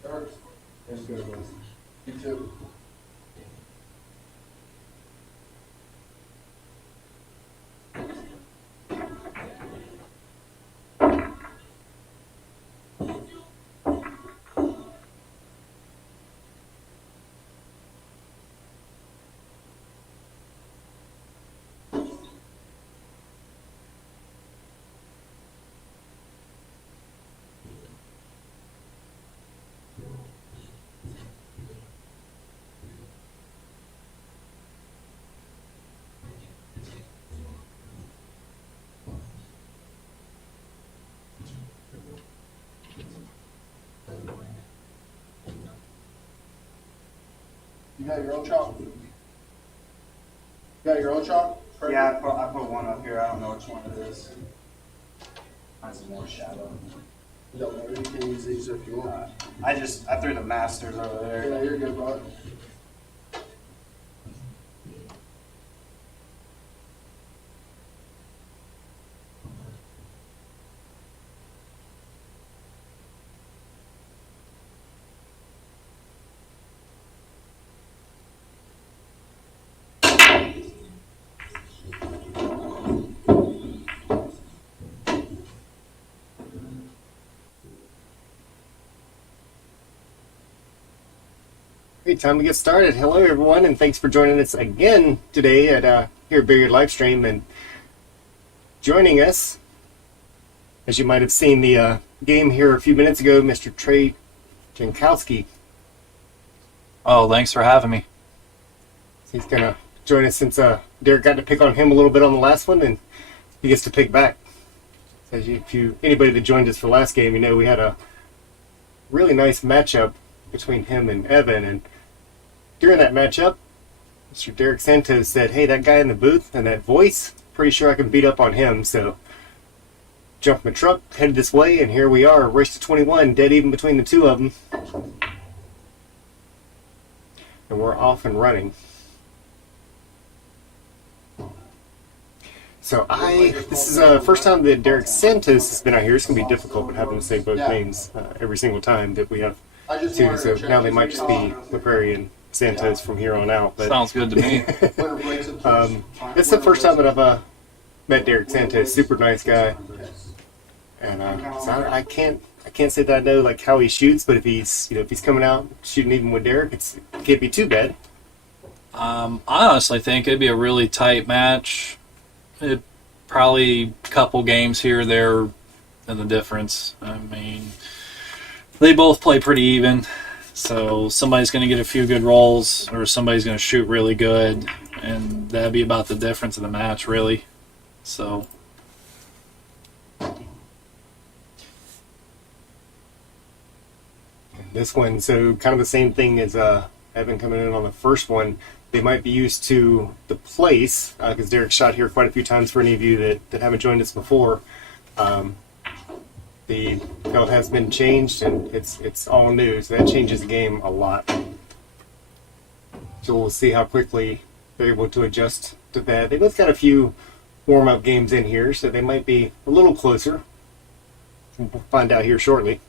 Starts. Yes, good. You too. You got your own chalk? You got your own chalk? Yeah, I put one up here. I don't know which one it is. Mine's more shadow. You don't know. You can use these if you want. I threw the Masters over there. Yeah, you're good, bud. Great, time to get started. Hello, everyone, and thanks for joining us again today at here at Billiard Livestream. And joining us, as you might have seen the game here a few minutes ago, Mr. Trey Jankowski. Oh, thanks for having me. He's going to join us since Derrick got to pick on him a little bit on the last one, and he gets to pick back. As anybody that joined us for the last game, you know we had a really nice matchup between him and Evan, and during that matchup, Mr. Derrick Santos said, "Hey, that guy in the booth and that voice, pretty sure I can beat up on him." So, jumped my truck, headed this way, and here we are, race to 21, dead even between the two of them. And we're off and running. So this is the first time that Derrick Santos has been out here. It's going to be difficult, but having to say both names every single time that we have two. So now they might just be Laprairie and Santos from here on out. But sounds good to me. It's the first time that I've met Derrick Santos. Super nice guy, and so I can't say that I know like how he shoots, but if he's coming out shooting even with Derrick, it can't be too bad. I honestly think it'd be a really tight match. It probably a couple games here or there in the difference. I mean, they both play pretty even. So somebody's going to get a few good rolls, or somebody's going to shoot really good, and that'd be about the difference of the match, really. So this one, so kind of the same thing as Evan coming in on the first one. They might be used to the place, because Derrick shot here quite a few times for any of you that haven't joined us before. The field has been changed, and it's all new, so that changes the game a lot. So we'll see how quickly they're able to adjust to that. They both got a few warm-up games in here, so they might be a little closer. We'll find out here shortly.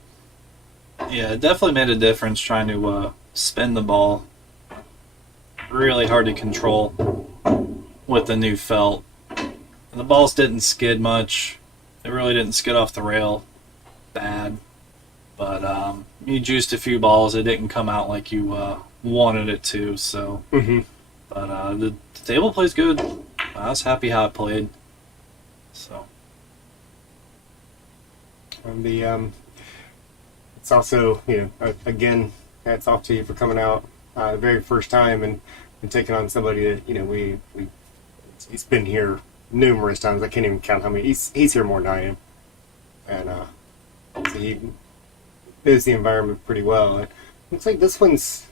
yeah, it definitely made a difference trying to spin the ball. Really hard to control with the new felt. The balls didn't skid much. It really didn't skid off the rail bad. But you juiced a few balls. It didn't come out like you wanted it to. So, But the table plays good. I was happy how it played. So. And it's also, again, hats off to you for coming out the very first time and taking on somebody that, he's been here numerous times. I can't even count how many. He's here more than I am. And so he knows the environment pretty well. It looks like this one's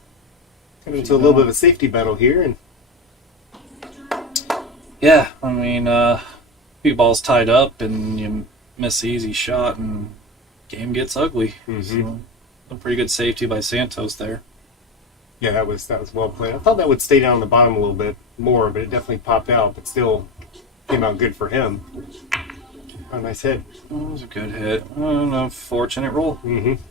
coming into a little bit of a safety battle here. And Yeah, I mean, few balls tied up and you miss the easy shot and game gets ugly. So, a pretty good safety by Santos there. Yeah, that was well played. I thought that would stay down on the bottom a little bit more, but it definitely popped out. But still came out good for him. A nice hit. It was a good hit. A fortunate roll. Mm-hmm.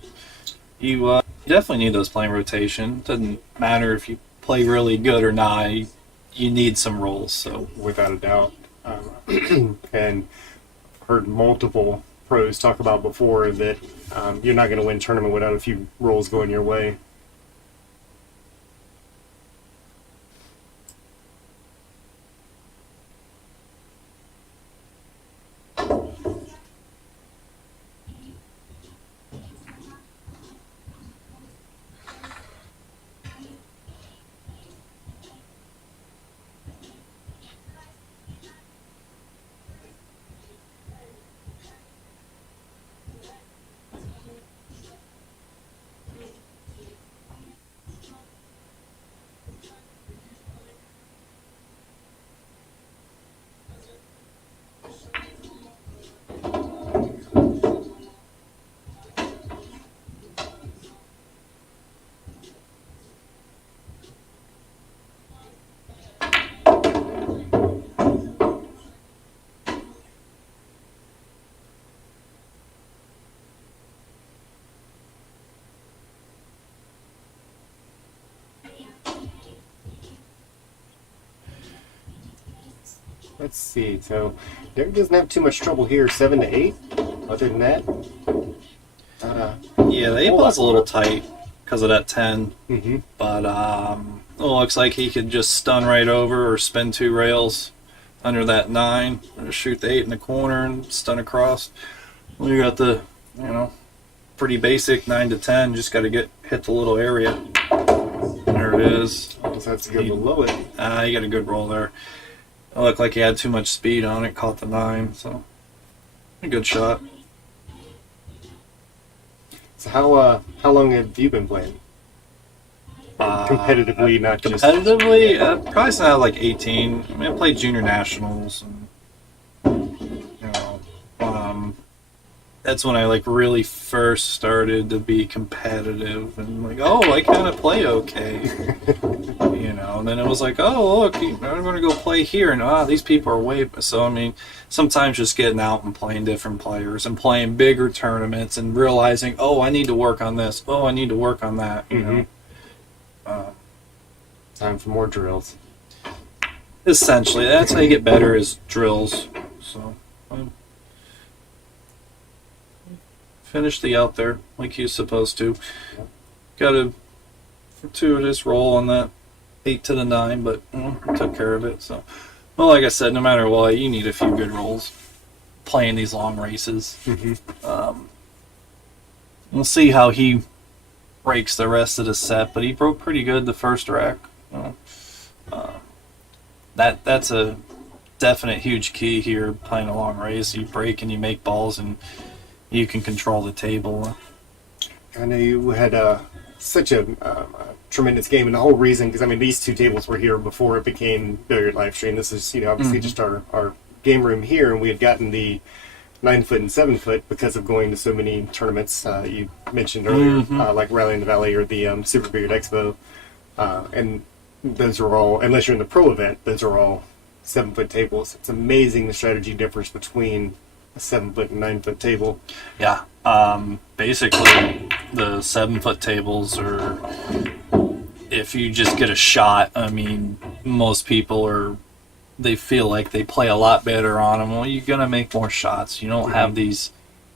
You definitely need those playing rotation. Doesn't matter if you play really good or not. You need some rolls. So Without a doubt. And heard multiple pros talk about before that you're not going to win tournament without a few rolls going your way. Let's see. So Derrick doesn't have too much trouble here. 7 to 8. Other than that, yeah, the 8 ball's a little tight because of that 10. Mm-hmm. But it looks like he could just stun right over or spin 2 rails under that 9, or shoot the 8 in the corner and stun across. We got the, pretty basic 9 to 10. Just got to hit the little area. There it is. Also has to go below it. He got a good roll there. It looked like he had too much speed on it. Caught the 9, so a good shot. So how long have you been playing? Competitively, not just Competitively, probably since I was like 18. I played junior nationals, and that's when I like really first started to be competitive, and like, oh, I kind of play okay, And then it was like, oh, look, I'm going to go play here, and these people are way. So sometimes just getting out and playing different players and playing bigger tournaments and realizing, oh, I need to work on this. Oh, I need to work on that. time for more drills. Essentially, that's how you get better is drills. So, finish the out there like you're supposed to. Got a fortuitous roll on that 8 to the 9, but took care of it. So, well, like I said, no matter what, you need a few good rolls playing these long races. We'll see how he breaks the rest of the set, but he broke pretty good the first rack. That's a definite huge key here playing a long race. You break and you make balls and you can control the table. I know you had such a tremendous game, and the whole reason, because these two tables were here before it became Billiard live stream. This is obviously just our game room here, and we had gotten the 9-foot and 7-foot because of going to so many tournaments you mentioned earlier, like Rally in the Valley or the Super Billiard Expo, and those are all, unless you're in the pro event, those are all 7-foot tables. It's amazing the strategy difference between a 7-foot and 9-foot table. Yeah, basically the 7-foot tables are, if you just get a shot, most people they feel like they play a lot better on them. Well, you're going to make more shots. You don't have these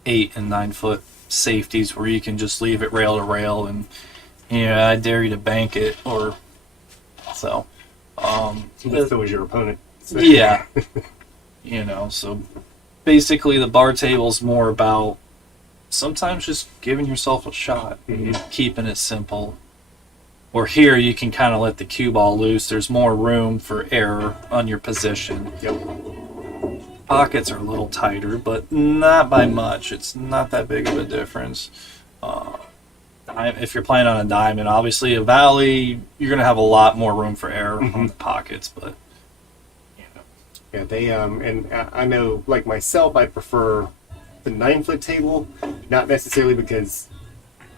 8 and 9-foot safeties where you can just leave it rail to rail and, I dare you to bank it, or so. That was your opponent. So. Yeah. So basically the bar table's more about sometimes just giving yourself a shot, keeping it simple. Or here you can kind of let the cue ball loose. There's more room for error on your position. Yep. Pockets are a little tighter, but not by much. It's not that big of a difference. If you're playing on a diamond, obviously a valley, you're going to have a lot more room for error on the pockets, but Yeah, they and I know, like myself, I prefer the 9-foot table, not necessarily because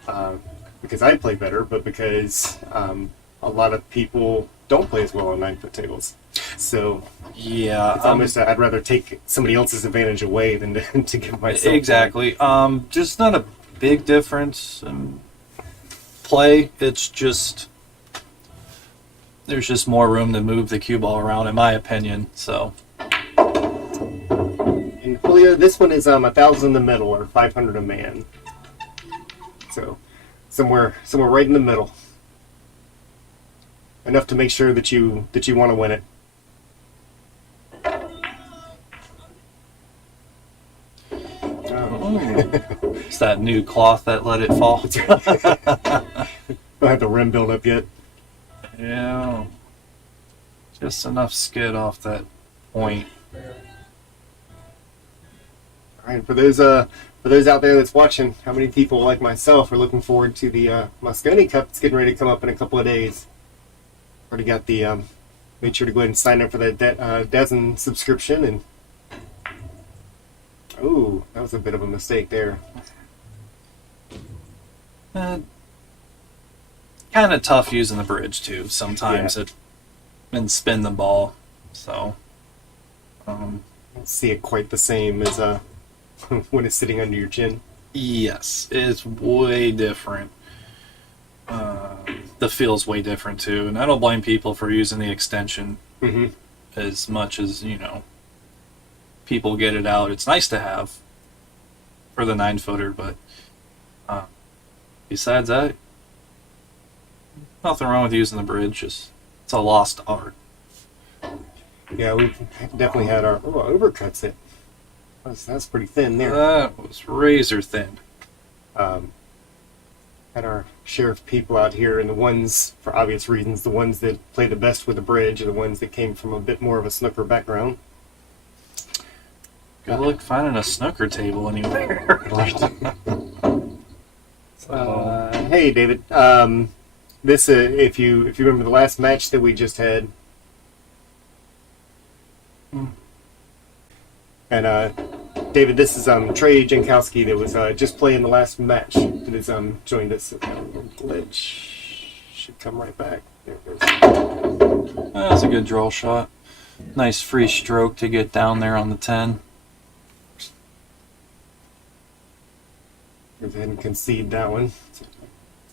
I play better, but because a lot of people don't play as well on 9-foot tables. So Yeah, it's almost I'd rather take somebody else's advantage away than to give myself exactly. Just not a big difference in play. It's just there's just more room to move the cue ball around, in my opinion. So And Julio, this one is 1,000 in the middle or 500 a man. So somewhere right in the middle. Enough to make sure that you want to win it. it's that new cloth that let it fall. Don't have the rim built up yet. Yeah, just enough skid off that point. All right, for those out there that's watching, how many people like myself are looking forward to the Moscone Cup? It's getting ready to come up in a couple of days. Already got the made sure to go ahead and sign up for that dozen subscription. And oh, that was a bit of a mistake there. Kind of tough using the bridge too sometimes. Yeah. And spin the ball. So I don't see it quite the same as when it's sitting under your chin. yes, it's way different. The feel's way different too, and I don't blame people for using the extension Mm-hmm. as much as people get it out. It's nice to have for the 9-footer, but besides that, nothing wrong with using the bridge. It's a lost art. Yeah, we've definitely had our overcuts it. That's pretty thin there. That was razor thin. Had our share of people out here, and the ones, for obvious reasons, the ones that play the best with the bridge are the ones that came from a bit more of a snooker background. Good luck finding a snooker table anywhere. Hey, David. This, if you remember the last match that we just had, and David, this is Trey Jankowski that was just playing the last match that has joined us. Glitch should come right back. There it goes. That's a good draw shot. Nice free stroke to get down there on the 10. Go ahead and concede that one.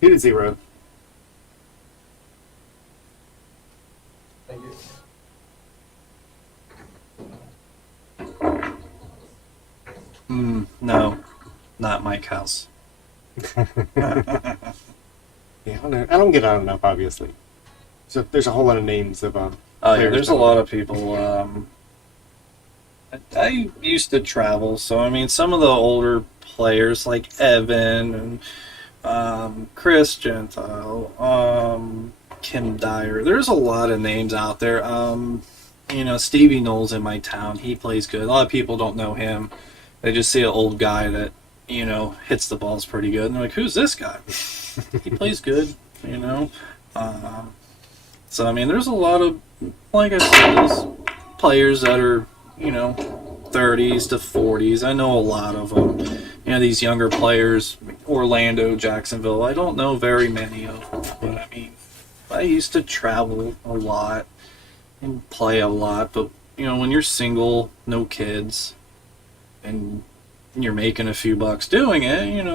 2-0. Thank you. No, not Mike House. Yeah, I don't get on enough, obviously. So there's a whole lot of names of Oh yeah, players there's a down lot there. of people. I used to travel, so I mean, some of the older players like Evan and Chris Gentile, Kim Dyer. There's a lot of names out there. Stevie Knowles in my town. He plays good. A lot of people don't know him. They just see an old guy that hits the balls pretty good, and they're like, "Who's this guy?" He plays good, So I mean, there's a lot of, like I said, those players that are 30s to 40s. I know a lot of them. These younger players, Orlando, Jacksonville. I don't know very many of them, but I mean, I used to travel a lot and play a lot. But when you're single, no kids, and you're making a few bucks doing it,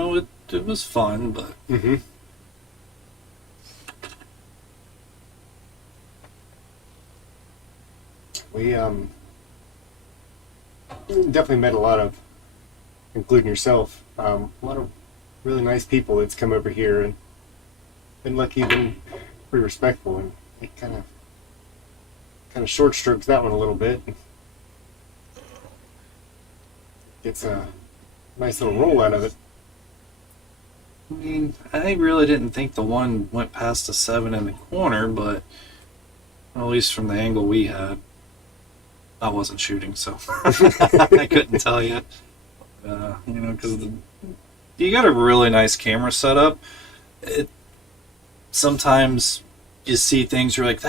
it was fun. But Mm-hmm. We definitely met a lot of, including yourself, a lot of really nice people that's come over here and been lucky, been pretty respectful, and it kind of short strokes that one a little bit. Gets a nice little roll out of it. I mean, I really didn't think the one went past the 7 in the corner, but at least from the angle we had, I wasn't shooting, so I couldn't tell you. Because you got a really nice camera setup. Sometimes you see things, you're like,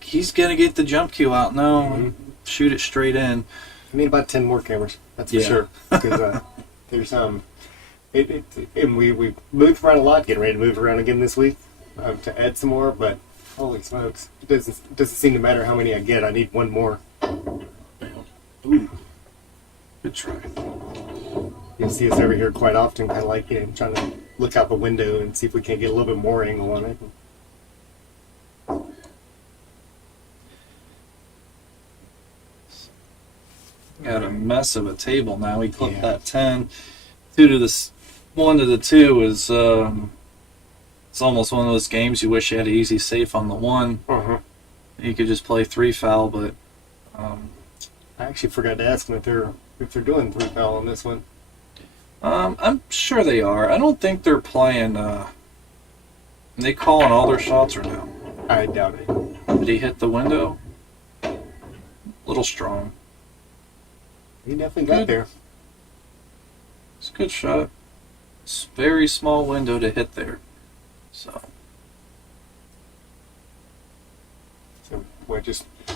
he's gonna get the jump cue out. No, shoot it straight in. I need about 10 more cameras. That's for Yeah. sure. Because there's and we moved around a lot, getting ready to move around again this week to add some more. But holy smokes, it doesn't seem to matter how many I get. I need one more. Ooh, good try. You'll see us over here quite often, kind of like trying to look out the window and see if we can't get a little bit more angle on it. Got a mess of a table now. We clipped Yeah. that 10. 2 to the 1 to the 2 is it's almost one of those games you wish you had an easy safe on the 1. Uh-huh. You could just play 3 foul, but I actually forgot to ask them if they're doing 3 foul on this one. I'm sure they are. I don't think they're playing. They calling all their shots or no? I doubt it. Did he hit the window? A little strong. He definitely got Good. there. It's a good shot. It's a very small window to hit there. So What, just a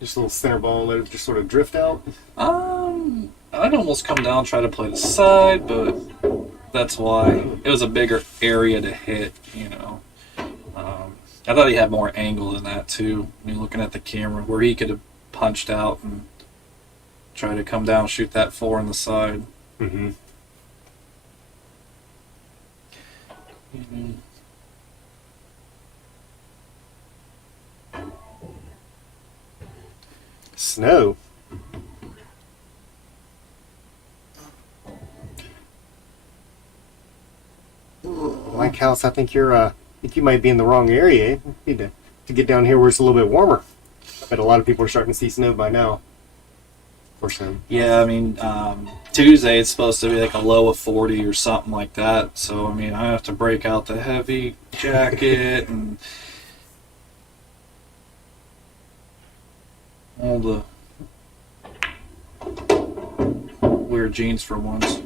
little center ball and let it just sort of drift out? I'd almost come down and try to play the side, but that's why it was a bigger area to hit. I thought he had more angle than that too. Looking at the camera, where he could have punched out and tried to come down and shoot that 4 on the side. Mm-hmm. Snow. Like House, I think I think you might be in the wrong area. You need to get down here where it's a little bit warmer. I bet a lot of people are starting to see snow by now. Or so. Yeah, Tuesday it's supposed to be like a low of 40 or something like that. So, I have to break out the heavy jacket and all the weird jeans for once.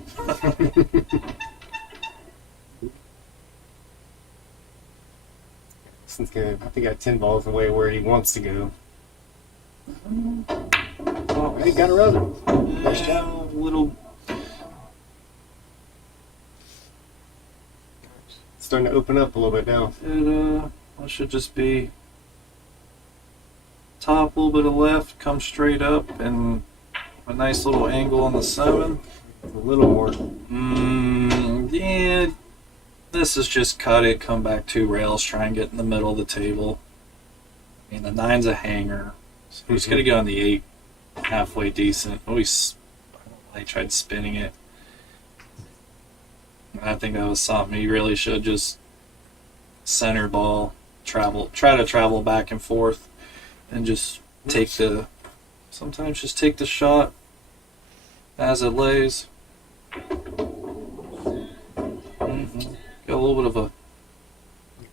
Since I think I got 10 balls away where he wants to go. Oh, hey, got a rubber. Nice job. Little. Starting to open up a little bit now. It should just be top, a little bit of left, come straight up, and a nice little angle on the 7. A little more. Yeah. This is just cut it, come back 2 rails, try and get in the middle of the table. The 9's a hanger. So we're just going to go on the 8, halfway decent. I tried spinning it. I think that was something he really should just center ball, try to travel back and forth, and just sometimes just take the shot as it lays. Got a little bit of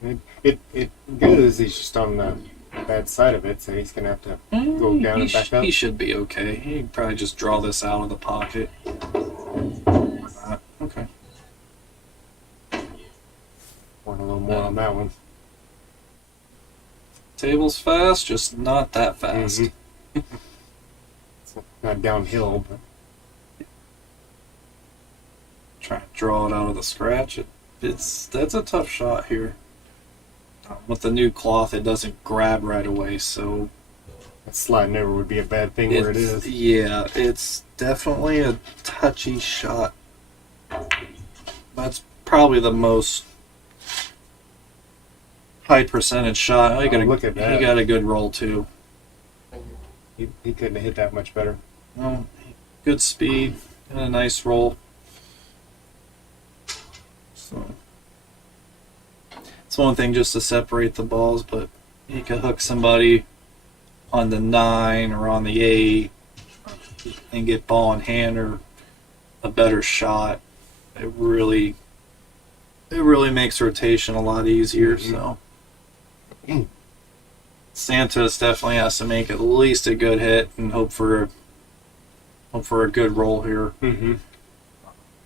a... It goes. He's just on the bad side of it, so he's gonna have to go down and back up. He should be okay. He can probably just draw this out of the pocket. Okay. Want a little more on that one. Table's fast, just not that fast. It's not downhill, but Try to draw it out of the scratch. That's a tough shot here. With the new cloth, it doesn't grab right away, so sliding over would be a bad thing where it is. Yeah, it's definitely a touchy shot. That's probably the most high percentage shot. Oh, look at that. He got a good roll too. He couldn't have hit that much better. Oh, good speed and a nice roll. So it's one thing just to separate the balls, but you could hook somebody on the 9 or on the 8 and get ball in hand or a better shot. It really makes rotation a lot easier. So Santos definitely has to make at least a good hit and hope for a good roll here. Mm-hmm.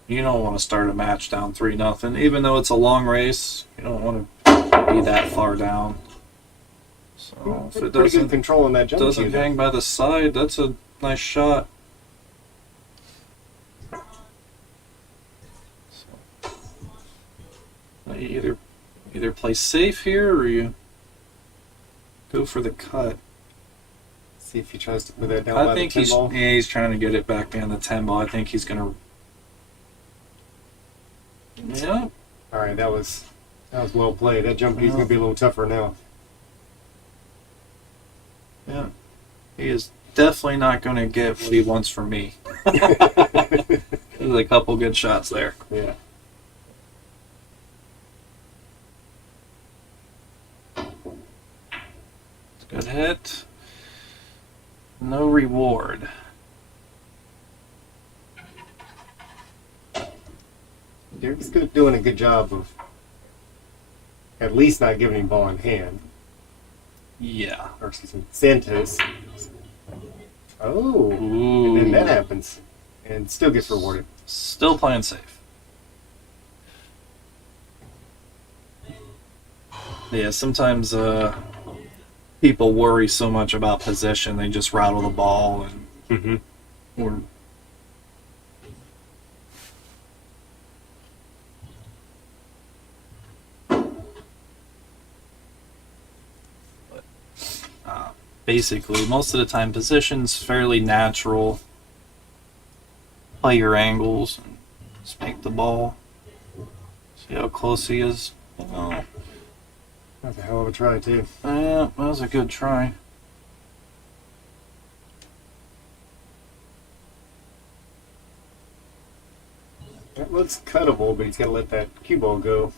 You don't want to start a match down 3-0, even though it's a long race. You don't want to be that far down. So if it Pretty good doesn't control on that jump cue. hang by the side, that's a nice shot. So, you either play safe here or you go for the cut. See if he tries to put that down I by think the 10 ball. he's trying to get it back behind the 10 ball. I think he's gonna. Yeah. All right, that was well played. That jump cue's gonna be a little tougher now. Yeah. He is definitely not going to get what he wants from me. There's a couple good shots there. Yeah. Good hit. No reward. Derrick's doing a good job of at least not giving him ball in hand. Yeah. Or excuse me, Santos. Oh, Ooh. and then that happens, and still gets rewarded. Still playing safe. Yeah, sometimes people worry so much about position, they just rattle the ball and Mm-hmm. or basically, most of the time, position's fairly natural. Play your angles and just make the ball. See how close he is. Oh, That's a hell of a try too. yeah, that was a good try. That looks cuttable, but he's got to let that cue ball go.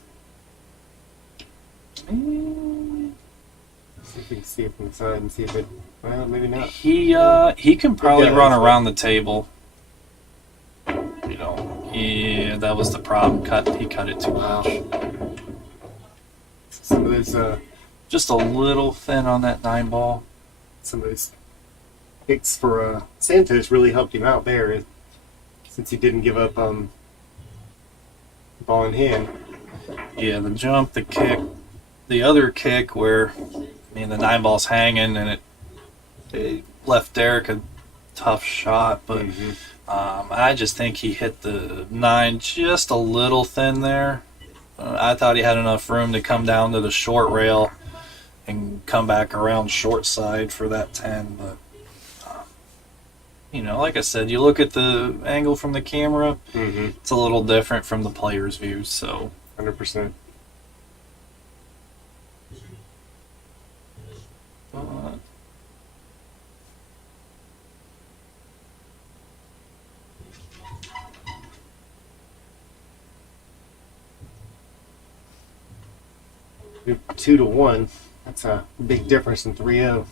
See if we can see it from the side and see if it. Well, maybe not. He can probably Yeah, run that's around the table. You know, yeah, that was the problem. He cut it too much. Some of those, Just a little thin on that 9 ball. some of those kicks for Santos really helped him out there, since he didn't give up ball in hand. Yeah, the jump, the kick, the other kick where the 9 ball's hanging and it left Derrick a tough shot, but I just think he hit the 9 just a little thin there. I thought he had enough room to come down to the short rail and come back around short side for that 10, but like I said, you look at the angle from the camera, it's a little different from the player's view, so 100%. You're 2-1. That's a big difference in 3-0.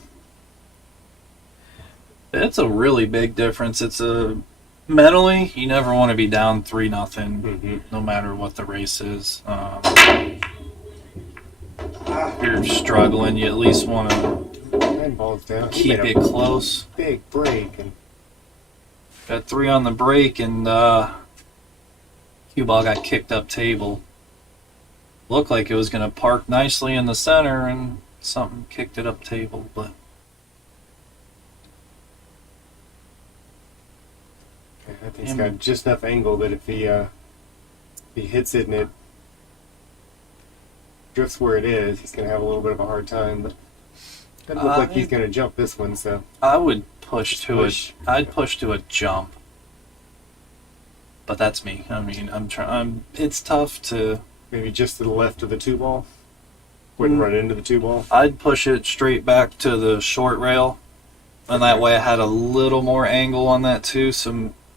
it's a really big difference. It's mentally, you never want to be down 3-0, no matter what the race is. If you're struggling, you at least want to 9 balls down. He keep made it a close. big break, and Got 3 on the break, and cue ball got kicked up table. Looked like it was going to park nicely in the center, and something kicked it up table. But I think he's got just enough angle that if he hits it and it drifts where it is, he's going to have a little bit of a hard time. But it doesn't look like he's going to jump this one, so I would push to it. I'd push to a jump. But that's me. I mean, I'm trying. It's tough to. maybe just to the left of the 2 ball. Wouldn't run into the 2 ball. I'd push it straight back to the short rail, and that way I had a little more angle on that 2,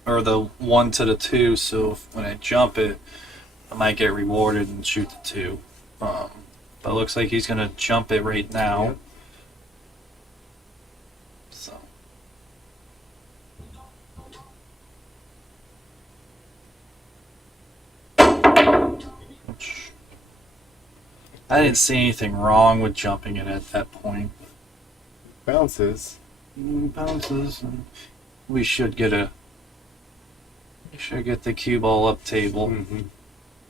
or the 1 to the 2. So when I jump it, I might get rewarded and shoot the 2. But it looks like he's gonna jump it right now. Yep. So. I didn't see anything wrong with jumping it at that point. Bounces. Bounces, and we should get the cue ball up table.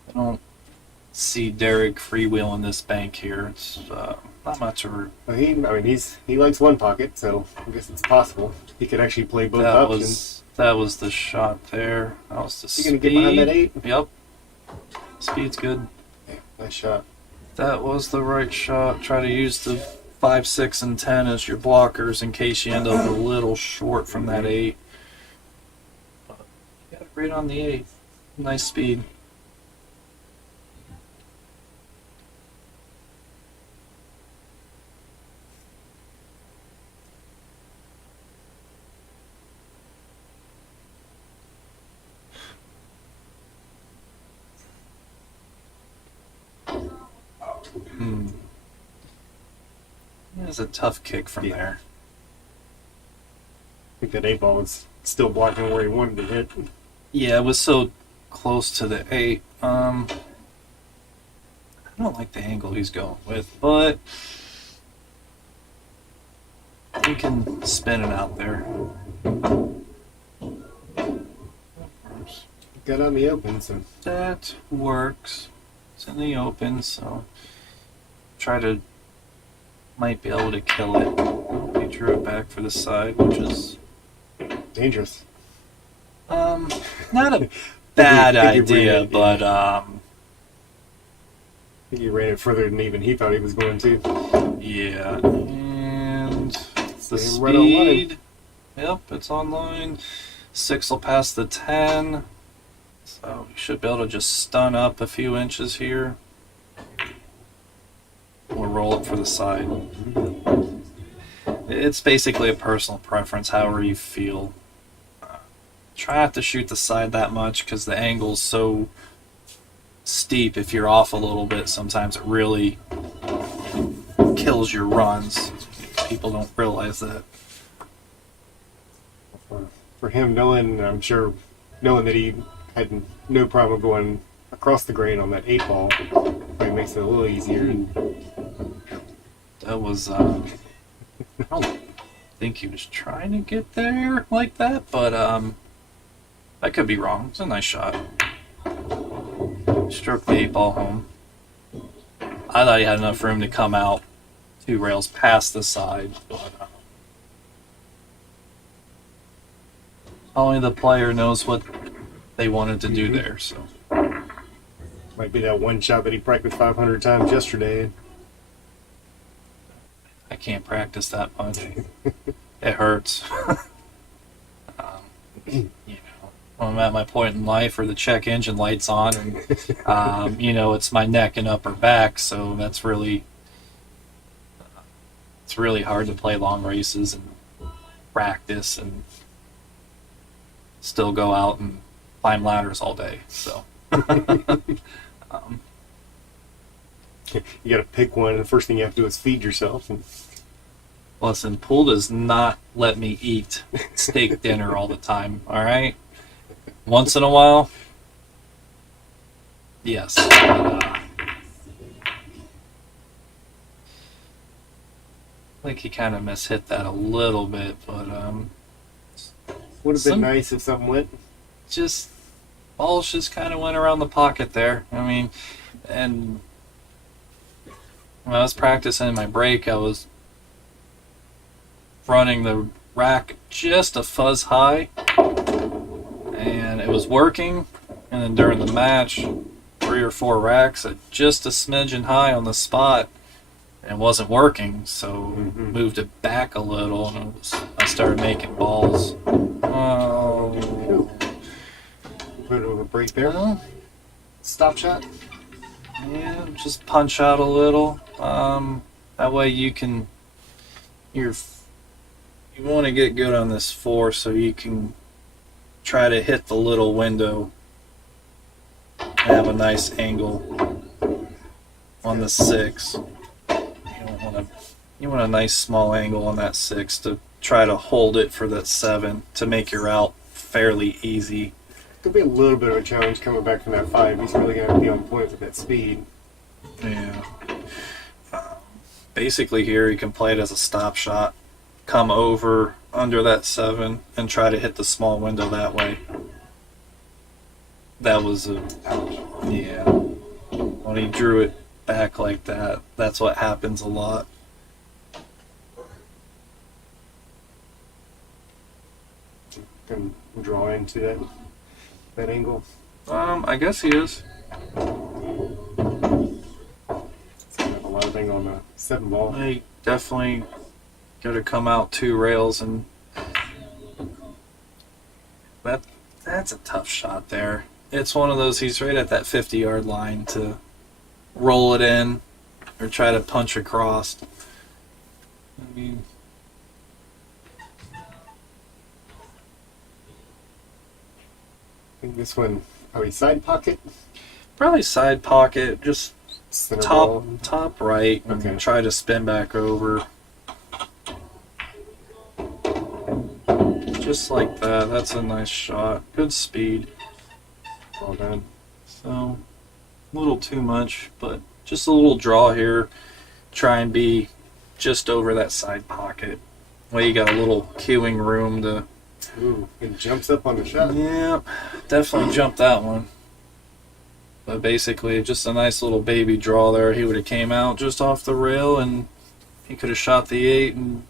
I don't see Derrick freewheeling this bank here. It's not much of a. Well, he likes one pocket, so I guess it's possible he could actually play both options. That was the shot there. That was the He speed. gonna get behind that 8? Yep. Speed's good. Yeah, nice shot. That was the right shot. Try to use the 5, 6, and 10 as your blockers in case you end up a little short from that 8. But you got it right on the 8. Nice speed. That's a tough kick from there. I think that 8 ball was still blocking where he wanted to hit. Yeah, it was so close to the 8. I don't like the angle he's going with, but he can spin it out there. Got on the open, so That works. It's in the open, so might be able to kill it. He drew it back for the side, which is dangerous. not a bad idea, but I think he ran it further than even he thought he was going to. yeah. And the Staying right on line. speed. Yep, it's online. 6 will pass the 10. So we should be able to just stun up a few inches here. We'll roll it for the side. It's basically a personal preference, however you feel. Try not to shoot the side that much because the angle's so steep. If you're off a little bit, sometimes it really kills your runs. People don't realize that. For him, I'm sure knowing that he had no problem going across the grain on that 8 ball, probably makes it a little easier. That was, I don't think he was trying to get there like that, but I could be wrong. It's a nice shot. Stroke the 8 ball home. I thought he had enough room to come out 2 rails past the side, but only the player knows what they wanted to do there, so. Might be that one shot that he practiced 500 times yesterday. I can't practice that much. It hurts. You know, when I'm at my point in life where the check engine light's on, and it's my neck and upper back, so it's really hard to play long races and practice and still go out and climb ladders all day. So. You got to pick one, and the first thing you have to do is feed yourself. And Listen, pool does not let me eat steak dinner all the time, all right? Once in a while, yes. I think he kind of mishit that a little bit, but would have been nice if something went. Balls just kind of went around the pocket there. I mean, and when I was practicing my break, I was running the rack just a fuzz high, and it was working. And then during the match, 3 or 4 racks at just a smidgen high on the spot, and it wasn't working. So moved it back a little, and I started making balls. Oh. Put it over a break there. Well, Stop shot. yeah, just punch out a little. That way you want to get good on this 4 so you can try to hit the little window and have a nice angle on the 6. You want a nice small angle on that 6 to try to hold it for that 7 to make your out fairly easy. Could be a little bit of a challenge coming back from that 5. He's really got to be on point with that speed. Yeah. Basically here you can play it as a stop shot, come over under that 7 and try to hit the small window that way. That was a, yeah. when he drew it back like that. That's what happens a lot. Can draw into that angle. I guess he is. It's kind of a lot of thing on the 7 ball. They definitely got to come out 2 rails, and that's a tough shot there. It's one of those, he's right at that 50-yard line to roll it in or try to punch across. I mean, I think this one, side pocket? probably side pocket, just Center ball. top right, and Okay. try to spin back over. Just like that. That's a nice shot. Good speed. Well done. So, a little too much, but just a little draw here. Try and be just over that side pocket. Well, you got a little queuing room to. Ooh, it jumps up on the shot. Yeah, definitely jumped that one. But basically, just a nice little baby draw there. He would have came out just off the rail, and he could have shot the 8. And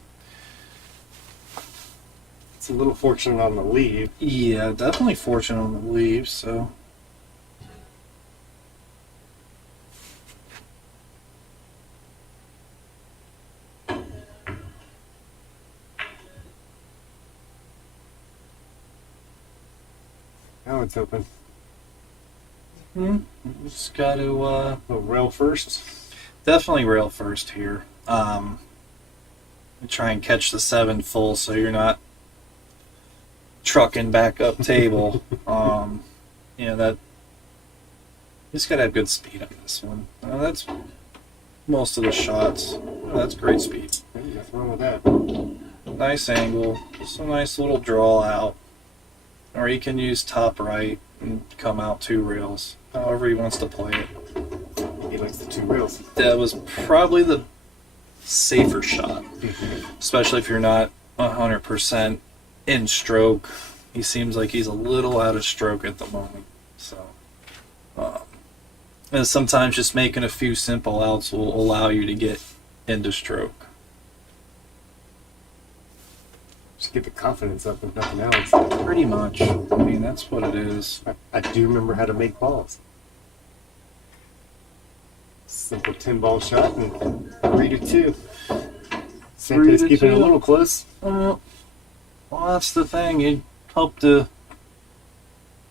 It's a little fortunate on the lead. yeah, definitely fortunate on the leave. So. Now it's open. Just got to Little rail first. definitely rail first here. Try and catch the 7 full so you're not trucking back up table. That just gotta have good speed on this one. That's most of the shots. That's great speed. Hey, nothing wrong with that. Nice angle. Just a nice little draw out. Or he can use top right and come out 2 rails. However he wants to play it. He likes the 2 rails. That was probably the safer shot, especially if you're not 100% in stroke. He seems like he's a little out of stroke at the moment. So, and sometimes just making a few simple outs will allow you to get into stroke. Just get the confidence up if nothing else. Pretty much. I mean, that's what it is. I do remember how to make balls. Simple 10 ball shot and 3 to 2. 3 Santos to keeping it a 2. little close. Well, that's the thing. You hope to.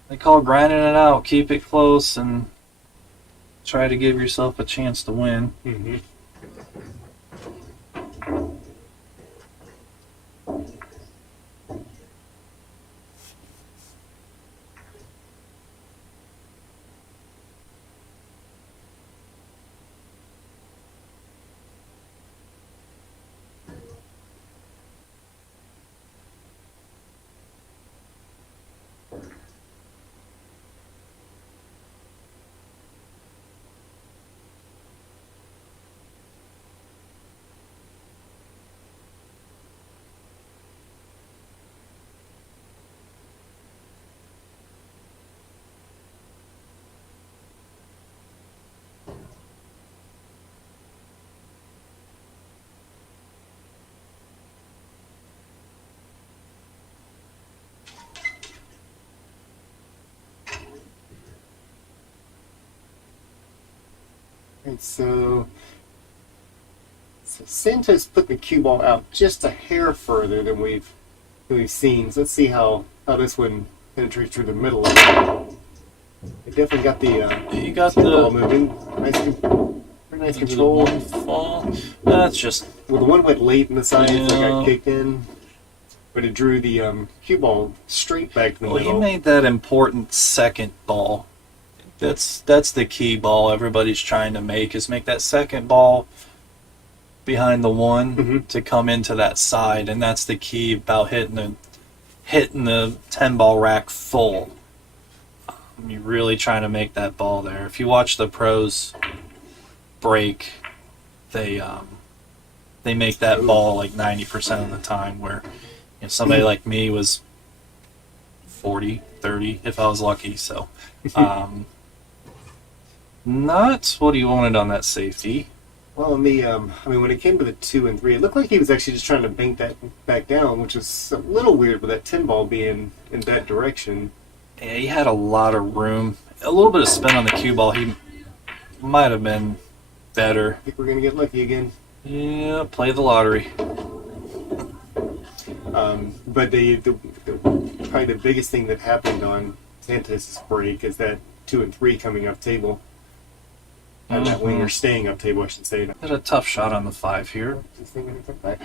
They call grinding it out. Keep it close and try to give yourself a chance to win. Mm-hmm. And so Santos put the cue ball out just a hair further than we've seen. So let's see how this one penetrates through the middle of it. It definitely got the You got cue ball the moving. Very nice control. one fall. That's just Well, the one went late in the sides, so it Yeah. got kicked in. But it drew the cue ball straight back to the well. He middle. made that important second ball. That's the key ball everybody's trying to make is make that second ball behind the one Mhm. to come into that side, and that's the key about hitting the 10 ball rack full. You're really trying to make that ball there. If you watch the pros break, they make that ball like 90% of the time, where somebody like me was 40, 30 if I was lucky. So Not what he wanted on that safety. Well, in the I mean, when it came to the 2 and 3, it looked like he was actually just trying to bank that back down, which was a little weird with that 10 ball being in that direction. Yeah, he had a lot of room. A little bit of spin on the cue ball. He might have been better. I think we're gonna get lucky again. Yeah, play the lottery. But probably the biggest thing that happened on Santos' break is that 2 and 3 coming up table. And that winger staying up table, I should say. Had a tough shot on the 5 here. Is this thing gonna come back?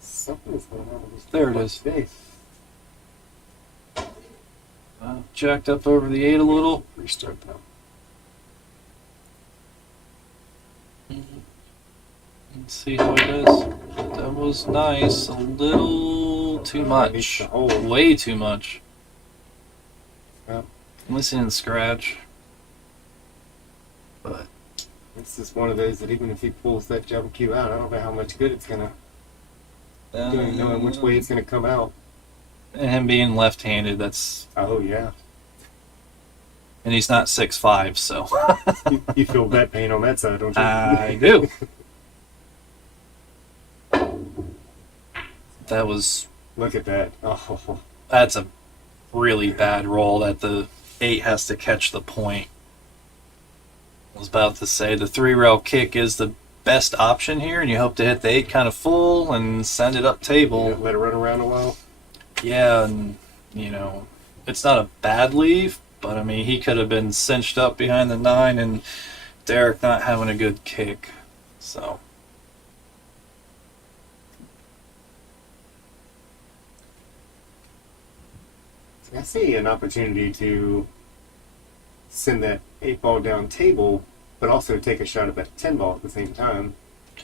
Something's going on with this. There it is. Today. Jacked up over the 8 a little. Restart though. Let's see how it does. That was nice. A little too much. Way too much. Yep. At least he didn't scratch. But It's just one of those that even if he pulls that jump cue out, I don't know how much good it's gonna do, knowing which way it's gonna come out. and him being left-handed, that's Oh yeah, and he's not 6'5", so you feel that pain on that side, don't you? I do. That was Look at that. Oh, that's a really bad roll that the 8 has to catch the point. I was about to say the 3-rail kick is the best option here, and you hope to hit the 8 kind of full and send it up table. let it run around a while. Yeah, and it's not a bad leave, but I mean he could have been cinched up behind the 9, and Derrick not having a good kick. So I see an opportunity to send that 8 ball down table, but also take a shot at that 10 ball at the same time.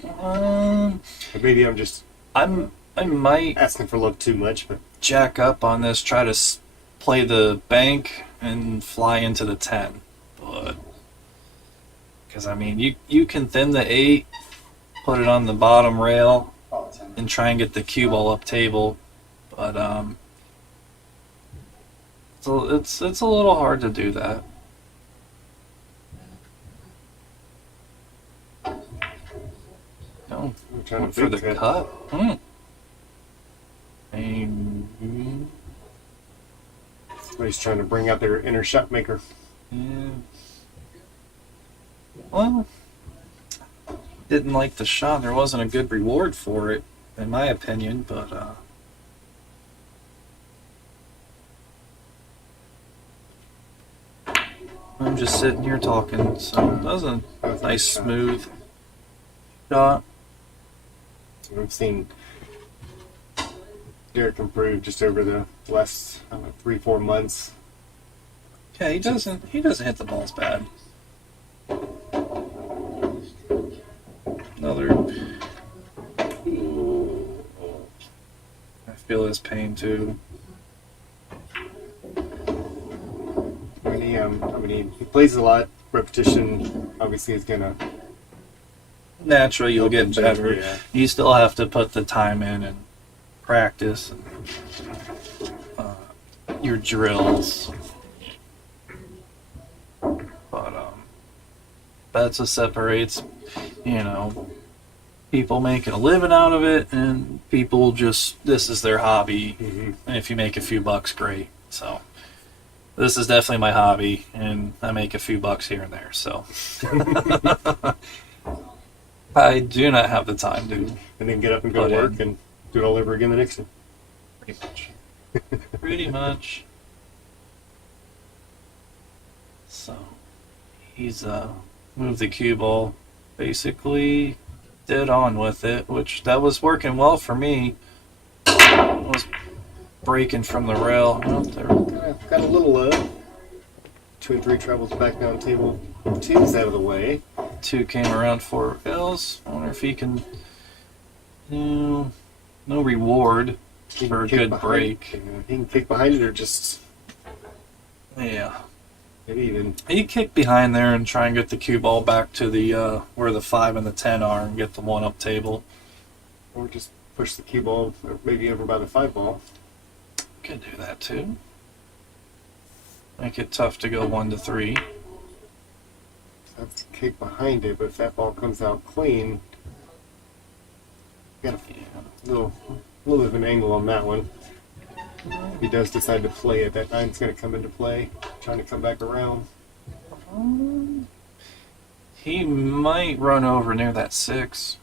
And maybe I'm just I might asking for love too much, but jack up on this, try to play the bank and fly into the 10, but because I mean you can thin the 8, put it on the bottom rail, and try and get the cue ball up table, but it's a little hard to do that. No, I'm trying went to for the fix it. cut. And, Somebody's trying to bring out their inner shot maker. yeah. Well, didn't like the shot. There wasn't a good reward for it, in my opinion, but I'm just sitting here talking, so that was a nice, smooth shot. We've seen Derrick improve just over the last 3-4 months. Yeah, he doesn't hit the balls bad. Another. I feel his pain too. He plays a lot. Repetition obviously is gonna. Naturally, you'll get better. Yeah. You still have to put the time in and practice your drills. But that's what separates, people making a living out of it and people just, this is their hobby. Mm-hmm. And if you make a few bucks, great. So this is definitely my hobby, and I make a few bucks here and there. So I do not have the time to. And then get up and go to Put work in. and do it all over again the next day. Pretty much. Pretty much. So he's moved the cue ball basically dead on with it, which that was working well for me. Was breaking from the rail. Oh, there. Got a little low. 2 and 3 travels back down table. 2 is out of the way. 2 came around 4 rails. I wonder if he can. No reward He for a can kick good behind- break. He can kick behind it or just Yeah. maybe even. He kick behind there and try and get the cue ball back to the where the 5 and the 10 are and get the 1 up table. Or just push the cue ball maybe over by the 5 ball. Could do that too. Make it tough to go 1 to 3. That's a kick behind it, but if that ball comes out clean, got a little bit of an angle on that one. If he does decide to play it, that 9's going to come into play, trying to come back around. He might run over near that 6,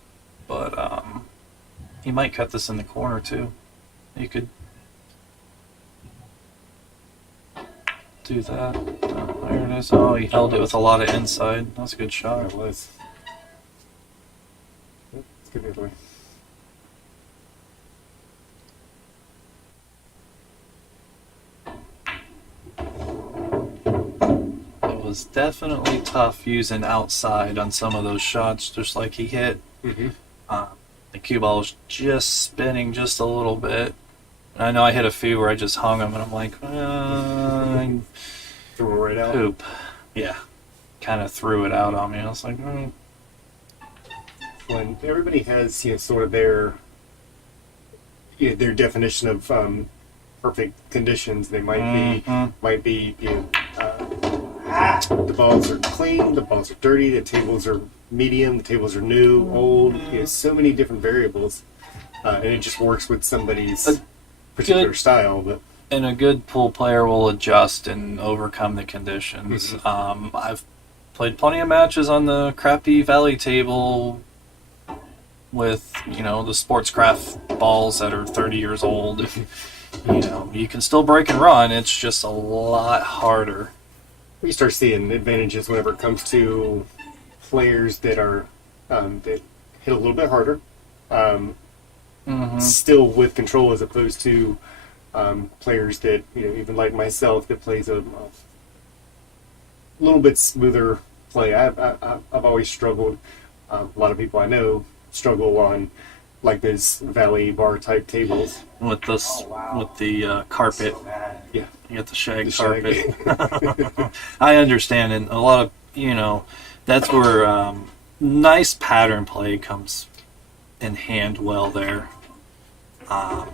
but he might cut this in the corner too. You could do that. Oh, there it is. Oh, he held it with a lot of inside. That was a good Yeah, shot. it was. Let's go the other way. It was definitely tough using outside on some of those shots, just like he hit. Mm-hmm. The cue ball was just spinning just a little bit. I know I hit a few where I just hung them, and I'm like, Throw it right out. poop. Yeah. Kind of threw it out on me. I was like, When everybody has, sort of their definition of perfect conditions, they might be the balls are clean, the balls are dirty, the tables are medium, the tables are new, old. So many different variables, and it just works with somebody's particular style. But and a good pool player will adjust and overcome the conditions. I've played plenty of matches on the crappy valley table with, the sportscraft balls that are 30 years old. You can still break and run. It's just a lot harder. we start seeing advantages whenever it comes to players that are that hit a little bit harder, still with control, as opposed to players that even like myself that plays a little bit smoother play. I've always struggled. A lot of people I know struggle on like those valley bar type tables with this with the carpet. Yeah, You got the shag shag. carpet. I understand, and a lot of that's where nice pattern play comes in hand well there. I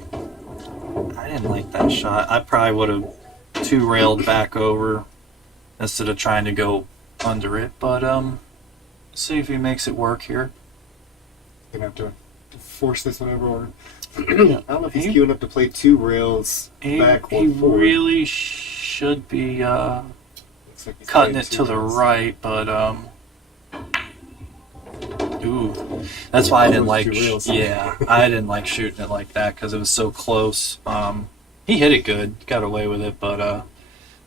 didn't like that shot. I probably would have two-railed back over instead of trying to go under it, but see if he makes it work here. Gonna have to force this one over. Or I don't know if he's queuing up to play two rails back He one forward. really should be Looks like he's cutting playing it two to the rails. right, but ooh, that's why I didn't like. Two rails. Yeah, I didn't like shooting it like that because it was so close. He hit it good, got away with it, but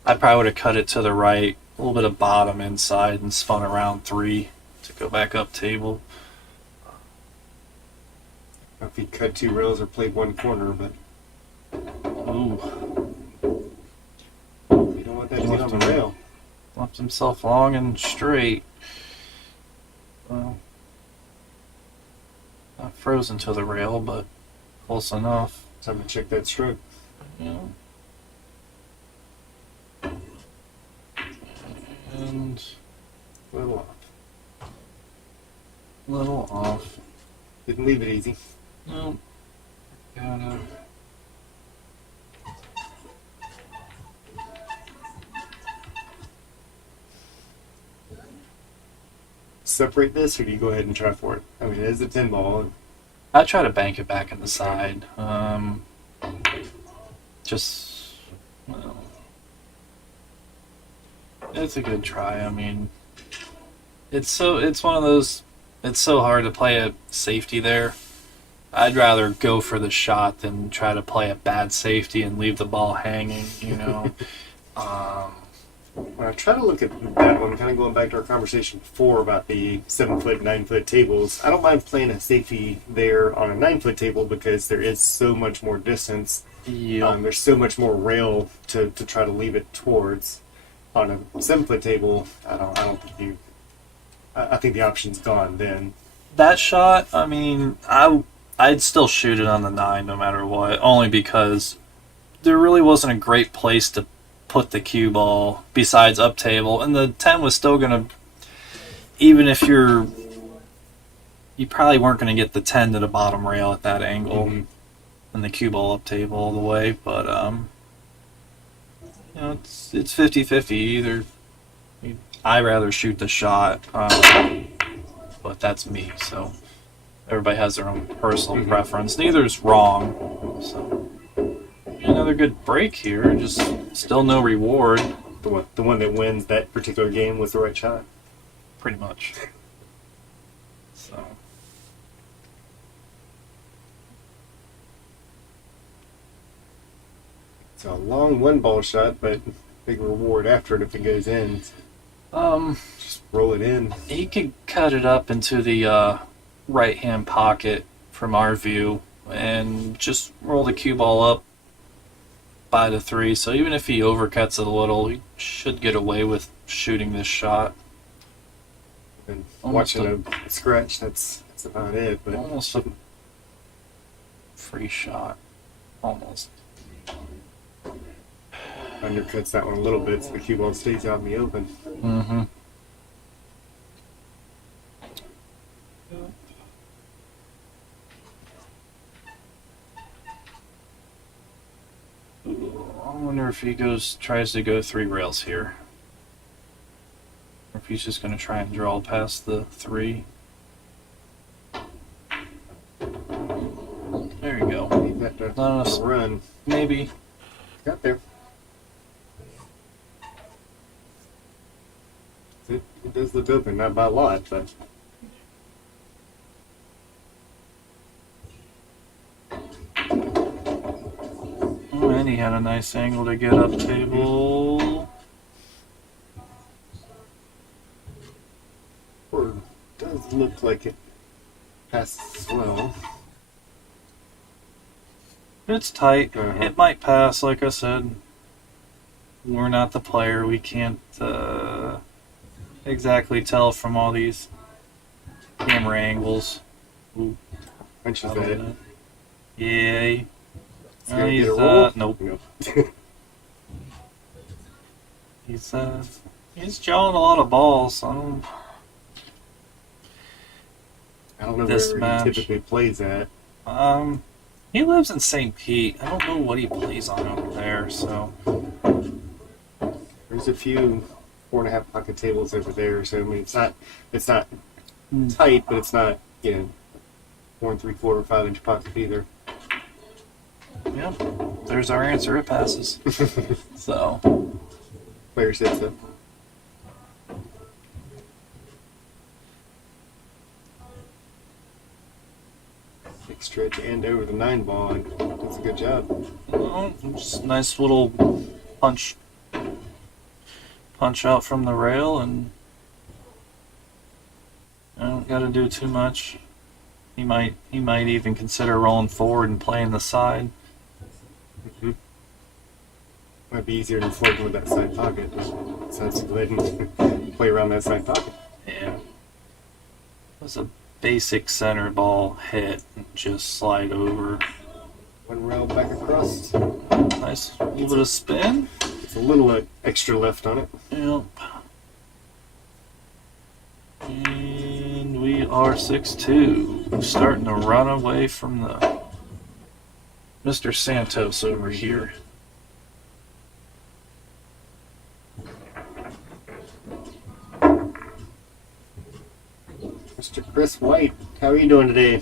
I probably would have cut it to the right, a little bit of bottom inside, and spun around 3 to go back up table. If he cut two rails or played one corner, but Ooh, you don't want that to get on the rail. left himself long and straight. Well, not frozen to the rail, but close enough. Time to check that stroke. Yeah. And A little off. a little off. Didn't leave it easy. No. Gotta. Separate this, or do you go ahead and try for it? I mean, it is a 10 ball. I try to bank it back in the side. Just, well, it's a good try. I mean, it's one of those. It's so hard to play a safety there. I'd rather go for the shot than try to play a bad safety and leave the ball hanging. When I try to look at that one, kind of going back to our conversation before about the 7-foot, 9-foot tables, I don't mind playing a safety there on a 9-foot table because there is so much more distance. Yeah. There's so much more rail to try to leave it towards. On a 7-foot table, I don't think you. I think the option's gone then. That shot, I mean, I'd still shoot it on the 9 no matter what, only because there really wasn't a great place to put the cue ball besides up table, and the 10 was still going to, even if you probably weren't going to get the 10 to the bottom rail at that angle, and the cue ball up table all the way, but you know, it's 50-50. Either I rather shoot the shot, but that's me. So everybody has their own personal preference. Neither's wrong. So another good break here. Just still no reward. The one that wins that particular game was the right shot. Pretty much. So. It's a long one ball shot, but big reward after it if it goes in. Just roll it in. He could cut it up into the right hand pocket from our view and just roll the cue ball up by the 3. So even if he overcuts it a little, he should get away with shooting this shot. And Almost watching a scratch, that's about it. But almost a free shot. Almost. Undercuts that one a little bit, so the cue ball stays out in the open. Mm-hmm. I wonder if he tries to go 3 rails here. Or if he's just going to try and draw past the 3. There you go. Leave that to Not enough. run. Maybe. Got there. It does look open, not by a lot, but Oh, and he had a nice angle to get up table. or does look like it passes well. It's tight. Uh-huh. It might pass, like I said. We're not the player. We can't exactly tell from all these camera angles. Ooh, Punches how at about it. that? Yeah. It's gonna get a roll. Nope. Nope. He's jawing a lot of balls. I don't know This where match. he typically plays at. He lives in St. Pete. I don't know what he plays on over there, so There's a few 4.5 pocket tables over there, so I mean it's not tight, but it's not 4 3/4 or 5-inch pocket either. yeah. There's our answer. It passes. So Player said so. Big stretch and over the 9 ball, and that's a good job. just nice little punch out from the rail, and I don't got to do too much. He might even consider rolling forward and playing the side. Might be easier than flirting with that side pocket. So let's go ahead and play around that side pocket. Yeah. It was a basic center ball hit and just slide over. One rail back across. Nice little bit of spin. It's a little extra left on it. Yep. And we are 6-2. Starting to run away from the Mr. Santos over here. Mr. Chris White, how are you doing today?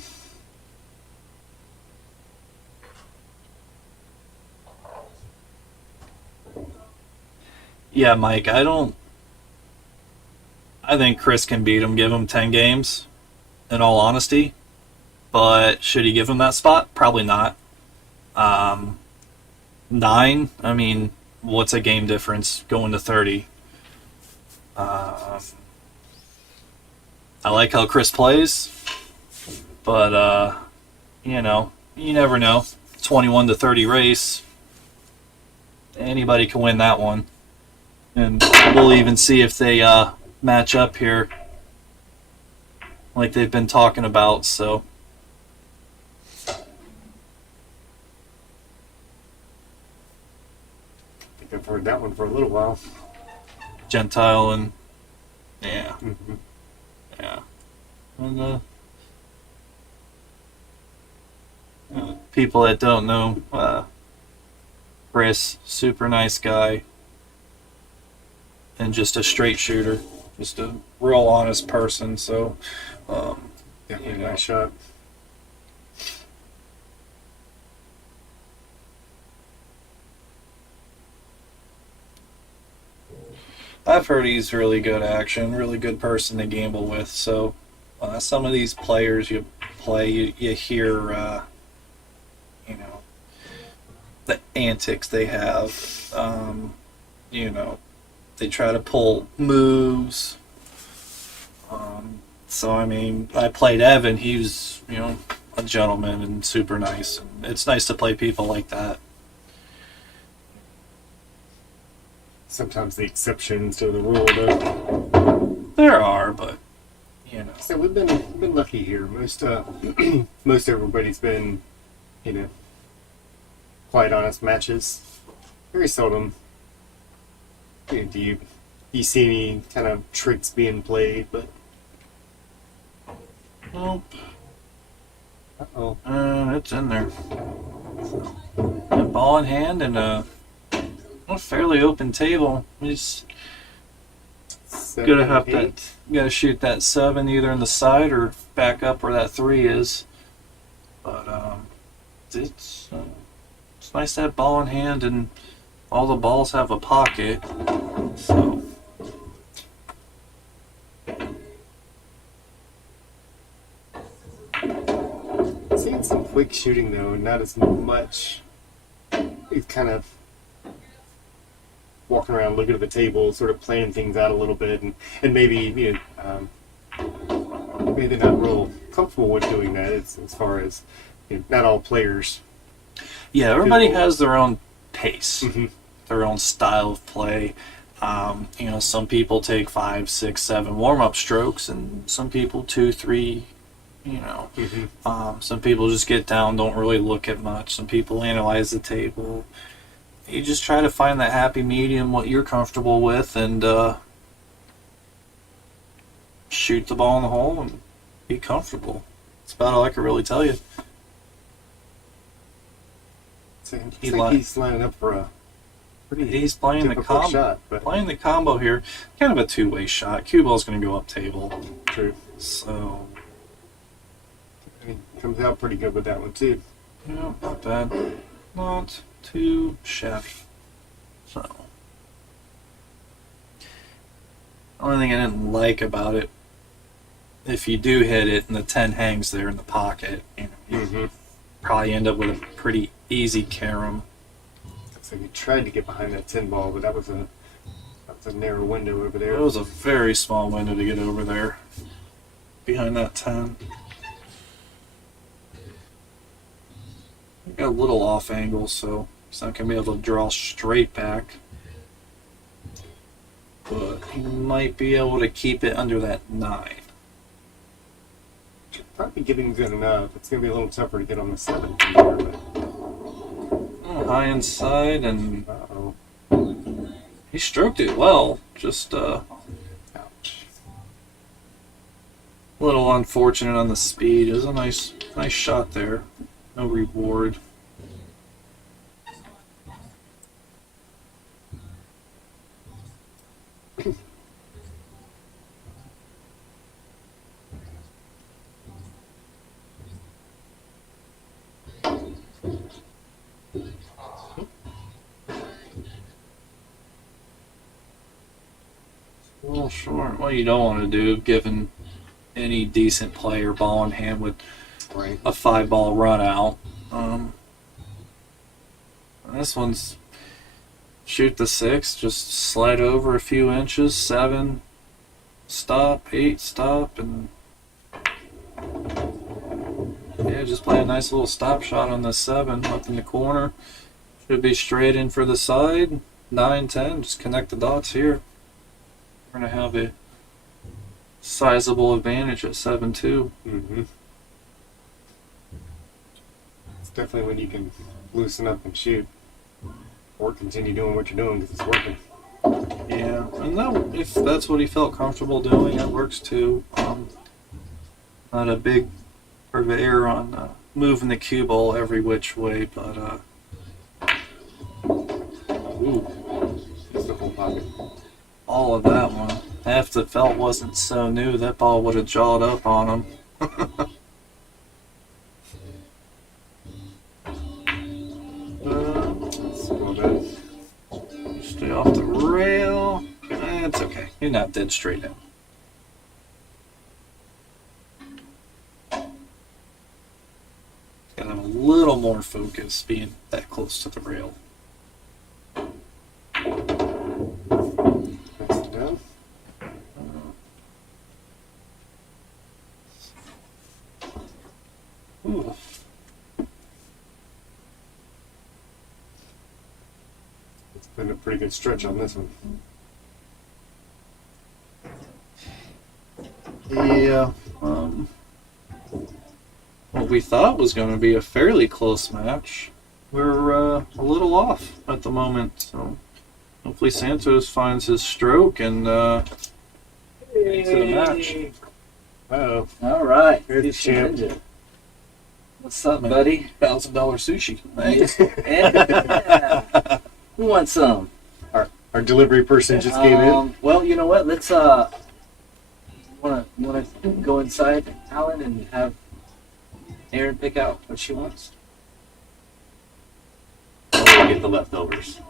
Yeah, Mike, I think Chris can beat him, give him 10 games, in all honesty. But should he give him that spot? Probably not. 9, I mean, what's a game difference going to 30? I like how Chris plays, but, you never know. 21-30 race. Anybody can win that one. And we'll even see if they match up here like they've been talking about. So I think I've heard that one for a little while. Gentile and yeah, Mm-hmm. yeah. And people that don't know, Chris, super nice guy. and just a straight shooter, just a real honest person. So, Definitely you a know. nice shot. I've heard he's really good action, really good person to gamble with. So, some of these players you play, you hear, you know, the antics they have. You know, they try to pull moves. So I mean, I played Evan. He was, you know, a gentleman and super nice. And it's nice to play people like that. Sometimes the exceptions to the rule, though. There are, but you know, So we've been lucky here. Most most everybody's been, you know, quite honest matches. Very seldom. You know, do you see any kind of tricks being played? But nope. oh, It's in there. A ball in hand and a fairly open table. You just gotta shoot that 7 either in the side or back up where that 3 is. But it's nice to have ball in hand, and all the balls have a pocket. So Seeing some quick shooting though, not as much. It's kind of walking around, looking at the table, sort of playing things out a little bit, and maybe you know, maybe they're not real comfortable with doing that. It's as far as you know, not all players. yeah, everybody has their own pace, Mm-hmm. their own style of play. You know, some people take 5, 6, 7 warm-up strokes, and some people 2, 3. You know, Mm-hmm. some people just get down, don't really look at much. Some people analyze the table. You just try to find that happy medium, what you're comfortable with, and shoot the ball in the hole and be comfortable. That's about all I can really tell you. So it looks He like li- he's lining up for a pretty He's playing the difficult combo. shot, but Playing the combo here, kind of a two-way shot. Cue ball's going to go up table, true. so He comes out pretty good with that one too. yeah, not bad, not too shabby. So, only thing I didn't like about it, if you do hit it and the 10 hangs there in the pocket, you know, you Mm-hmm. probably end up with a pretty easy carom. So he tried to get behind that 10 ball, but that was a narrow window over there. It was a very small window to get over there, behind that 10. Got a little off angle, so he's not going to be able to draw straight back. But he might be able to keep it under that 9. Probably getting good enough. It's going to be a little tougher to get on the 7 from there, but High inside, and uh-oh. he stroked it well. Just Ouch. a little unfortunate on the speed. It was a nice shot there. No reward. A little short. What you don't want to do, given any decent player ball in hand with Right. a 5-ball run out. This one's shoot the 6, just slide over a few inches, 7, stop, 8, stop, and yeah, just play a nice little stop shot on the 7 up in the corner. Should be straight in for the side. 9, 10, just connect the dots here. We're going to have a sizable advantage at 7-2. Mm-hmm. It's definitely when you can loosen up and shoot. Or continue doing what you're doing because it's working. Yeah, and that, if that's what he felt comfortable doing, it works too. Not a big purveyor on moving the cue ball every which way, but Ooh. It's the full pocket. all of that one. If the felt wasn't so new, that ball would have jawed up on him. Well done. Stay off the rail. It's okay. You're not dead straight in. Gotta have a little more focus being that close to the rail. That's it down. Ooh. It's been a pretty good stretch on this one. Yeah. What we thought was going to be a fairly close match, we're a little off at the moment. So hopefully Santos finds his stroke and makes it a match. Uh-oh. All right. Good Good champ. champ. What's up, buddy? $1,000 sushi. Thanks. Yeah. Who wants some? Our delivery person just came in. Well, you know what? Let's wanna go inside, Alan, and have Erin pick out what she wants. Or we'll get the leftovers.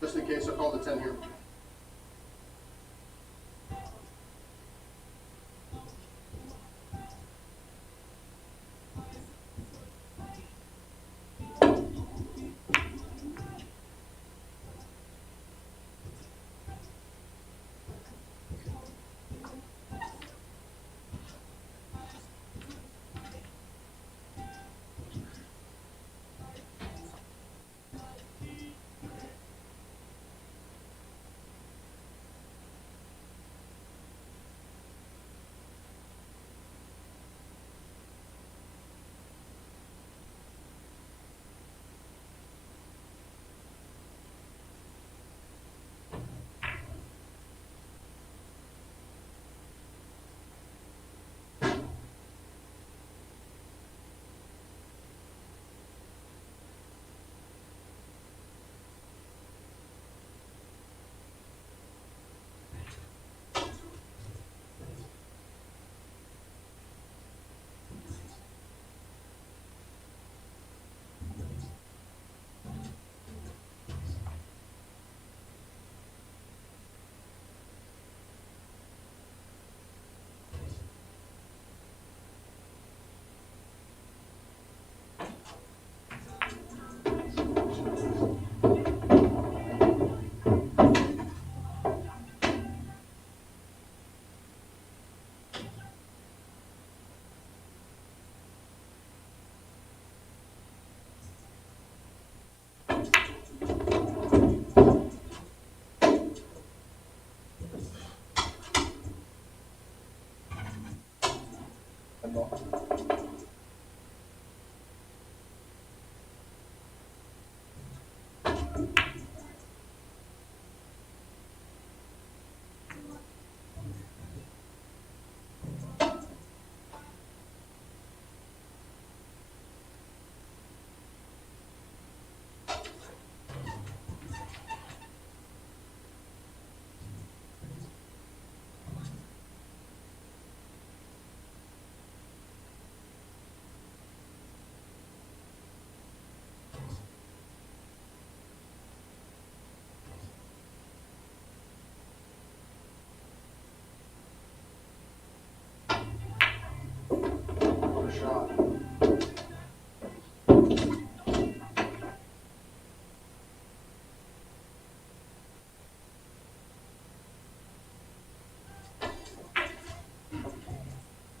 Just in case, I called the 10 here.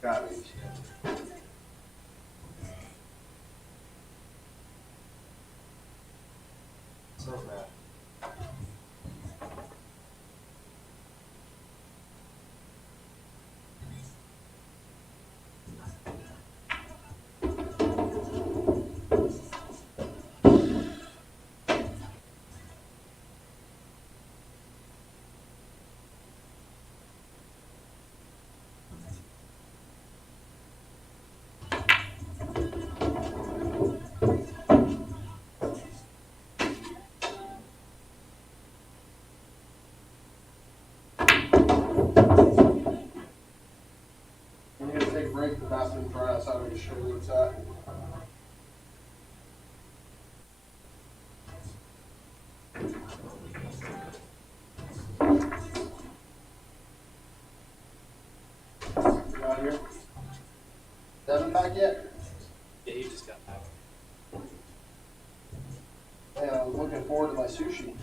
crabbies. So bad. I'm gonna take a break. The bathroom's right outside. I can show you where it's at. You out here? Devin back yet? Yeah, you just got back. Man, I was looking forward to my sushi.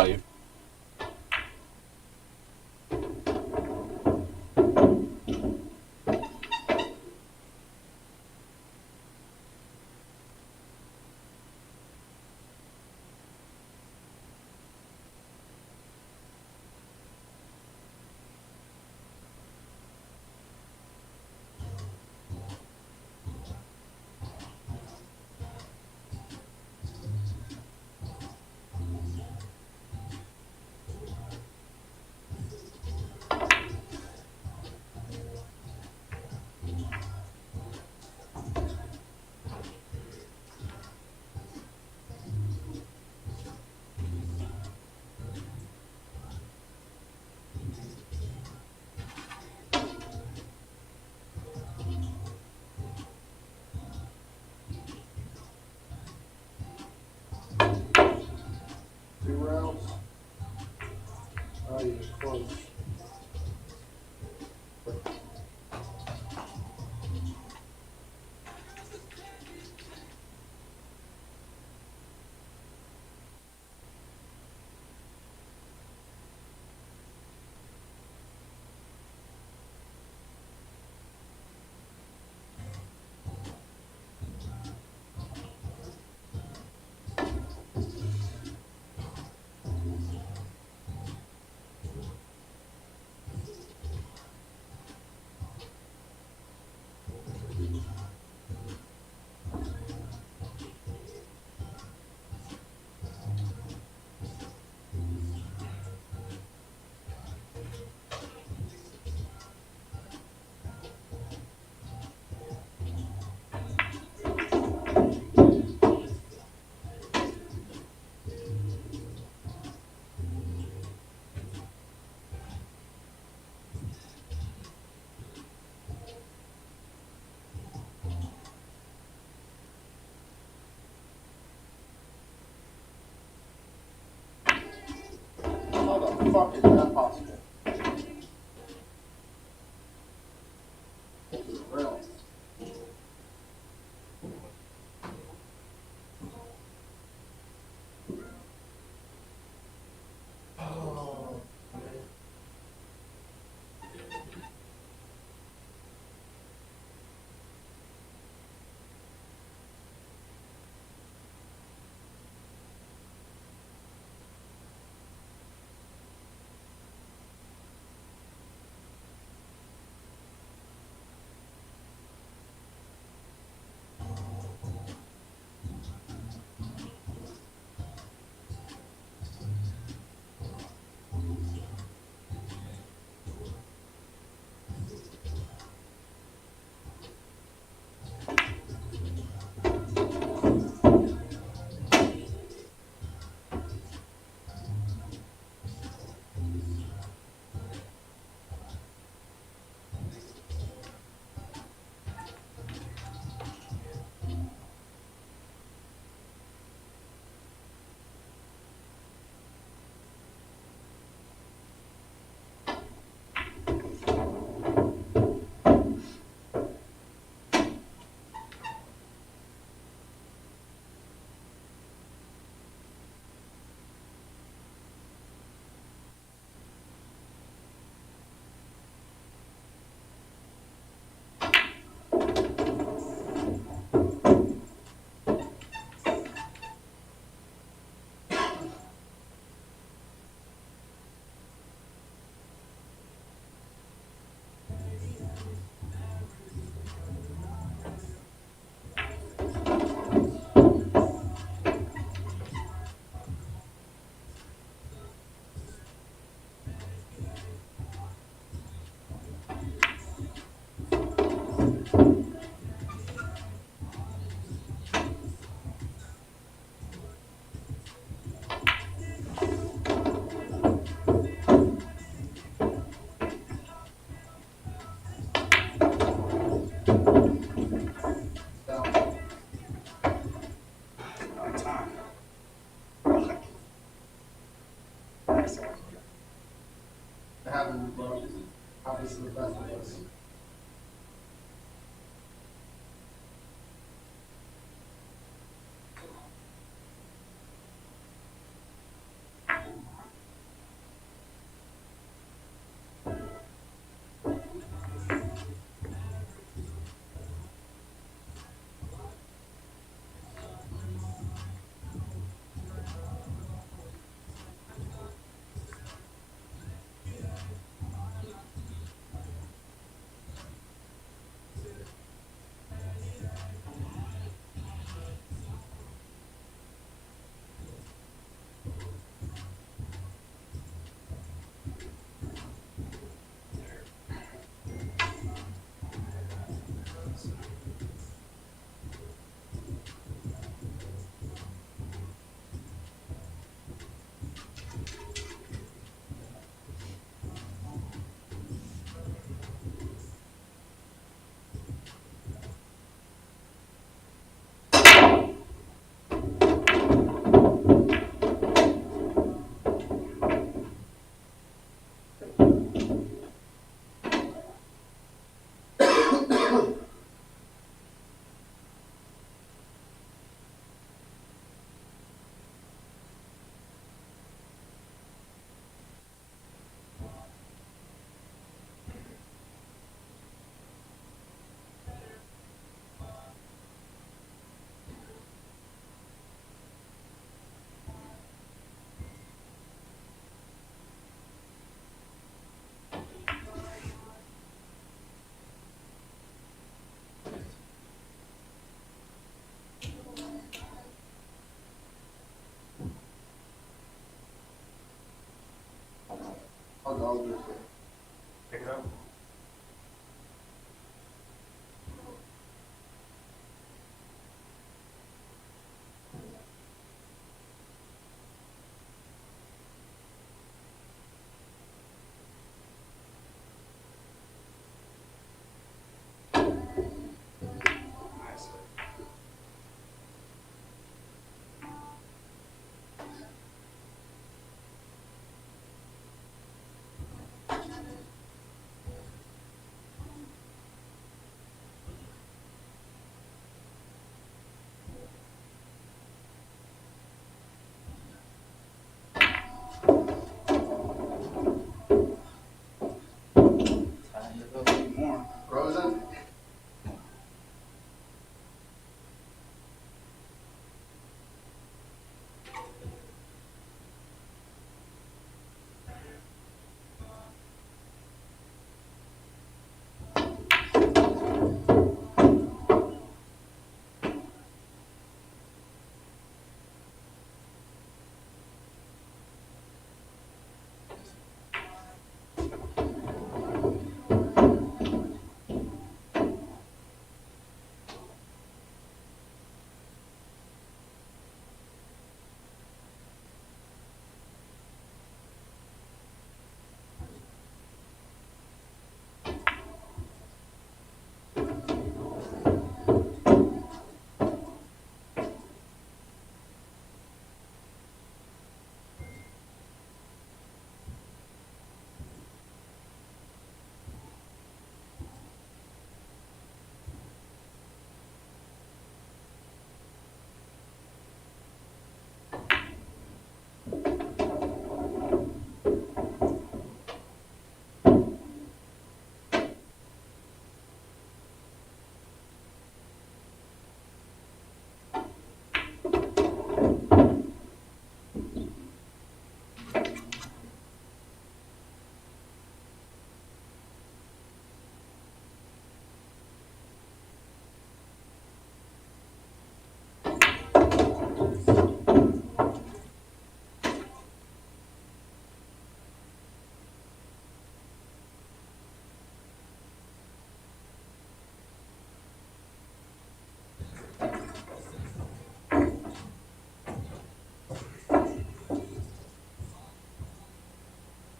Oh, you. Two rounds. Oh, you're close. How the fuck is that possible? Real. Down. On time. It happened, bro. Obviously, the best of us. I'll go with it. Pick it up. Nice. Time to go eat more. Frozen?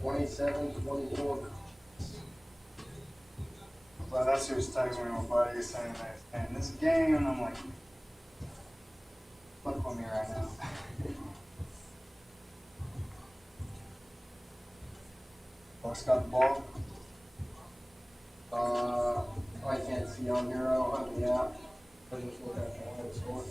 '27, 24. But that's who's texting me on Friday saying that in this game, and I'm like, look with me right now. Bucks got the ball. I can't see on here, I don't have the app. I just look at the score.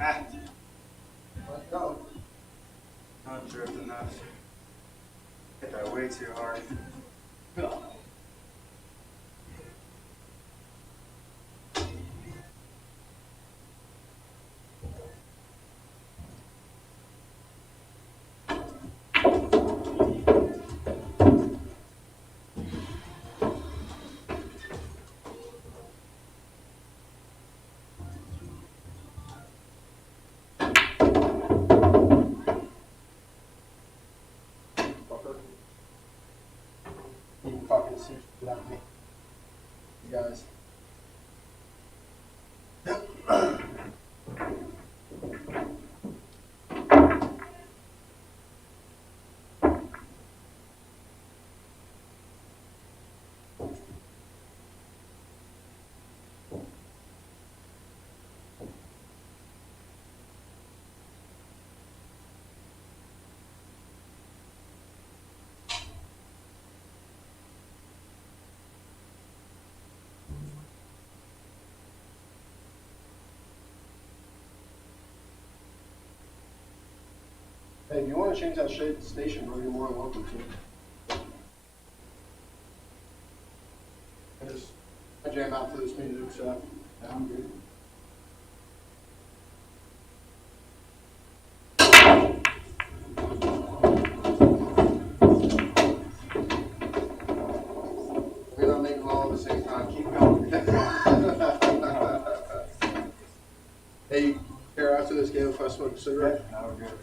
Ah, Let's go. not drift enough. Hit that way too hard. Fucker. You can fucking see without me. You guys. Hey, if you want to change that station, bro, you're more than welcome to. I jam out to this music, so yeah, I'm good. We're not making them all at the same time. Keep going. Hey, you care after this game if I smoke a cigarette? Now we're good.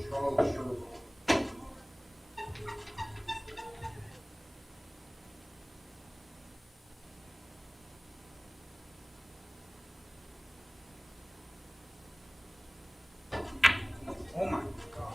Strong, sure. Oh my god.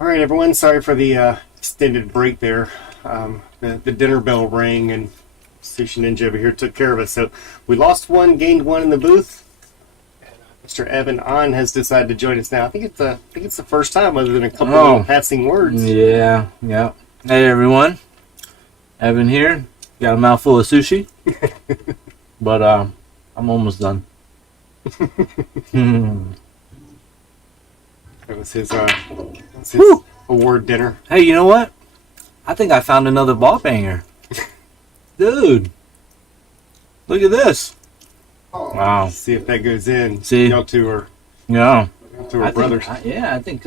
All right, everyone. Sorry for the extended break there. The dinner bell rang, and Sushi Ninja over here took care of us. So we lost one, gained one in the booth. Mr. Evan On has decided to join us now. I think it's the first time, other than a couple of passing words. Yeah. Hey everyone, Evan here. Got a mouthful of sushi, but I'm almost done. That was his award dinner. Hey, you know what? I think I found another ball banger. Dude, look at this. Wow. Let's see if that goes in. See? Y'all two are Yeah. brothers. I think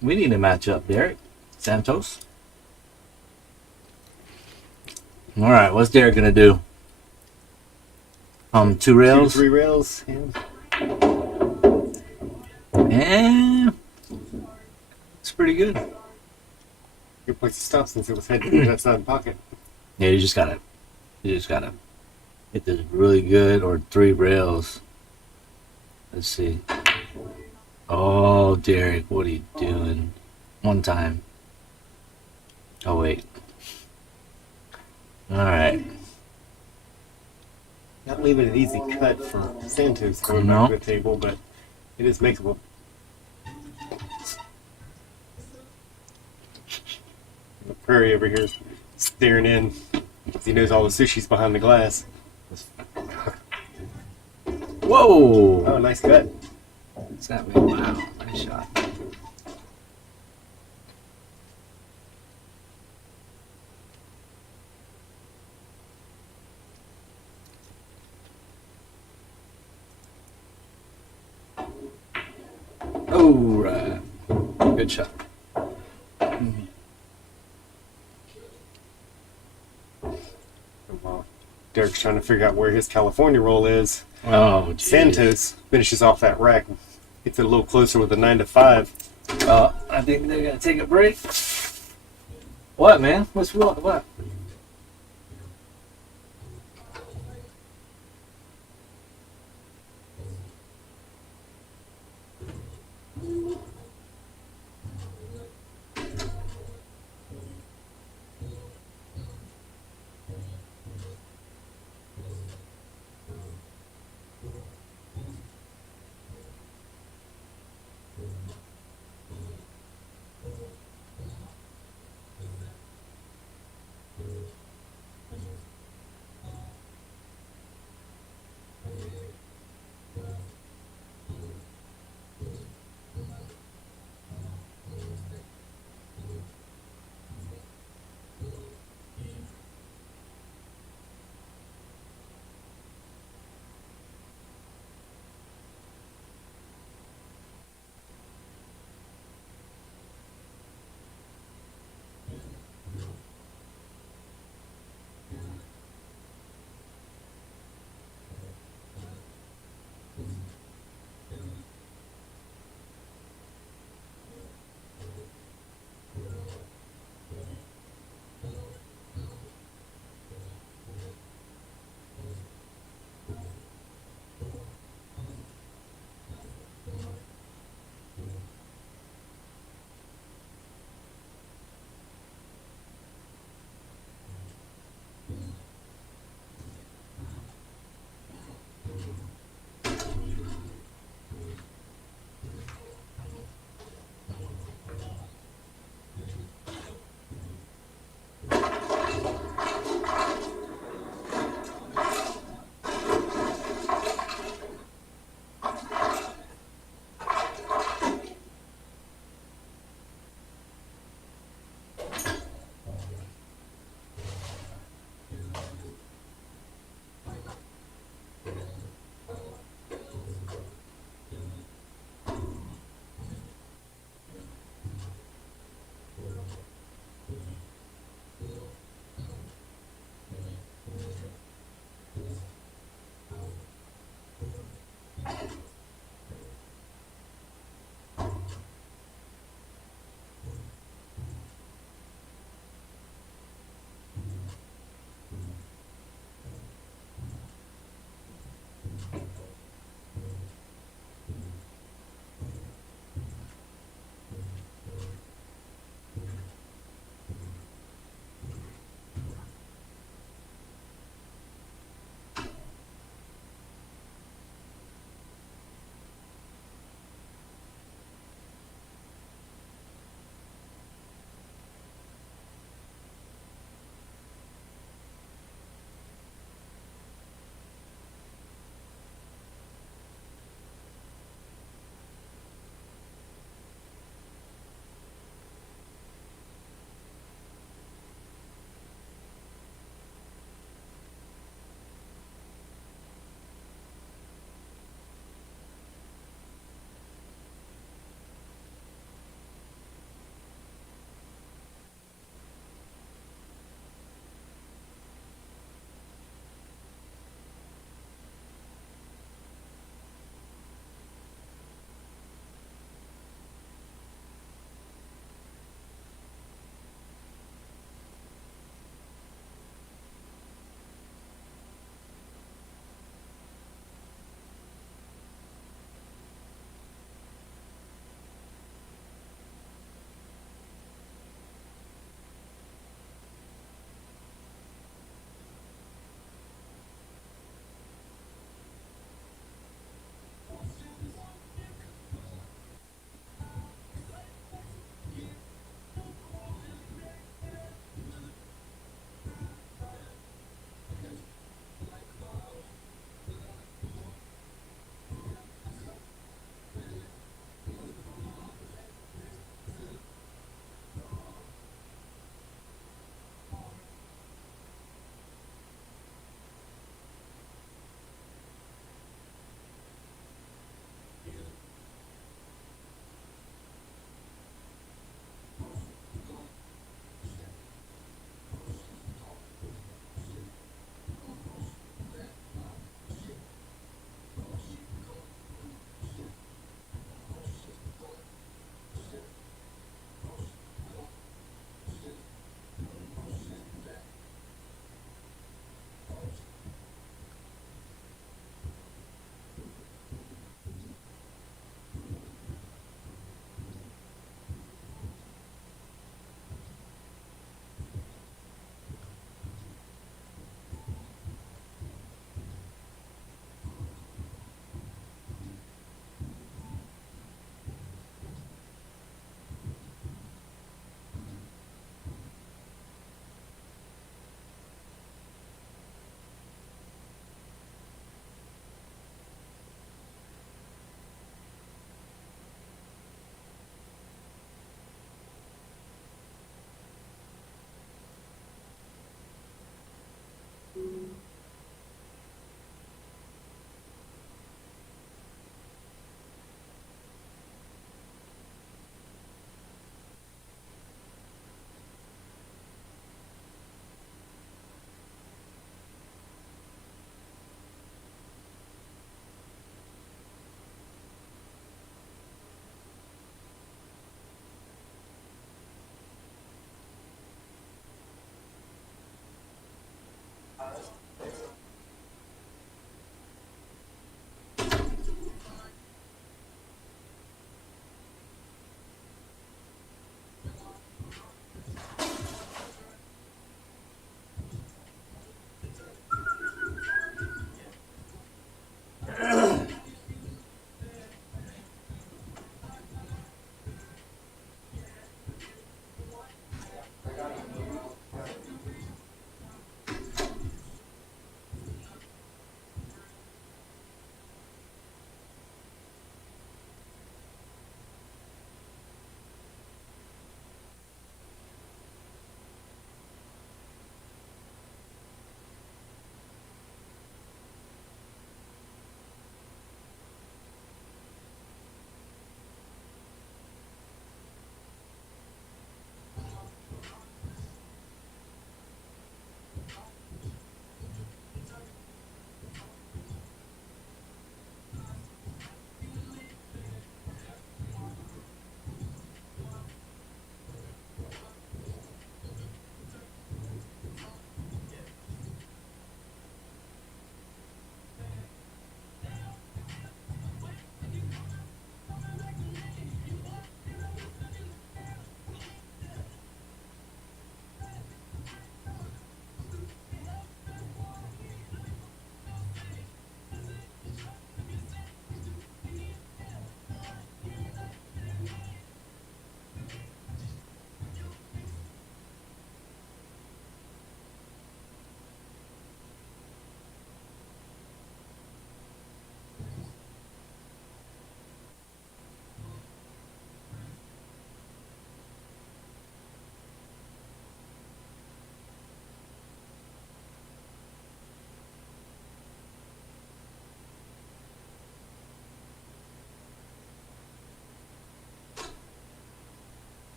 we need a match up, Derrick Santos. All right, what's Derrick gonna do? 2 rails. 2, 3 rails. And it's pretty good. Good place to stop since it was heading to that side pocket. Yeah, you just gotta hit this really good, or 3 rails. Let's see. Oh, Derrick, what are you doing? One time. Oh wait. All right. Not leaving an easy cut for Santos going No. back to the table, but it is makeable. Laprairie over here staring in because he knows all the sushi's behind the glass. Whoa! Oh, nice cut. What's that mean? Wow, nice shot. Oh, right. Good shot. While Derrick's trying to figure out where his California roll is, Oh, geez. Santos finishes off that rack. Gets it a little closer with a 9 to 5. I think they're gonna take a break. What, man? What?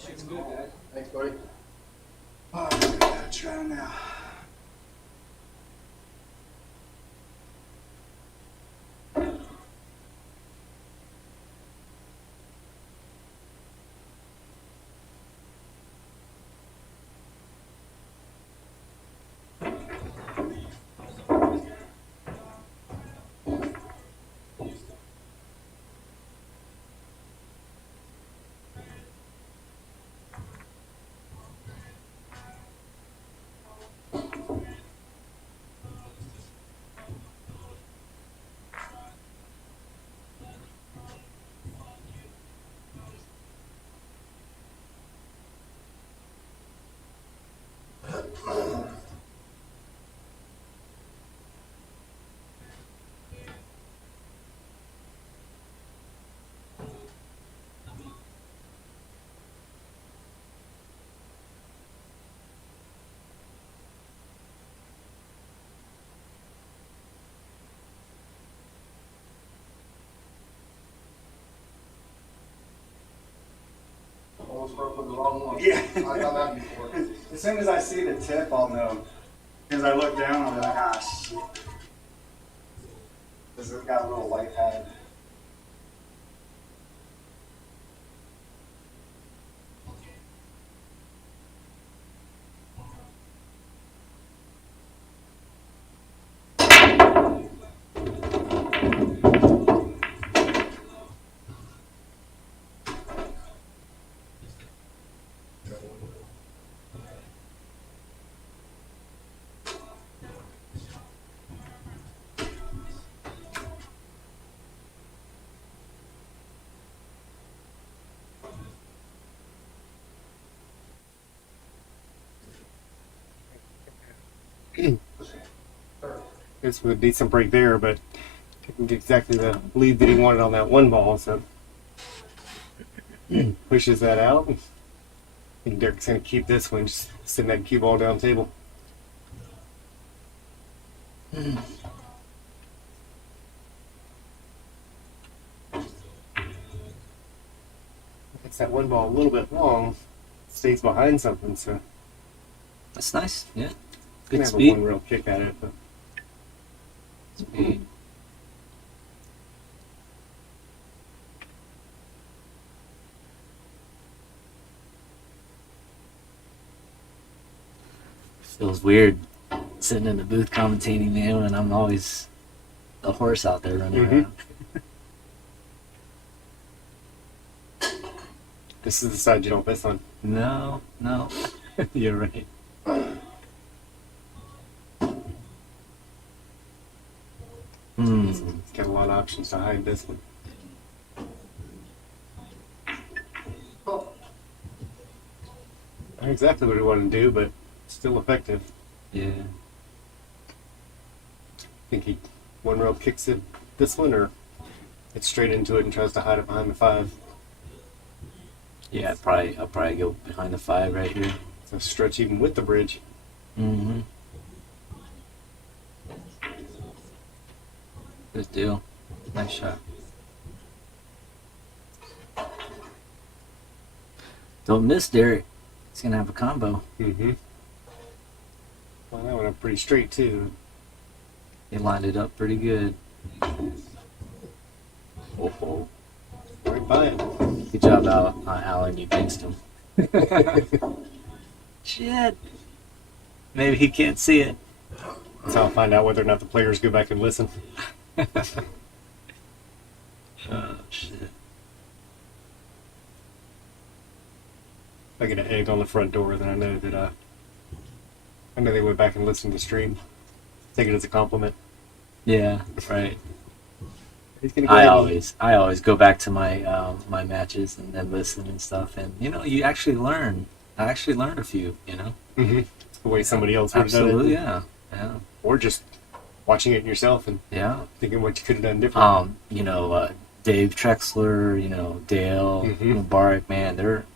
Thanks, buddy. Oh, I gotta try now. Almost broke with the wrong one. Yeah. I've done that before. As soon as I see the tip, I'll know. Because I look down, I'll be like, ah, shit. Because it's got a little white pad. This was a decent break there, but didn't get exactly the lead that he wanted on that one ball, so pushes that out. I think Derrick's going to keep this one, just sitting that cue ball down table. It's that one ball a little bit long, stays behind something, so That's nice. Yeah. gonna Good have speed. one real kick at it. But Speed. Feels weird sitting in the booth commentating, man, and I'm always the horse out there running Mhm. around. this is the side you don't miss on. No, you're right. It's got a lot of options to hide this one. Not exactly what we want to do, but still effective. Yeah. Think he one row kicks it this one, or it's straight into it and tries to hide it behind the 5. Yeah, I'll probably go behind the 5 right here. So stretch even with the bridge. Mm-hmm. Good deal. Nice shot. Don't miss, Derrick. He's gonna have a combo. Mm-hmm. Well, that went up pretty straight too. He lined it up pretty good. Oh, Right by it. good job, Alan. You jinxed him. Shit. Maybe he can't see it. That's how I'll find out whether or not the players go back and listen. Oh shit. If I get an egg on the front door, then I know that I know they went back and listened to the stream. Take it as a compliment. Yeah. Right. He's gonna go I ahead always go back to my my matches and then listen and stuff, and you actually learn. I actually learned a few. Mm-hmm. The way somebody else would have done it. Absolutely, yeah. Or just watching it yourself and Yeah. thinking what you could have done different. Dave Trexler, Dale, Mhm. Mubarak, man, they're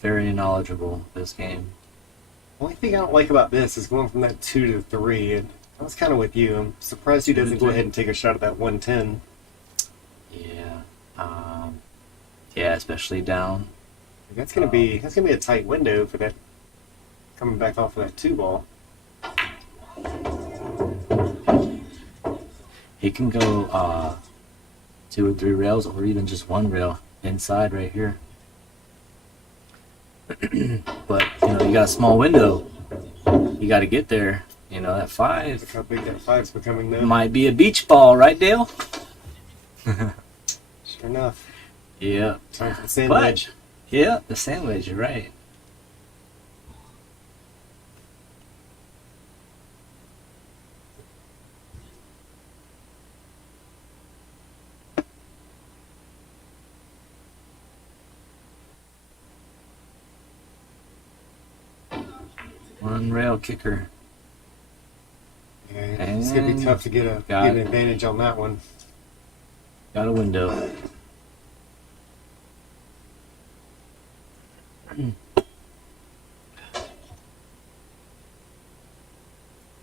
very knowledgeable this game. The only thing I don't like about this is going from that 2 to 3, and I was kind of with you. I'm surprised he 2 to doesn't go 3. ahead and take a shot at that 110. Yeah. Yeah, especially down That's gonna be a tight window for that coming back off of that 2 ball. He can go 2 or 3 rails, or even just 1 rail inside right here. But you got a small window. You got to get there. That Look 5 how big that 5's becoming now. might be a beach ball, right, Dale? Sure enough. Yeah. Time for the sandwich. Yeah, the sandwich. You're right. One rail kicker. Yeah, it's gonna be tough to get an advantage on that one. Got a window.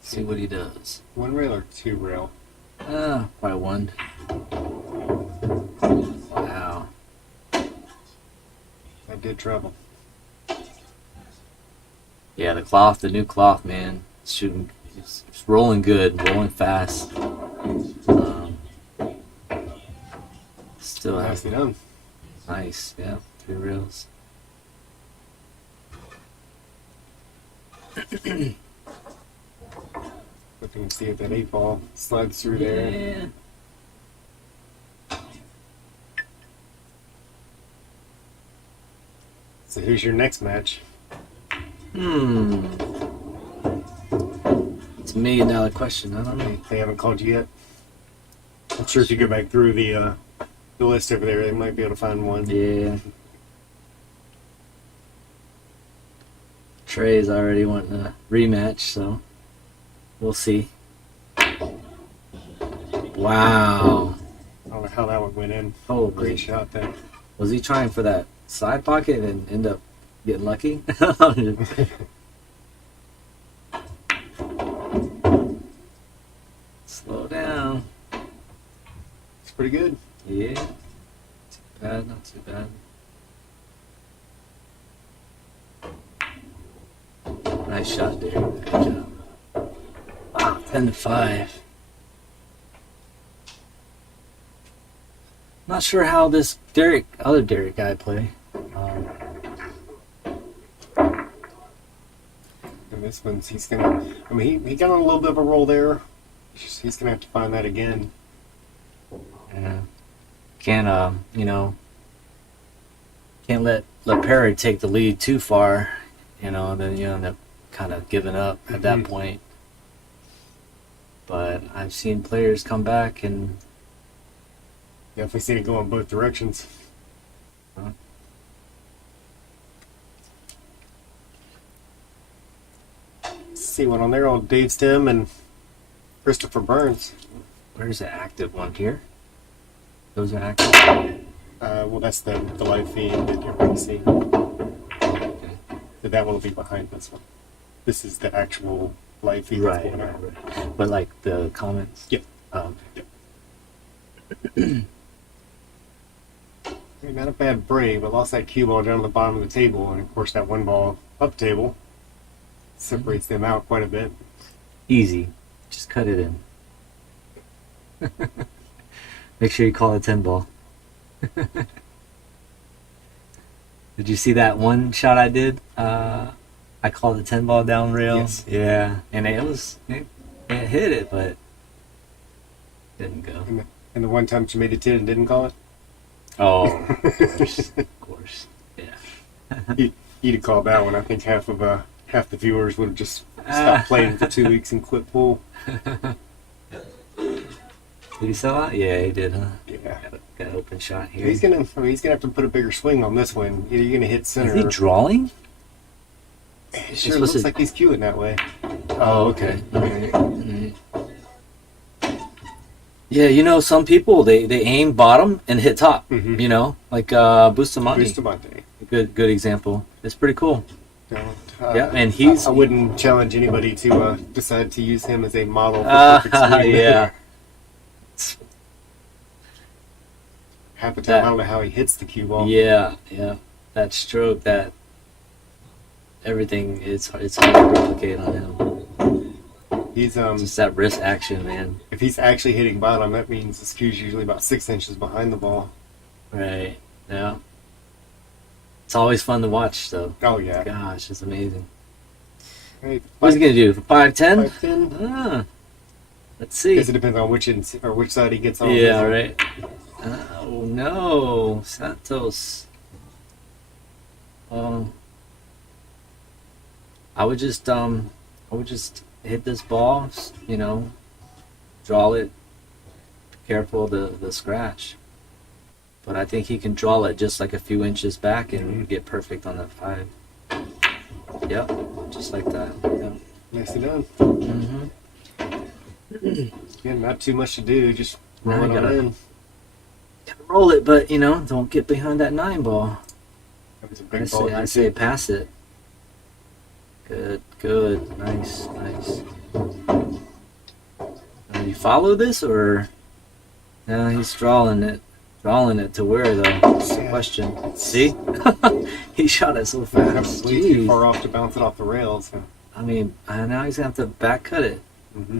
See what he does. 1 rail or 2 rail? Probably 1. Wow. That did trouble. Yeah, the new cloth, man. It's rolling good, rolling fast. Still has Nicely done. nice, yeah, 3 reels. Looking to see if that 8 ball slides through there. Yeah. So who's your next match? It's $1,000,000 question. I don't know. They haven't called you yet. I'm sure if you go back through the list over there, they might be able to find one. Yeah. Trey's already wanting a rematch, so we'll see. Wow. I don't know how that one went in. Oh, Great shot there. Was he trying for that side pocket and end up getting lucky? Slow down. It's pretty good. Yeah. Too bad, not too bad. Nice shot, Derek. Good job. Wow, 10-5. Not sure how this other Derek guy play. And this one's, he's gonna, I mean, he got on a little bit of a roll there. He's gonna have to find that again. Yeah. Can't let Laprairie take the lead too far, and then you end up kind of giving up at that point. But I've seen players come back and Definitely seen it go in both directions. See one on there, old Dave Stem and Christopher Burns. where's the active one here? Those are active. Well, that's the live feed that you're going to see. Okay. So that one will be behind this one. This is the actual live feed that's going on. Right. But like the comments. Yep. Yep. Not a bad break, but lost that cue ball down on the bottom of the table, and of course that 1 ball up table separates them out quite a bit. Easy. Just cut it in. Make sure you call it 10 ball. Did you see that one shot I did? I called a 10 ball down rail. Yes. Yeah, and it hit it, but didn't go. And the one time she made a 10 and didn't call it? Oh, of course. Yeah. You'd have called that one. I think half the viewers would have just stopped playing for 2 weeks and quit pool. Did he sell out? Yeah, he did, huh? Yeah. Got an open shot here. He's gonna have to put a bigger swing on this one. Either you're gonna hit center. Is he drawing? It sure looks like he's cueing that way. Oh, okay. All right. Yeah, some people they aim bottom and hit top. Mhm. Like Bustamante. Bustamante. Good example. It's pretty cool. Don't, Yeah, and I wouldn't challenge anybody to decide to use him as a model for perfect swing. yeah. Half the time, I don't know how he hits the cue ball. Yeah. that stroke, that everything, it's hard to replicate on him. He's Just that wrist action, man. if he's actually hitting bottom, that means the skew's usually about 6 inches behind the ball. Right. Yeah. It's always fun to watch, though. Oh yeah. Gosh, it's amazing. Right. What's he gonna do? 5'10"? 5'10". Ah, let's I see. guess it depends on which or which side he gets on. Yeah, right. Oh no, Santos. I would just hit this ball, you know, draw it. Be careful of the scratch. But I think he can draw it just like a few inches back and get perfect on that 5. Yep, just like that. Yep. Nicely done. Mm-hmm. Again, not too much to do. Just roll Now it you on gotta- in. Roll it, but you know, don't get behind that 9 ball. That was a big ball. I say pass it. Good, nice. You follow this or? No, he's drawing it to where though? That's the Yeah. question. See, he shot it so That was fast. way too Jeez. far off to bounce it off the rails. I mean, now he's gonna have to back cut it. Mm-hmm.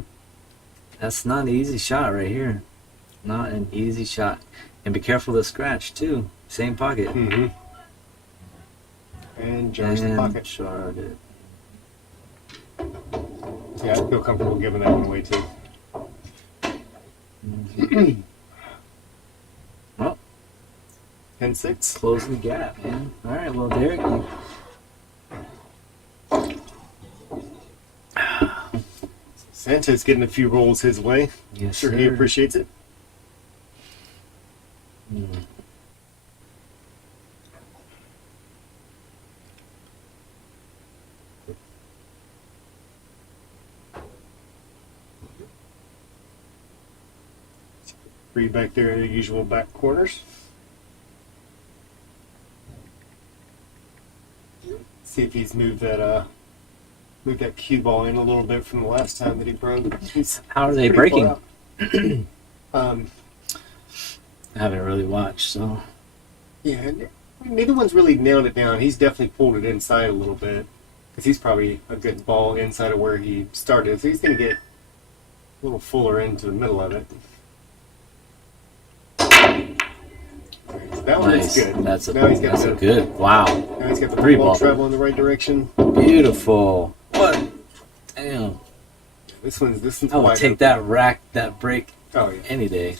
That's not an easy shot right here. Not an easy shot. And be careful of the scratch too. Same pocket. Mm-hmm. And jars the pocket. Jarred it. Yeah, I feel comfortable giving that one away too. Well, 10-6. closing the gap, man. All right, well, Derrick, Santos getting a few rolls his way. yes, Sure, sir. he appreciates it. Mm. Three back there in the usual back corners. See if he's moved that cue ball in a little bit from the last time that he broke. He's How are they pretty breaking? far out. I haven't really watched, so Yeah, neither one's really nailed it down. He's definitely pulled it inside a little bit because he's probably a good ball inside of where he started. So he's going to get a little fuller into the middle of it. That one nice. is good. That's a Now he's got that's the- a good. Wow, Now he's got the Three ball ball. travel in the right direction. beautiful. What? Damn. This one's I would wide take open. that break Oh yeah, any day.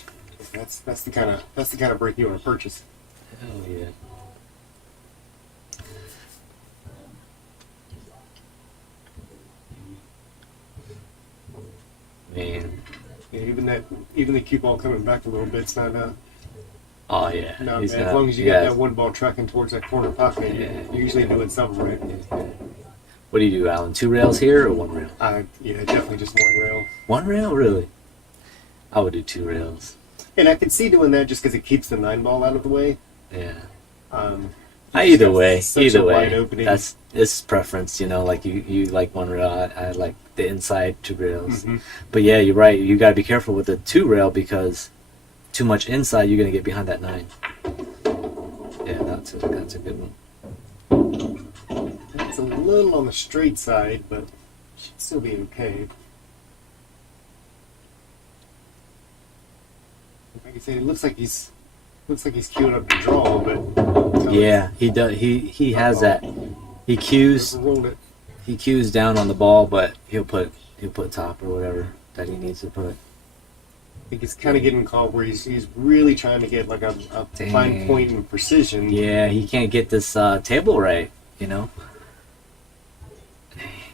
that's the kind of break you want to purchase. Hell yeah. Man. Yeah, even the cue ball coming back a little bit, it's not Oh yeah. not He's bad. As got- long as you yeah. got that one ball trucking towards that corner pocket, Yeah. you're usually doing something right. What do you do, Alan? 2 rails here or 1 rail? Yeah, definitely just one rail. 1 rail, really? I would do 2 rails. And I could see doing that just because it keeps the 9 ball out of the way. Yeah. It's Either such a wide way. opening. That's it's preference, you know. Like you like 1 rail. I like the inside 2 rails. Mhm. But yeah, you're right. You gotta be careful with the 2 rail because too much inside, you're gonna get behind that 9. Yeah, that's a good one. It's a little on the straight side, but should still be okay. Like I said, it looks like he's queued up to draw, but Yeah, he does. He has that. He cues rolled it. down on the ball, but he'll put top or whatever that he needs to put. I think he's kind of getting caught where he's really trying to get like a fine Dang. point and precision. Yeah, he can't get this table right, you know.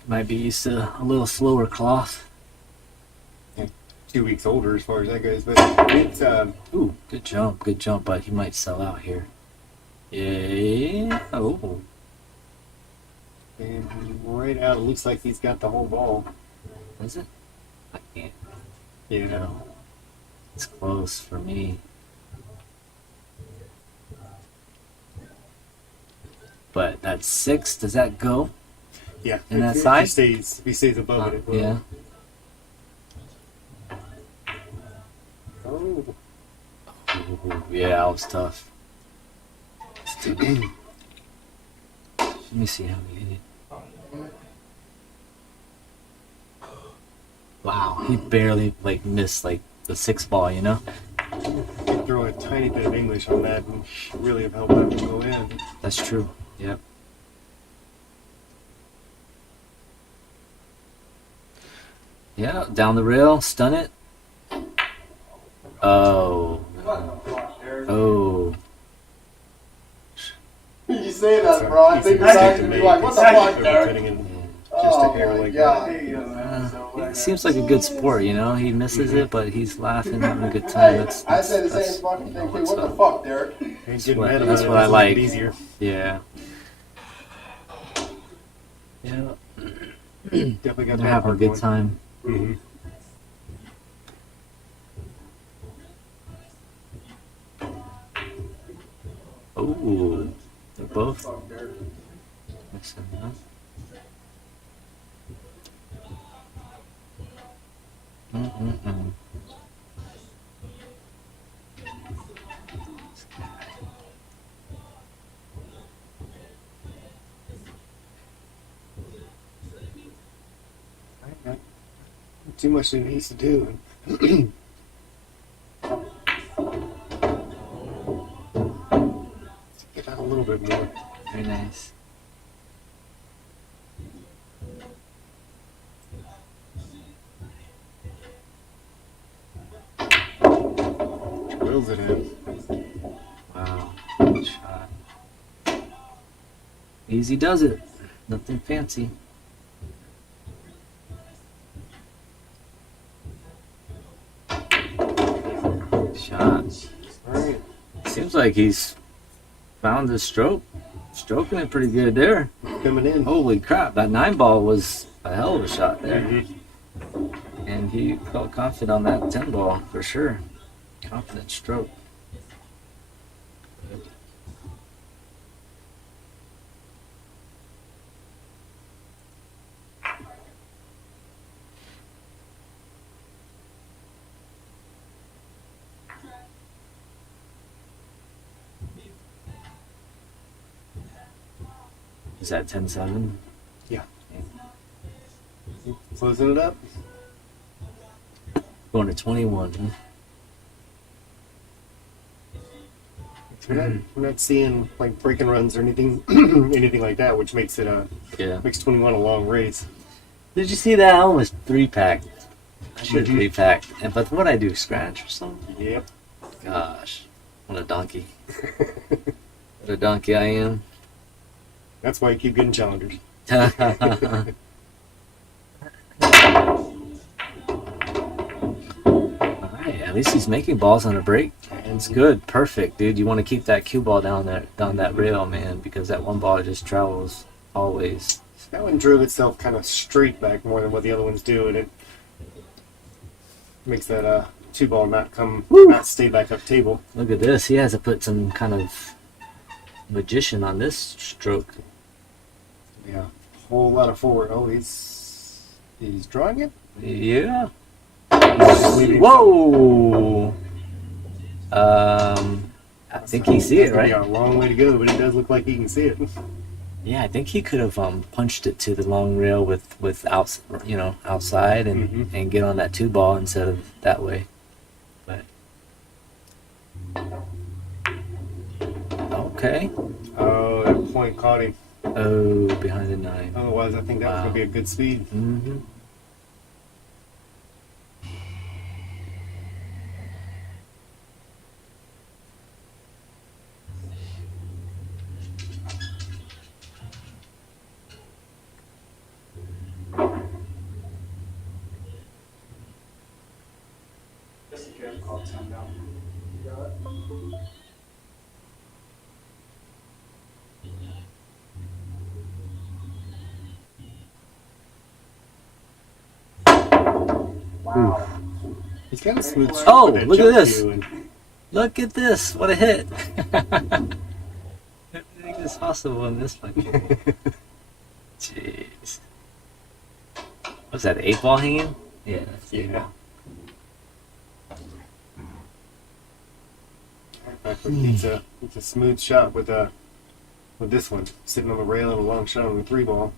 Might be used to a little slower cloth. 2 weeks older as far as that goes, but it's Ooh, good jump, but he might sell out here. Yeah. Oh, and right out. It looks like he's got the whole ball. is it? I can't. Yeah. No. It's close for me. But that's 6. Does that go? Yeah. And that if side? if he stays above it will. Yeah. Oh. Ooh, yeah, that was tough. Let me see how he hit it. Wow, he barely like missed like the 6 ball, you know? You throw a tiny bit of English on that and really have helped that one go in. That's true. Yep. Yeah, down the rail, stun it. Oh. What the fuck, Derek? Oh. You say that, bro. I think That's you're it not to gonna me. be like, what the That's fuck, it, Derek? Hitting in just a hair like God. that. He seems like a good sport, you know? He misses it, but he's laughing, having a good time. Hey, I say the same fucking thing too. What the fuck, Derek? Ain't getting what- mad about that's it, what I it's a little like. bit easier. Yeah. Yeah. Definitely got They're that having a hard good going. time. Mm-hmm. Oh, they're both Fuck, Derek. missing, huh? Mm-mm-mm. Not too much that he needs to do. Get out a little bit more. Very nice. Drills it in. Wow. Good shot. Easy does it. Nothing fancy. Shots. Alright. Seems like he's found his stroke. Stroking it pretty good there. Coming in. Holy crap, that 9 ball was a hell of a shot there. Mhm. And he felt confident on that 10 ball for sure. Confident stroke. Is that 10-7? Closing it up. Going to 21. Huh? We're not seeing like breaking runs or anything, anything like that, which makes it Yeah. makes 21 a long race. Did you see that? I almost 3-packed. I should have Mhm. 3-packed. And but what I do? Scratch or something? Yep. Gosh, what a donkey! What a donkey I am. That's why you keep getting challengers. Alright, at least he's making balls on a break. It's good, perfect, dude. You want to keep that cue ball down that rail, man, because that one ball just travels always. That one drove itself kind of straight back more than what the other ones do, and it makes that 2 ball not stay back up table. Look at this. He has to put some kind of magician on this stroke. Yeah, whole lot of forward. Oh, he's drawing it. Yeah. Just leaving it. Whoa. I think he see it, That's gonna be right? a long way to go, but it does look like he can see it. Yeah, I think he could have punched it to the long rail with outside and get on that 2 ball instead of that way. But okay. Oh, that point caught him. Oh, behind the 9. Otherwise, I think that was Wow. gonna be a good speed. Mm-hmm. Guess you can't call 10 down. You got it? Wow. He's got a smooth stroke Oh, with that look at jump this. cue, and Look at this! What a hit! Everything is possible in this one. Jeez. Was that 8 ball hanging? Yeah. That's 8 Yeah. ball. It's a smooth shot with with this one, sitting on the rail and a long shot on the 3-ball.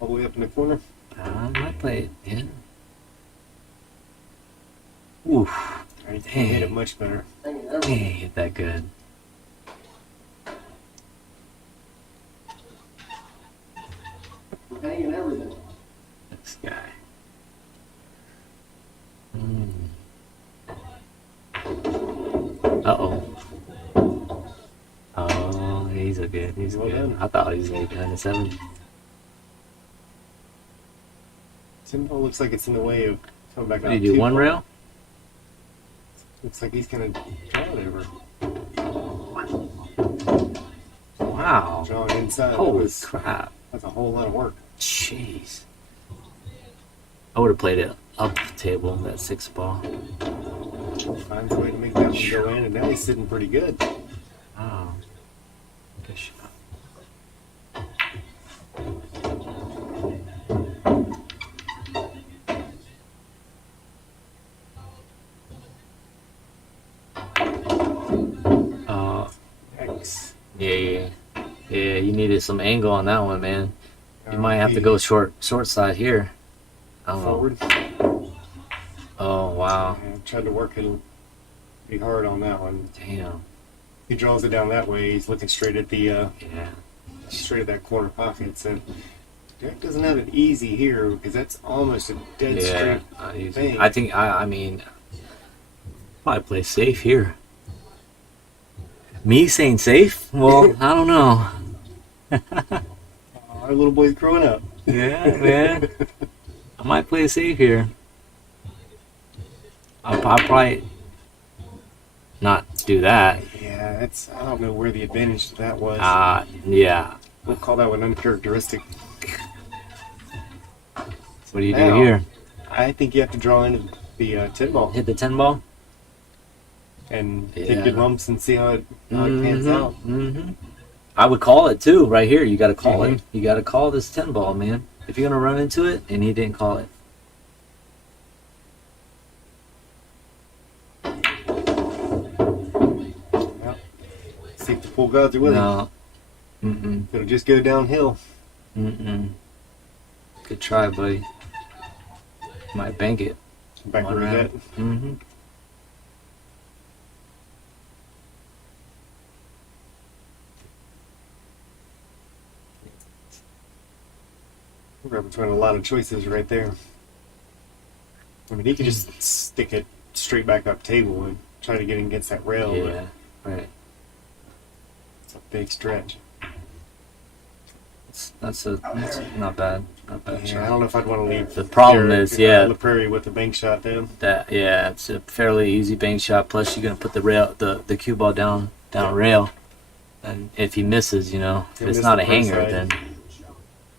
All the way up in the corner. I might play it, yeah. Oof. I hit it Dang. much better. Hanging Dang, everything. hit that good. Hanging everything. This guy. Uh-oh. Oh, he's a good. He's Well good. done. I thought he was maybe behind the 7. Timbo looks like it's in the way of coming back What out. do you do, 1 2-ball. rail? Looks like he's going to draw it over. Wow. Drawing inside. Holy crap. That's a whole lot of work. Jeez. I would have played it up the table, that 6-ball. Finds a way to make that one go in, and now he's sitting pretty good. Wow. Good shot. Yikes. Yeah. Yeah, you needed some angle on that one, man. You might have to He go short side here. I don't know. forward. Oh, wow. Yeah, tried to work it pretty hard on that one. Damn. He draws it down that way. He's looking straight at the Yeah. straight at that corner pocket. So Derrick doesn't have it easy here because that's almost a dead Yeah. straight thing. I think, I mean, probably play safe here. Me saying safe? Well, I don't know. Our little boy's growing up. Yeah, man. I might play safe here. I'll probably not do that. Yeah, that's. I don't know where the advantage to that was. Yeah. We'll call that one uncharacteristic. So what do you do Now, here? I think you have to draw into the 10 ball Hit the 10 ball? and Yeah. take good lumps and see how it pans out. Mm-hmm. I would call it too, right here. You got to call it. You got to call this 10 ball, man. If you're going to run into it, and he didn't call it. See if the pool gods are with him. No. Mm-mm. It'll just go downhill. Mm-mm. Good try, buddy. Might bank it. Back One where he's round. at. Mm-hmm. We're between a lot of choices right there. I mean, he could just stick it straight back up table and try to get it against that rail. But Yeah, right. it's a big stretch. That's not bad. Not bad Yeah, I shot. don't know if I'd want to leave. The problem Derrick, is, yeah. Laprairie with the bank shot then. That it's a fairly easy bank shot. Plus, you're gonna put the cue ball down rail, and if he misses, if He'll it's miss not the a first hanger, side.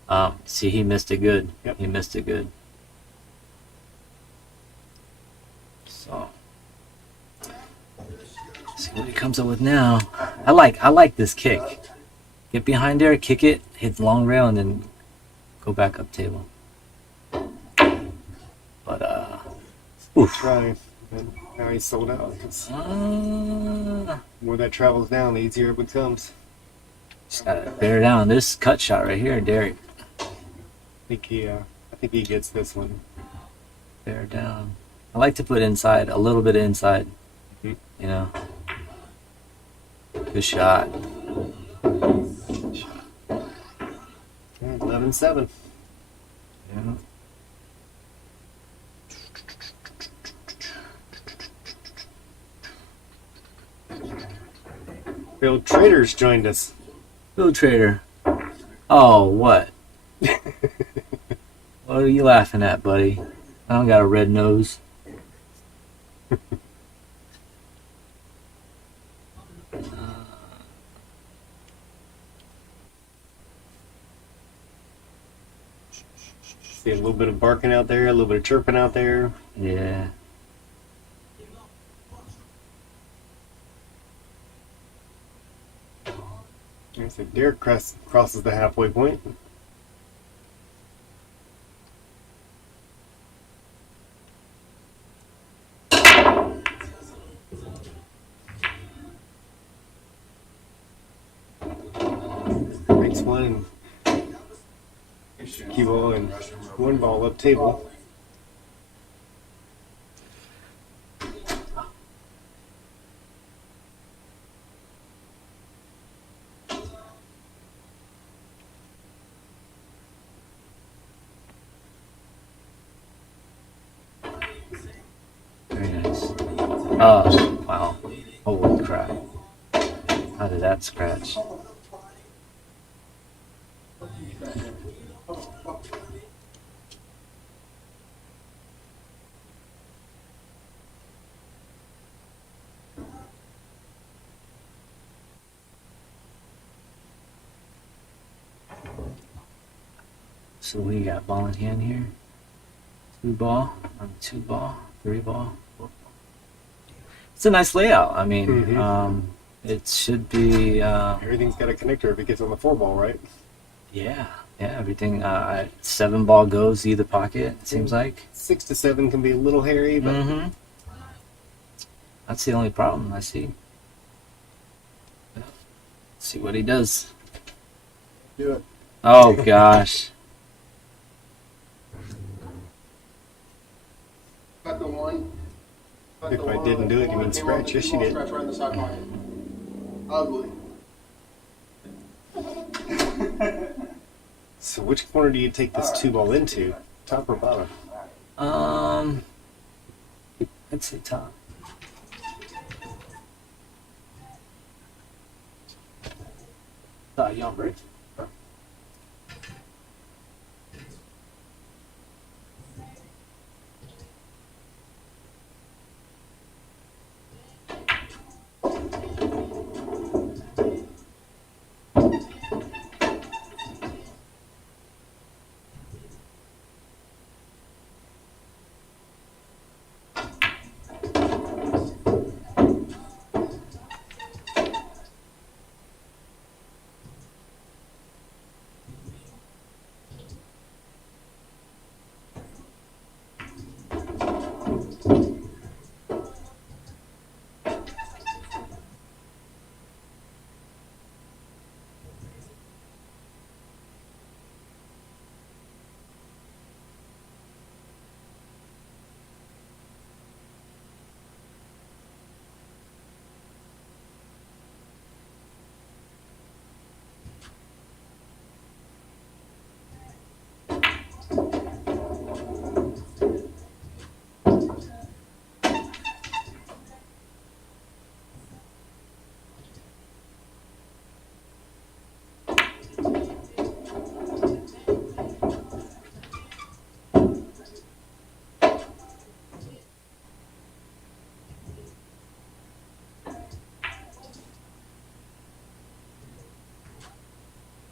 then see, he missed it good. Yep. He missed it good. So, see what he comes up with now. I like this kick. Get behind there, kick it, hit the long rail, and then go back up table. But oof. Try. And now he's sold out. 'Cause the Uh, more that travels down, the easier it becomes. Just gotta bear down. This cut shot right here, Derrick. I think he gets this one. Bear down. I like to put inside, a little bit inside. Mhm. You know. Good shot. 11-7. Yeah. Bill Traders joined us. Bill Trader. Oh, what? What are you laughing at, buddy? I don't got a red nose. See a little bit of barking out there, a little bit of chirping out there. Yeah. So Derrick crosses the halfway point. this one. Cue ball and one ball up table. Very nice. Oh, wow. Holy crap. How did that scratch? So we got ball in hand here. 2 ball, 2 ball, 3 ball. It's a nice layout. I mean, Mhm. it should be. Everything's got a connector if it gets on the 4 ball, right? Yeah, everything. 7 ball goes either pocket. It seems like. 6 to 7 can be a little hairy, but Mm-hmm. That's the only problem I see. Let's see what he does. Do it. Oh gosh. Cut the one. Cut If the I one, didn't do it, you came mean on scratch? the Yes, you ball, did. Scratch right in the side pocket. Ugly. so which corner do you take this 2 ball into? Top or bottom? I'd say top. You on break?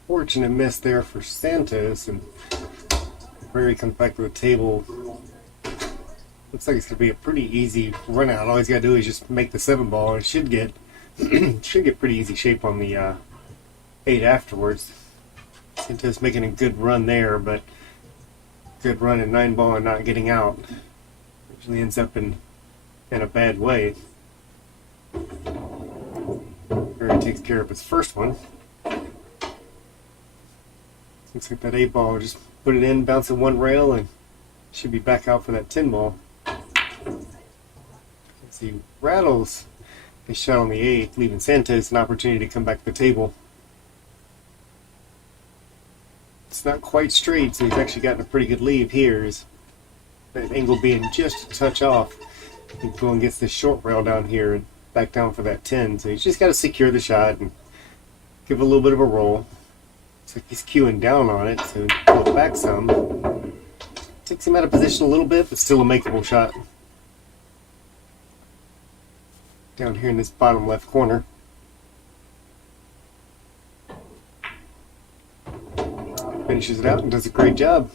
Fortunate miss there for Santos, and Laprairie comes back to the table. Looks like it's going to be a pretty easy run out. All he's got to do is just make the 7 ball, and should get pretty easy shape on the 8 afterwards. Santos making a good run there, but good run in 9 ball and not getting out. Usually ends up in a bad way. Laprairie takes care of his first one. Looks like that 8 ball, just put it in, bounce in one rail, and should be back out for that 10 ball. As he rattles his shot on the 8th, leaving Santos an opportunity to come back to the table. It's not quite straight, so he's actually gotten a pretty good lead here. That angle being just a touch off. He's going gets this short rail down here and back down for that 10. So he's just got to secure the shot and give it a little bit of a roll. Looks like he's queuing down on it, so pull it back some. Takes him out of position a little bit, but still a makeable shot. Down here in this bottom left corner. Finishes it out and does a great job.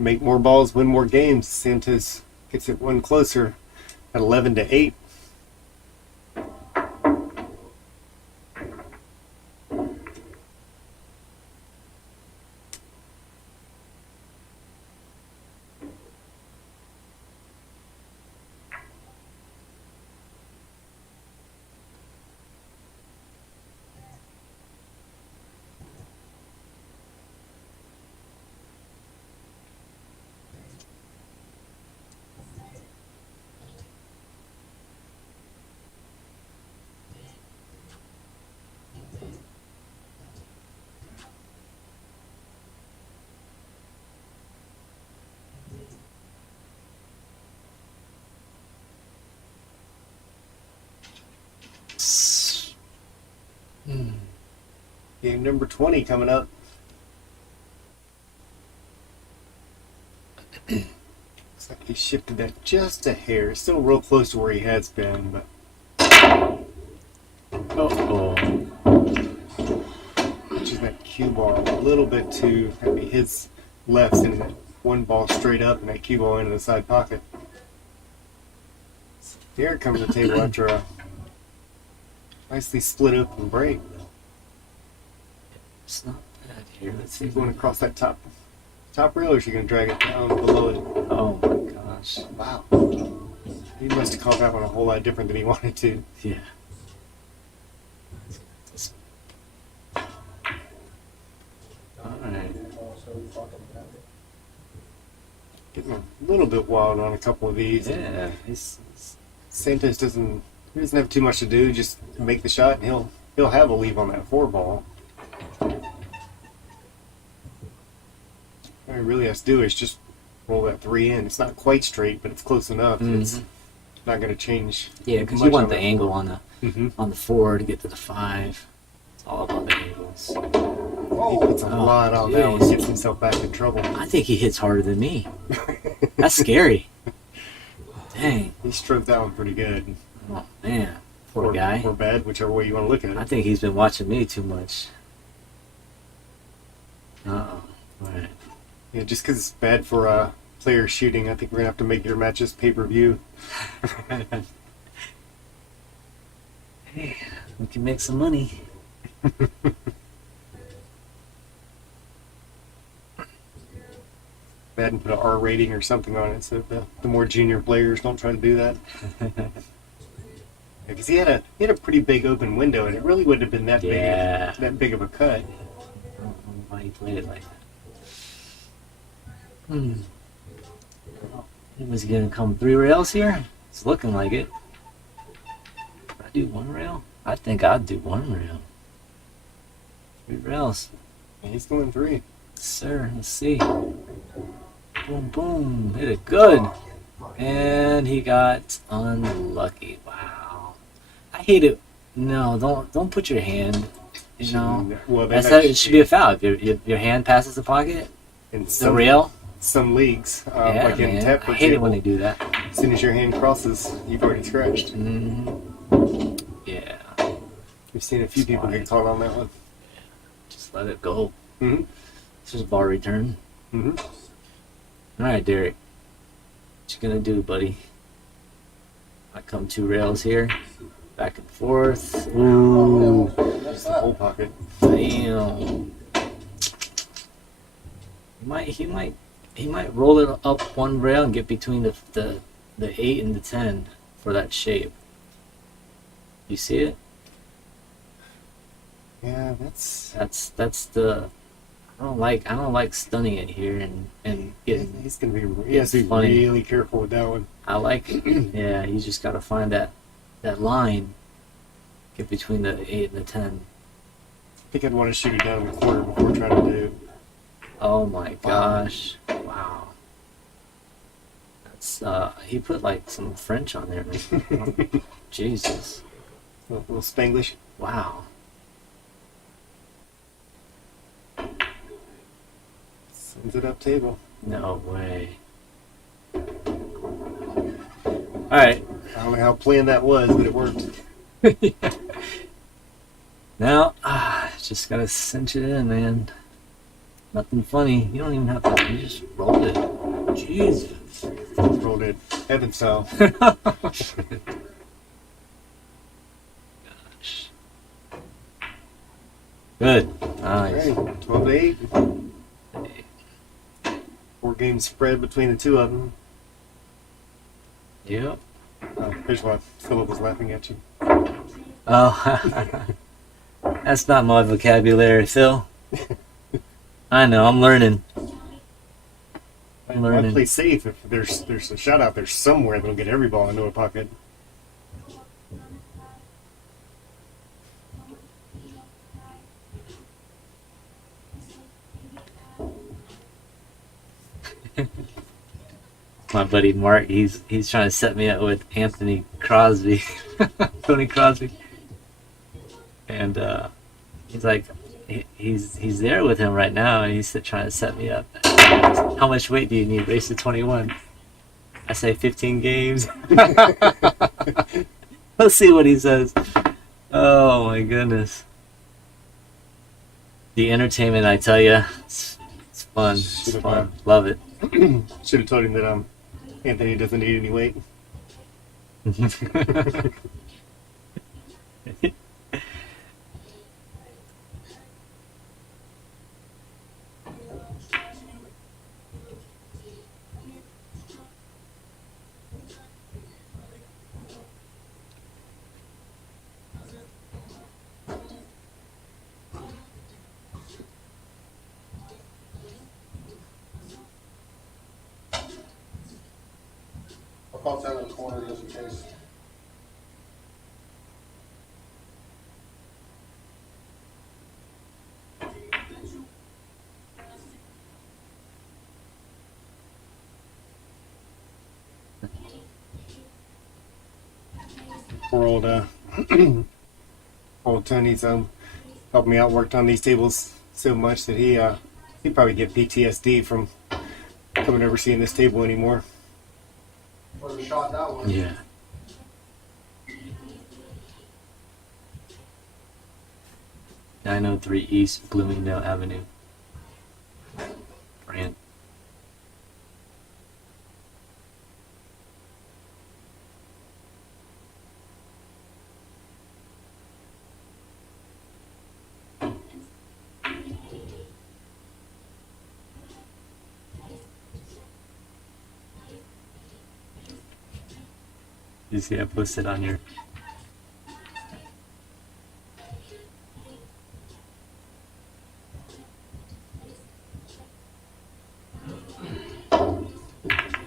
Make more balls, win more games. Santos gets it one closer at 11-8. Game number 20 coming up. Looks like he shifted that just a hair. It's still real close to where he has been, but Oh. just that cue ball a little bit too. I mean, his left sending that one ball straight up and that cue ball into the side pocket. Derrick comes to the table after a nicely split open break. It's not bad here. Let's see. He's going across that top rail, or is he going to drag it down below it? Oh my gosh. Wow. He must have caught that one a whole lot different than he wanted to. Yeah. Alright. Getting a little bit wild on a couple of these. Yeah. Santos doesn't have too much to do. Just make the shot, and he'll have a leave on that 4 ball. All he really has to do is just roll that 3 in. It's not quite straight, but it's close enough. It's not going to change. Yeah, because much you want on the that. angle on the Mhm. on the 4 to get to the 5. It's all about the angles. He puts a Oh, lot on that one, jeez. gets himself back in trouble. I think he hits harder than me. That's scary. Dang. He stroked that one pretty good. Oh man. Poor or, guy. Or bad, whichever way you want to look at I it. think he's been watching me too much. Uh-oh. Alright. Yeah, just because it's bad for player shooting, I think we're going to have to make your matches pay-per-view. Hey, we can make some money. Bad and put an R rating or something on it, so the more junior players don't try to do that. Because he had a pretty big open window, and it really wouldn't have been that Yeah. big of a cut. I don't know why he played it like that. Was he gonna come 3 rails here? It's looking like it. Should I do 1 rail? I think I'd do 1 rail. 3 rails. And he's going 3. Sir, let's see. Boom, boom. Hit it good. And he got unlucky. Wow. I hate it. No, don't put your hand. You know, Well, that's how it should be a foul. If your hand passes the pocket, in the rail. some leagues, Yeah, like in man. TEP, for I hate it when they example, do that. as soon as your hand crosses, you've already scratched. Yeah. We've seen a few That's people fine. get caught on that one. Just let it go. Mm-hmm. It's just ball return. Mm-hmm. All right, Derrick. What you gonna do, buddy? I come 2 rails here, back and forth. Ooh, Just the whole pocket. damn. He might roll it up 1 rail and get between the 8 and the 10 for that shape. You see it? Yeah, that's That's the. I don't like stunning it here and getting. he's gonna be. He has to be funny. really careful with that one. I like it. Yeah, you just gotta find that line. Get between the 8 and the 10. I think I'd want to shoot it down in the corner before trying to do. Oh my gosh! Wow. That's he put like some French on there. Man. Jesus! A little Spanglish. Wow. Sends it up table. No way. All right. I don't know how planned that was, but it worked. Now, just gotta cinch it in, man. Nothing funny. You don't even have to. You just roll it. Jesus. Rolled it Evan style. Gosh. Good. Nice. Right, 12-8. 4-game spread between the two of them. Yep. Here's why Philip was laughing at you. Oh, that's not my vocabulary, Phil. I know. I'm learning. I'm Why learning. play safe if there's a shot out there somewhere that'll get every ball into a pocket? My buddy Mark, he's trying to set me up with Anthony Crosby, Tony Crosby. and he's like, he's there with him right now, and he's trying to set me up. How much weight do you need? Race to 21. I say 15 games. Let's see what he says. Oh my goodness. The entertainment, I tell you, it's fun. It's Should've, fun. Love it. Should have told him that Anthony doesn't need any weight. I'll call 10 in the corner just in case. Poor old, old Tony's helped me out, worked on these tables so much that he'd probably get PTSD from coming over seeing this table anymore. What a shot that was. Yeah. (903) East Bloomingdale Avenue. Brand. You see, I posted on your.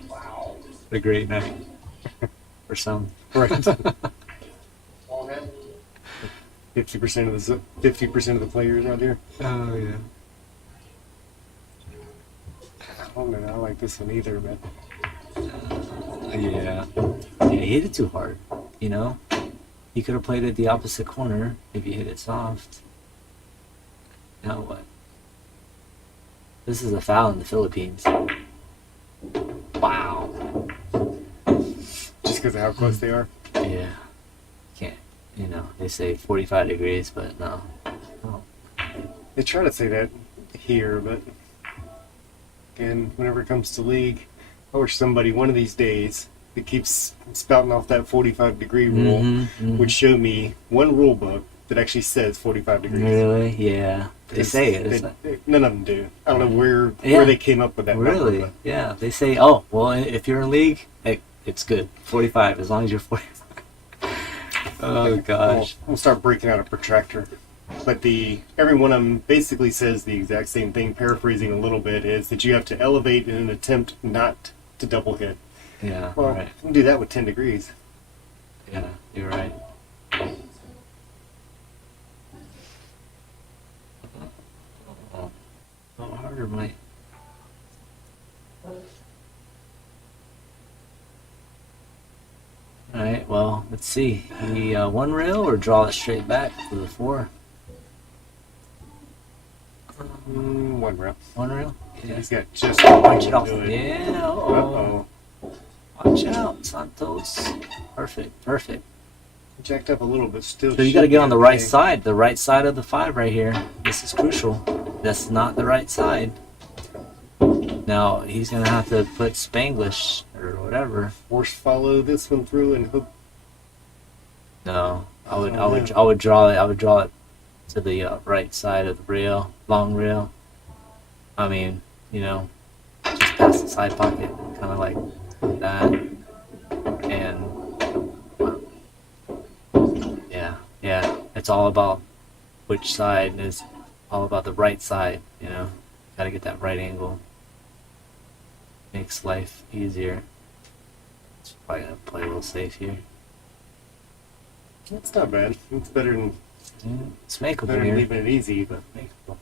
Wow. What a great night for some. Right. Long head. 50% of the 50% of the players out here. Oh yeah. I don't know. I don't like this one either, but Yeah. Yeah, he hit it too hard. You know, he could have played it the opposite corner if he hit it soft. Now what? This is a foul in the Philippines. Wow. just because of how close they are. Yeah. Can't. You know, they say 45 degrees, but no. Oh. They try to say that here, but again, whenever it comes to league, I wish somebody one of these days that keeps spouting off that 45-degree rule would show me one rule book that actually says 45 degrees. Really? Yeah. They say it. It's None of them do. I don't know where Yeah. they came up with that really? number. Yeah. They say, oh, well, if you're in league, it's good. 45, as long as you're 45. Oh, gosh. We'll start breaking out a protractor. But every one of them basically says the exact same thing, paraphrasing a little bit, is that you have to elevate in an attempt not to double hit. Yeah, Well, right. you can do that with 10 degrees. Yeah, you're right. Oh, harder, Mike. Alright, well, let's see. He one rail or draw it straight back for the 4? One rep. One rail? Yeah. He's got just Punch it off. do it. Yeah, uh-oh. Uh-oh. Watch out, Santos. Perfect, perfect. Jacked up a little bit still. So you got to get on the right side of the 5 right here. This is crucial. That's not the right side. Now he's gonna have to put Spanglish or whatever. Force follow this one through and hope. No, I would draw it. I would draw it to the right side of the rail, long rail. I mean, you know, just past the side pocket, kind of like that. And yeah, it's all about which side is all about the right side. You know, got to get that right angle. Makes life easier. It's probably gonna play a little safe here. It's not bad. It's better than It's makeable here. leaving it easy, but Makeable.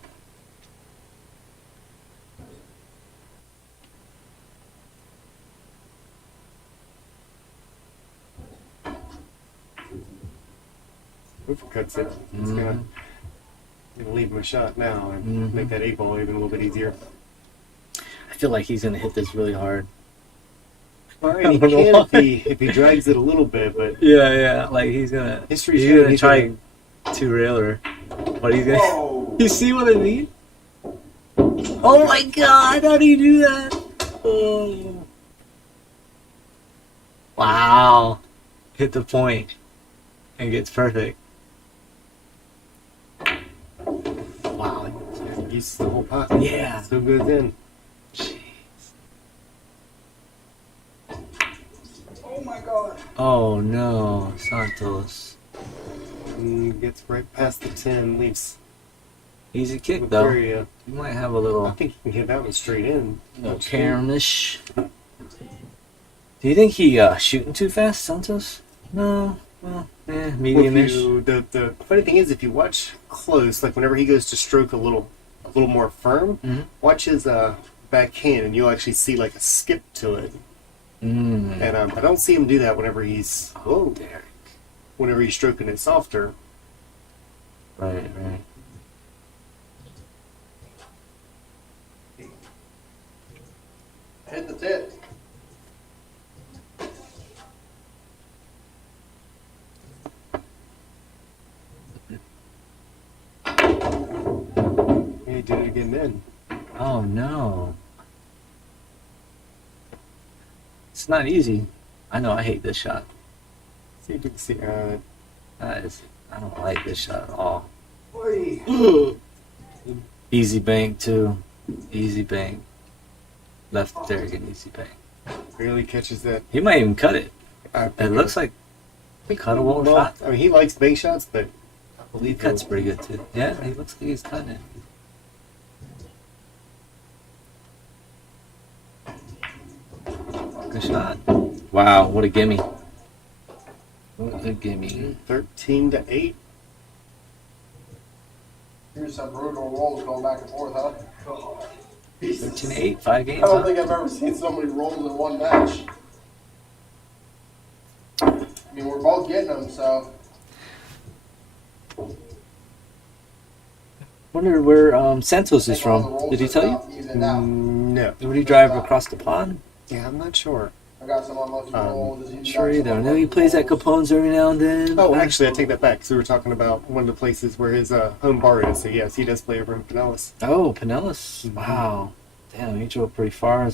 overcuts it. It's gonna leave him a shot now and make that 8-ball even a little bit easier. I feel like he's gonna hit this really hard. All right, he can if he drags it a little bit, but Yeah, like he's gonna try two railer, but he's gonna. Whoa! You see what I mean? Oh my God! How do you do that? Oh. Wow! Hit the point and gets perfect. Wow! He uses the whole pocket. Yeah. Still goes in. Jeez. Oh my god. Oh no, Santos. And gets right past the 10, leaves Easy kick though. Laprairie. You might have a I little think you can hit that one straight in. carnish. Do you think he shooting too fast, Santos? No. Well, medium-ish. The funny thing is, if you watch close, like whenever he goes to stroke a little more firm, watch his backhand, and you'll actually see like a skip to it. And I don't see him do that whenever he's Derrick. whenever he's stroking it softer. Right. Hit the tip. Yeah, he did it again then. Oh no. It's not easy. I know I hate this shot. See if you can see. I don't like this shot at all. Oi. Easy bank too. Easy bank. Left Derrick an easy bank. Barely catches that. He might even cut it. I It looks like a cuttable well, shot. I mean, he likes bank shots, but I He believe cuts pretty good too. Yeah, he looks like he's cutting it. Good shot. Wow, what a gimme. What a gimme. 13-8. Here's some brutal rolls going back and forth, huh? 13-8, 5 games, I don't huh? think I've ever seen so many rolls in one match. I mean, we're both getting them, so. Wonder where Santos is from. Did he tell you? No. Would he drive across the pond? Yeah, I'm not sure. I got some unlucky rolls. Sure either. I know he plays at Capone's every now and then. Oh, actually, I take that back. Because we were talking about one of the places where his home bar is. So, yes, he does play over in Pinellas. Oh, Pinellas. Wow. Damn, he drove pretty far,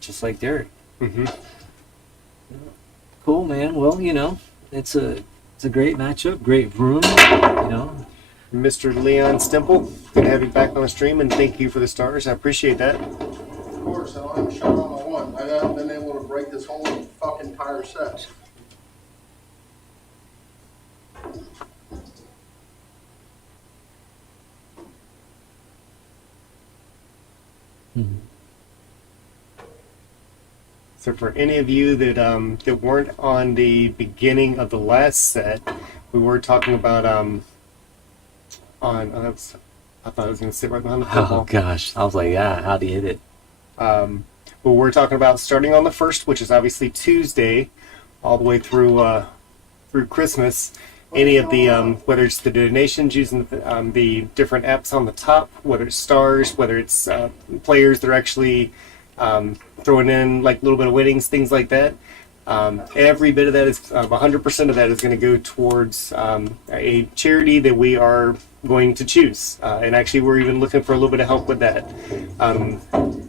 just like Derrick. Mm-hmm. Cool, man. Well, it's a great matchup, great room. Mr. Leon Stemple, good to have you back on the stream, and thank you for the stars. I appreciate that. Of course, I don't have a shot on my one. I haven't been able to break this whole fucking entire set. So for any of you that that weren't on the beginning of the last set, we were talking about I thought I was going to sit right behind the football. Oh gosh, I was like, yeah, how do you hit it? But we're talking about starting on the 1st, which is obviously Tuesday, all the way through Christmas. Any of the whether it's the donations using the different apps on the top, whether it's stars, whether it's players that are actually throwing in like a little bit of winnings, things like that. Every bit of that is 100% of that is going to go towards a charity that we are going to choose, and actually we're even looking for a little bit of help with that.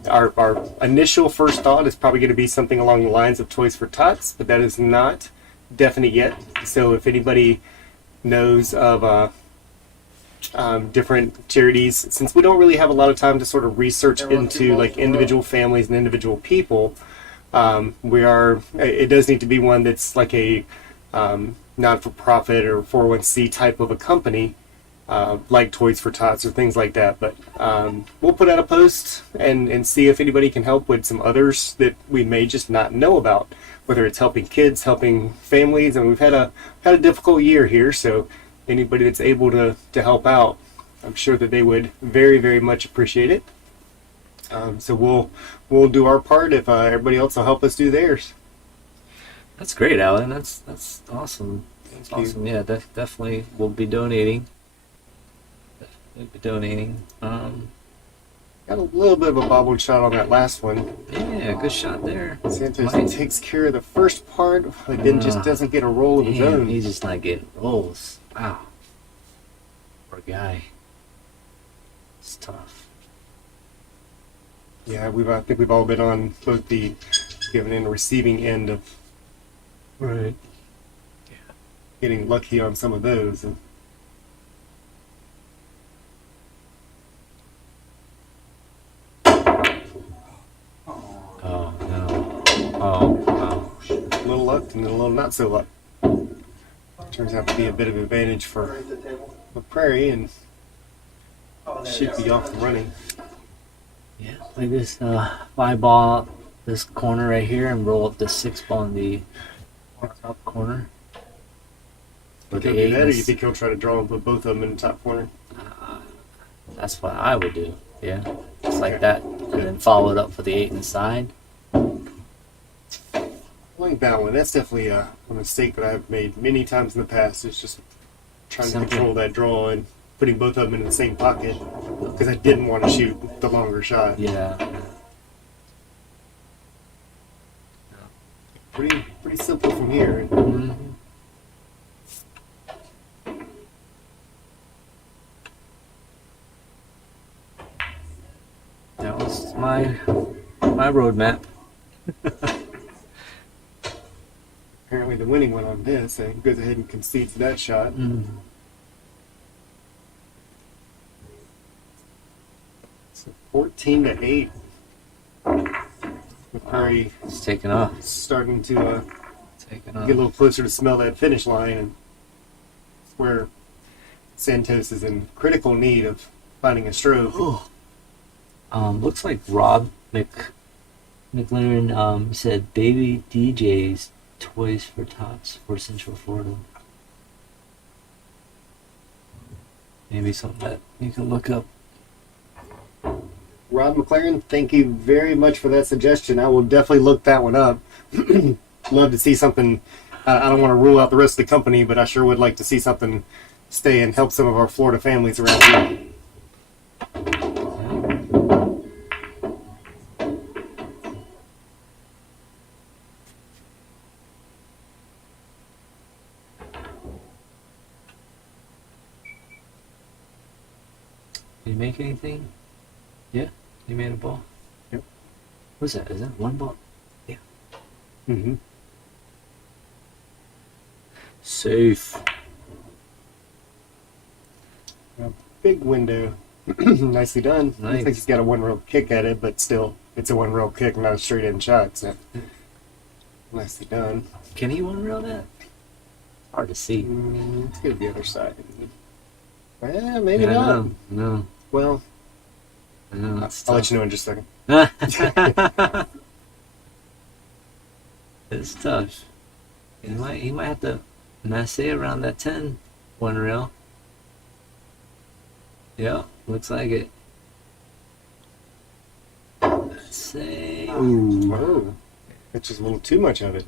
Our initial first thought is probably going to be something along the lines of Toys for Tots, but that is not definite yet. So if anybody knows of different charities, since we don't really have a lot of time to sort of research into like individual families and individual people, it does need to be one that's like a not-for-profit or 401c type of a company, like Toys for Tots or things like that. But we'll put out a post and see if anybody can help with some others that we may just not know about, whether it's helping kids, helping families. And we've had a difficult year here, so anybody that's able to help out, I'm sure that they would very, very much appreciate it. So we'll do our part if everybody else will help us do theirs. That's great, Alan. That's awesome. That's awesome. Yeah, definitely we'll be donating. Definitely be donating. Got a little bit of a bobbled shot on that last one. Yeah, good shot there. Santos Mike. takes care of the first part, but then just doesn't get a roll of his Damn, own. he's just not getting rolls. Wow. Poor guy. It's tough. Yeah, I think we've all been on both the giving and receiving end of Right. getting lucky on some of those. And Oh no. Oh wow. a little luck and a little not so luck. Turns out to be a bit of advantage for Right at the table. Laprairie and Oh, there should you be go. off and running. Yeah, play this 5 ball this corner right here and roll up the 6 ball in the top corner. For He'll the do 8. that, or you think he'll try to draw and put both of them in the top corner? That's what I would do. Yeah, just like that, and then follow it up for the 8 inside. Like that one, that's definitely a mistake that I've made many times in the past. Is just trying Simple. to control that draw and putting both of them in the same pocket because I didn't want to shoot the longer shot. Yeah. Pretty simple from here. Mhm. That was my roadmap. Apparently, the winning one on this, he goes ahead and concedes that shot. So 14-8. Laprairie It's taking off. starting to Taking off. get a little closer to smell that finish line, and it's where Santos is in critical need of finding a stroke. Looks like Rob McLaren said baby DJs toys for tots for Central Florida. Maybe something that you can look up. Rob McLaren, thank you very much for that suggestion. I will definitely look that one up. Love to see something. I don't want to rule out the rest of the company, but I sure would like to see something stay and help some of our Florida families around here. Did you make anything? Yeah, you made a ball. Yep. What's that? Is that one ball? Yeah. Mm-hmm. Safe. Big window. Nicely done. Nice. Looks like he's got a one-rail kick at it, but still, it's a one-rail kick, not a straight-in shot. So, nicely done. Can he one reel that? Hard to see. Let's go to the other side. Maybe Yeah, not. No. Well, I know. It's I'll let you know in just a second. know. It's tough. He might have to masse around that 10 one reel. Yeah, looks like it. Let's say. Ooh. Whoa. That's just a little too much of it.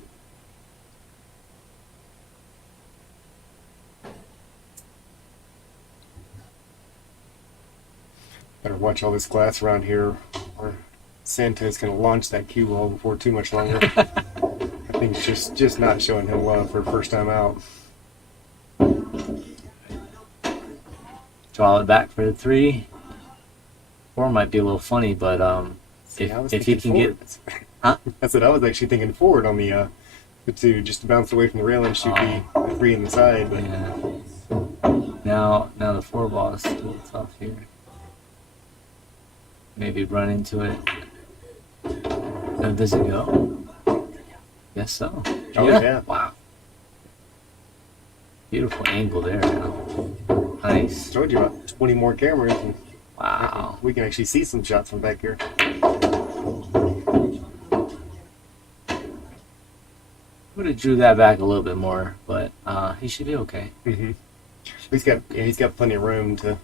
Better watch all this glass around here, or Santos going to launch that cue ball before too much longer. I think it's just not showing him love for first time out. Draw it back for the 3. 4 might be a little funny, but See, I was if he thinking can get. forward. Huh? That's what I was actually thinking forward on the to just bounce away from the rail and shoot the 3 in the side. But Yeah. Now the 4 ball is a little tough here. Maybe run into it. Does it go? Guess so. Oh, yeah. Wow. Beautiful angle there now. Nice. told you about 20 more cameras, and Wow. we can actually see some shots from back here. Would have drew that back a little bit more, but he should be okay. Mm-hmm. He's got plenty of room to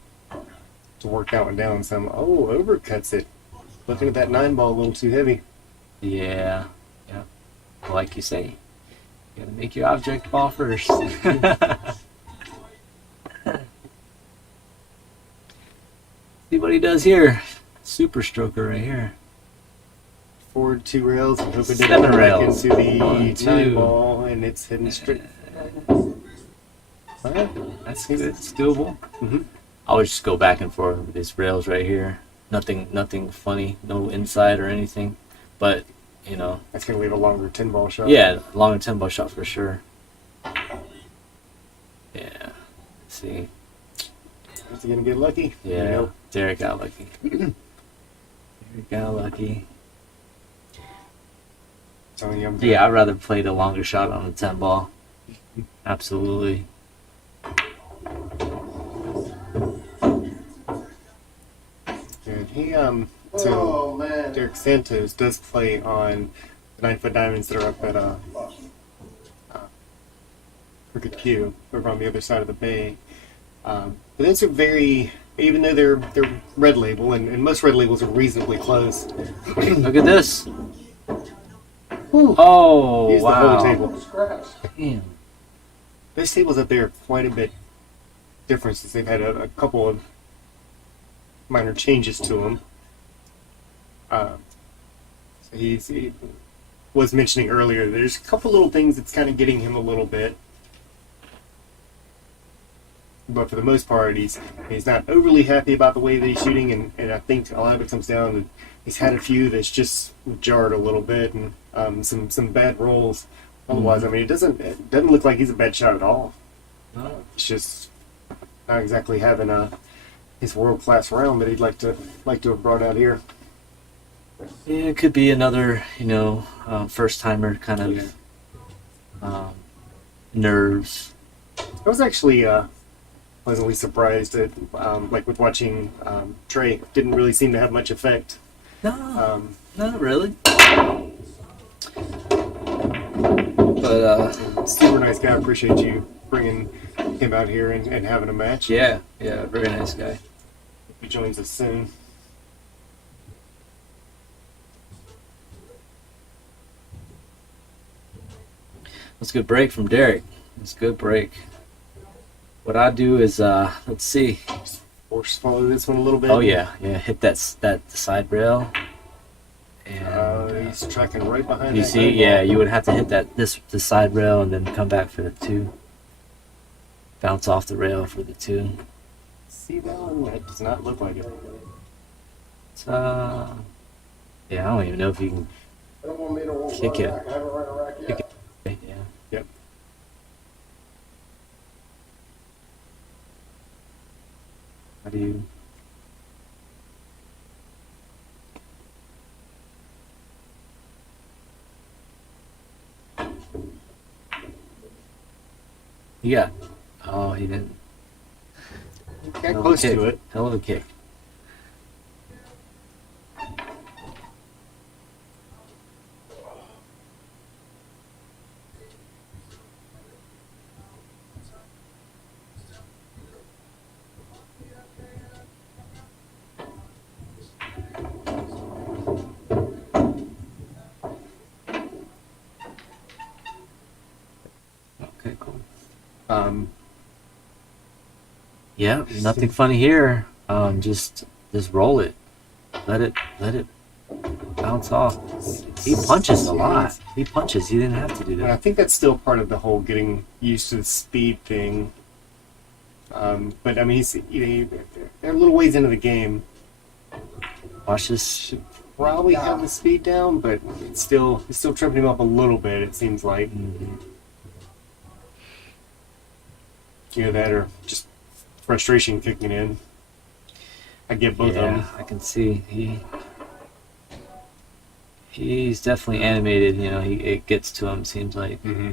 work that one down some. Oh, overcuts it. Looking at that 9 ball a little too heavy. Yeah. Like you say, Gotta make your object ball first. See what he does here. Super stroker right here. Forward 2 rails and hoping to Seven get back rails. into the 1, 2. 9 ball, and it's hitting straight. Alright, That's good. It's doable. Mhm. I would just go back and forth with these rails right here. Nothing funny. No inside or anything. But, you know, that's going to leave a longer 10 ball shot. yeah, longer 10-ball shot for sure. Yeah. Let's see. Is he going to get lucky? Yeah. Nope. Derrick got lucky. Derrick got lucky. Telling you, I'm Yeah, I'd rather play the longer shot on the 10 ball. Absolutely. good. He, Oh, so man. Derrick Santos does play on the 9-foot diamonds that are up at Crooked Q, over on the other side of the bay. But those are very, even though they're red label, and most red labels are reasonably close. Look at this. Oh, Here's the wow. whole table. Scratch. Damn. Those tables up there are quite a bit differences. They've had a couple of minor changes to them. So he was mentioning earlier, there's a couple little things that's kind of getting him a little bit. But for the most part, he's not overly happy about the way that he's shooting, and I think a lot of it comes down to he's had a few that's just jarred a little bit, and some bad rolls. Otherwise, I mean, it doesn't look like he's a bad shot at all. No. It's just not exactly having his world class round that he'd like to have brought out here. Yeah, it could be another, first timer kind of nerves. I was actually pleasantly surprised at like with watching Trey. Didn't really seem to have much effect. No, not really. But Super nice guy. Appreciate you bringing him out here and having a match. yeah, very nice guy. He joins us soon. That's a good break from Derrick. That's a good break. What I do is, let's see. Force follow this one a little bit. Oh yeah, hit that side rail. And He's tracking right behind. you that see, guy. yeah, you would have to hit the side rail and then come back for the 2. Bounce off the rail for the 2. See that one? That does not look like it. It's, yeah, I don't even know if you can. I don't want me to run Kick it. rack. I haven't run a rack yet. Yeah. Yep. How do you? Yeah. Oh, he didn't. Got Hell of a close kick. to it. Hell of a kick. Okay, cool. Yeah, nothing funny here. Just roll it. Let it bounce off. He punches a lot. He punches. He didn't have to do And I that. think that's still part of the whole getting used to the speed thing. But I mean, they're a little ways into the game. Watch this. Probably have the speed down, but it's still tripping him up a little bit. It seems like that, or just frustration kicking in. I get both of them. I can see he's definitely animated. It gets to him. Seems like Mm-hmm.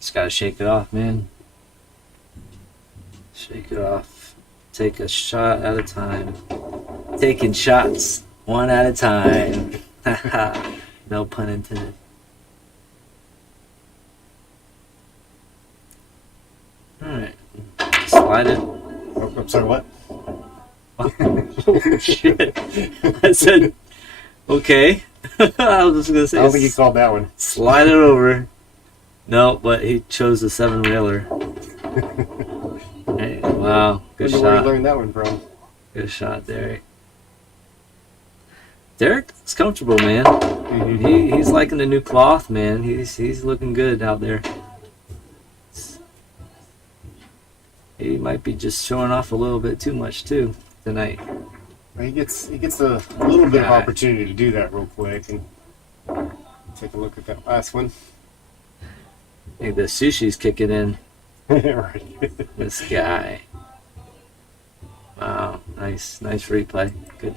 just gotta shake it off, man. Shake it off. Take a shot at a time. Taking shots one at a time. No pun intended. Alright. Slide it. Oh, I'm sorry, what? Oh, shit. I said, okay. I was just gonna say. I don't think he called that one. Slide it over. No, but he chose the 7-railer. Hey, wow, good Wonder where you shot. learned that one from. Good shot, Derrick. Derrick is comfortable, man. He's liking the new cloth, man. He's looking good out there. He might be just showing off a little bit too much too tonight. He gets a little bit of God. opportunity to do that real quick and take a look at that last one. I think the sushi's kicking in. Right. This guy. Wow, nice replay. Good.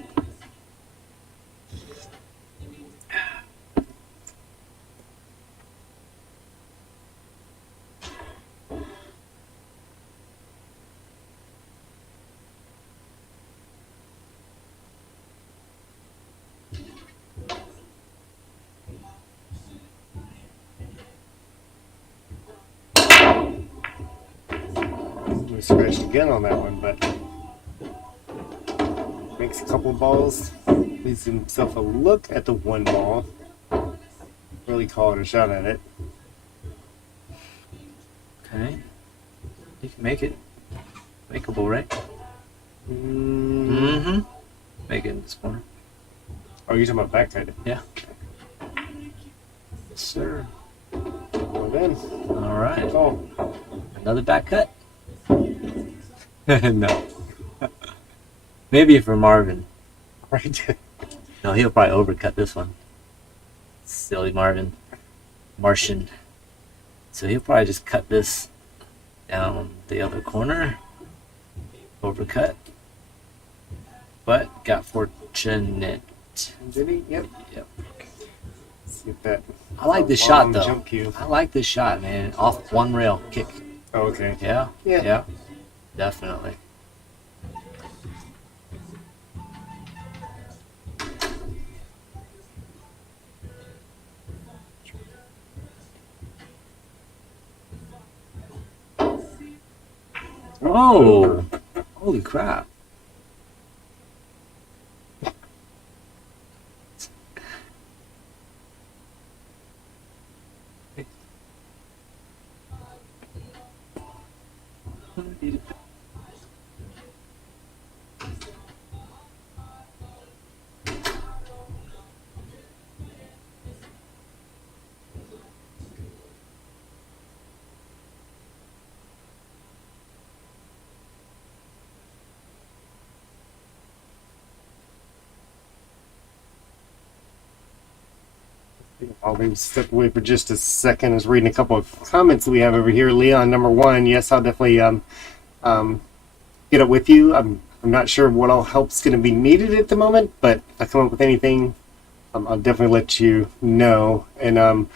We scratched again on that one, but makes a couple balls, leaves himself a look at the one ball. Really calling a shot at it. Okay. You can make it. Makeable, right? Mm. Make it in this corner. Oh, you're talking about backhanded. Yeah. Yes, sir. Well then, All right. call. Another back cut? No. Maybe for Marvin. Right. No, he'll probably overcut this one. Silly Marvin. Martian. So he'll probably just cut this down the other corner. Overcut. But got fortunate. Did he? Yep. Yep. See if that. I like this shot long though. Jump cue. I like this shot, man. Off one rail kick. Oh, okay. Yeah. Yeah. Yeah. Definitely. Oh, holy crap. I'll maybe step away for just a second. I was reading a couple of comments that we have over here. Leon, number one, yes, I'll definitely get it with you. I'm not sure what all help's going to be needed at the moment, but if I come up with anything, I'll definitely let you know. And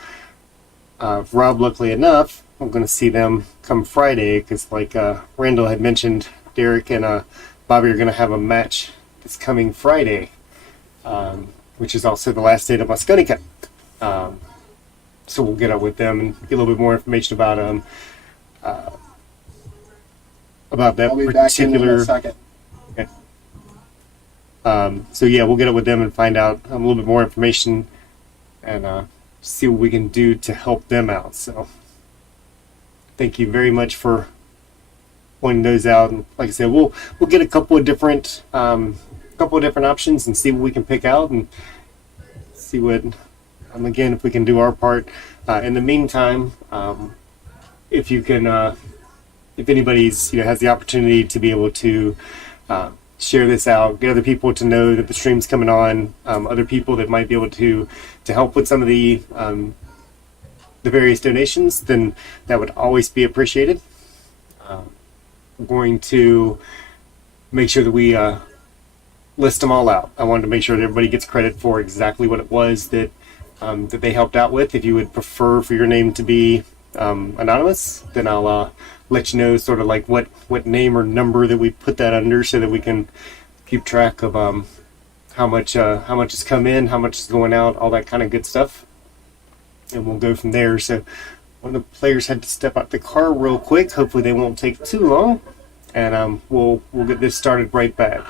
Rob, luckily enough, I'm going to see them come Friday because, like Randall had mentioned, Derrick and Bobby are going to have a match this coming Friday, which is also the last day of Moscone Cup. So we'll get up with them and get a little bit more information about that I'll be back in particular. a second. So yeah, we'll get up with them and find out a little bit more information and see what we can do to help them out. So thank you very much for pointing those out. And like I said, we'll get a couple of different options and see what we can pick out and see what. Again, if we can do our part. In the meantime, if you can, if anybody's has the opportunity to be able to share this out, get other people to know that the stream's coming on, other people that might be able to help with some of the various donations, then that would always be appreciated. I'm going to make sure that we list them all out. I wanted to make sure that everybody gets credit for exactly what it was that they helped out with. If you would prefer for your name to be anonymous, then I'll let you know sort of like what name or number that we put that under so that we can keep track of how much has come in, how much is going out, all that kind of good stuff. And we'll go from there. So one of the players had to step out the car real quick. Hopefully they won't take too long. And we'll get this started right back.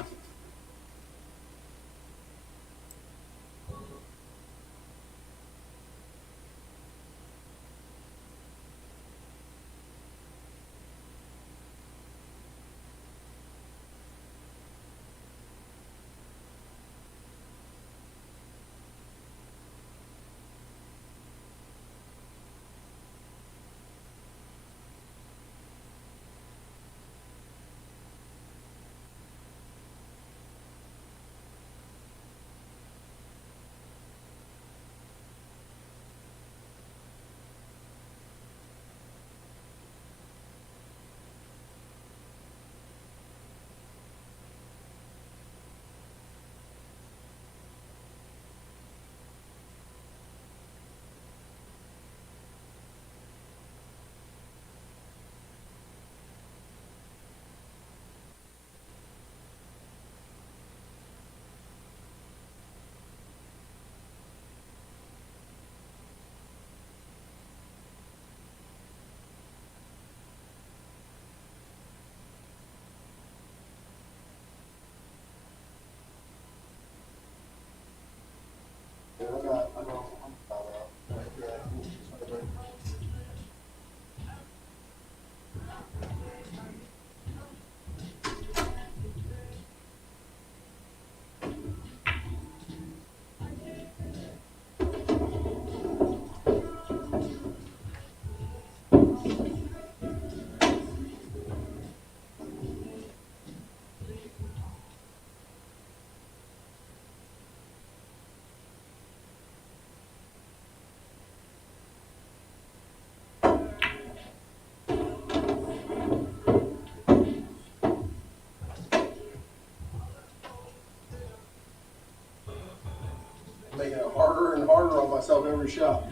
harder on myself every shot.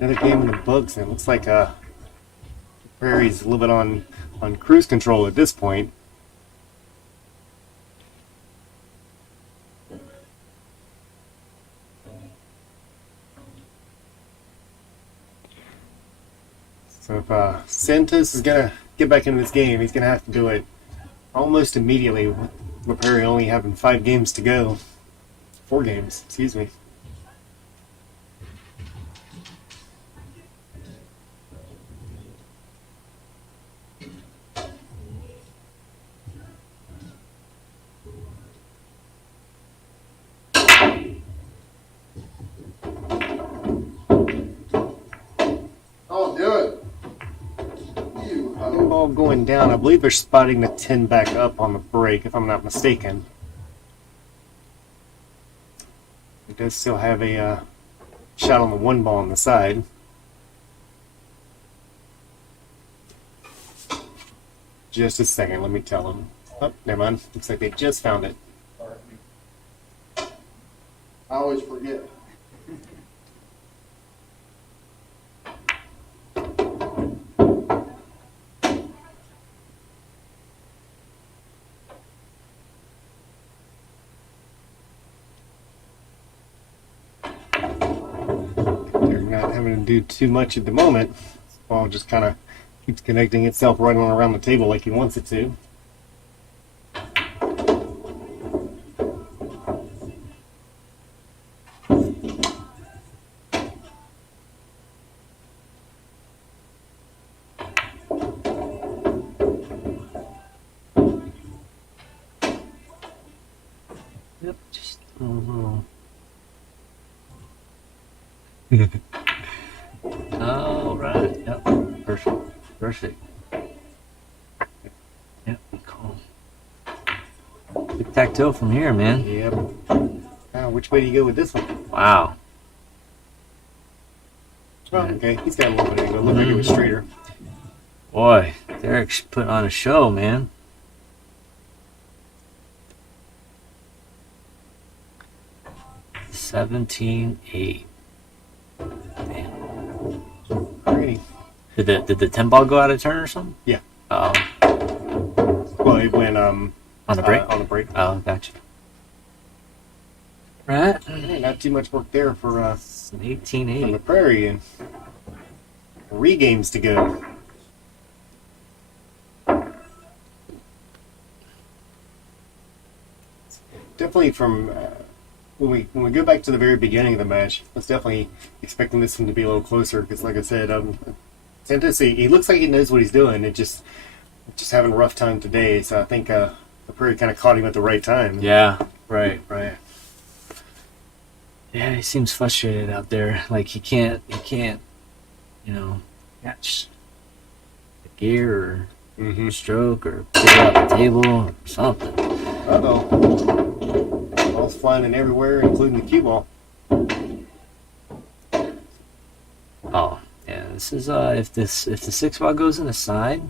Another game in the books, and it looks like Prairie's a little bit on cruise control at this point. So if Santos is gonna get back into this game, he's gonna have to do it almost immediately. With Laprairie only having 5 games to go, 4 games, excuse me. Oh, do it. You hoe. Ball going down. I believe they're spotting the 10 back up on the break, if I'm not mistaken. It does still have a shot on the 1 ball on the side. Just a second, let me tell them. Oh, never mind. Looks like they just found it. I always forget. They're not having to do too much at the moment. This ball just kind of keeps connecting itself right on around the table like he wants it to. Yep, just a little. All right. Yep. Perfect. Perfect. Yep. Cool. Tic-tac-toe from here, man. Yep. Now, which way do you go with this one? Wow. Oh, okay. He's got a little bit of angle. Looked like it was straighter. Boy, Derrick's putting on a show, man. $17-8. Damn. Pretty. Did the 10 ball go out of turn or something? Yeah. Oh, Well, it went on the break. on the break. Oh, gotcha. Right. Hey, not too much work there for It's an 18-8. Laprairie, and 3 games to go. Definitely from when we go back to the very beginning of the match, I was definitely expecting this one to be a little closer because, like I said, Santos, he looks like he knows what he's doing. It just having a rough time today. So I think Laprairie kind of caught him at the right time. Yeah. Right. Yeah, he seems frustrated out there. Like he can't, catch the gear or Mm-hmm. stroke or pick it up the table or something. Uh-oh. Ball's flying in everywhere, including the cue ball. Oh, yeah. This is if the 6 ball goes in the side,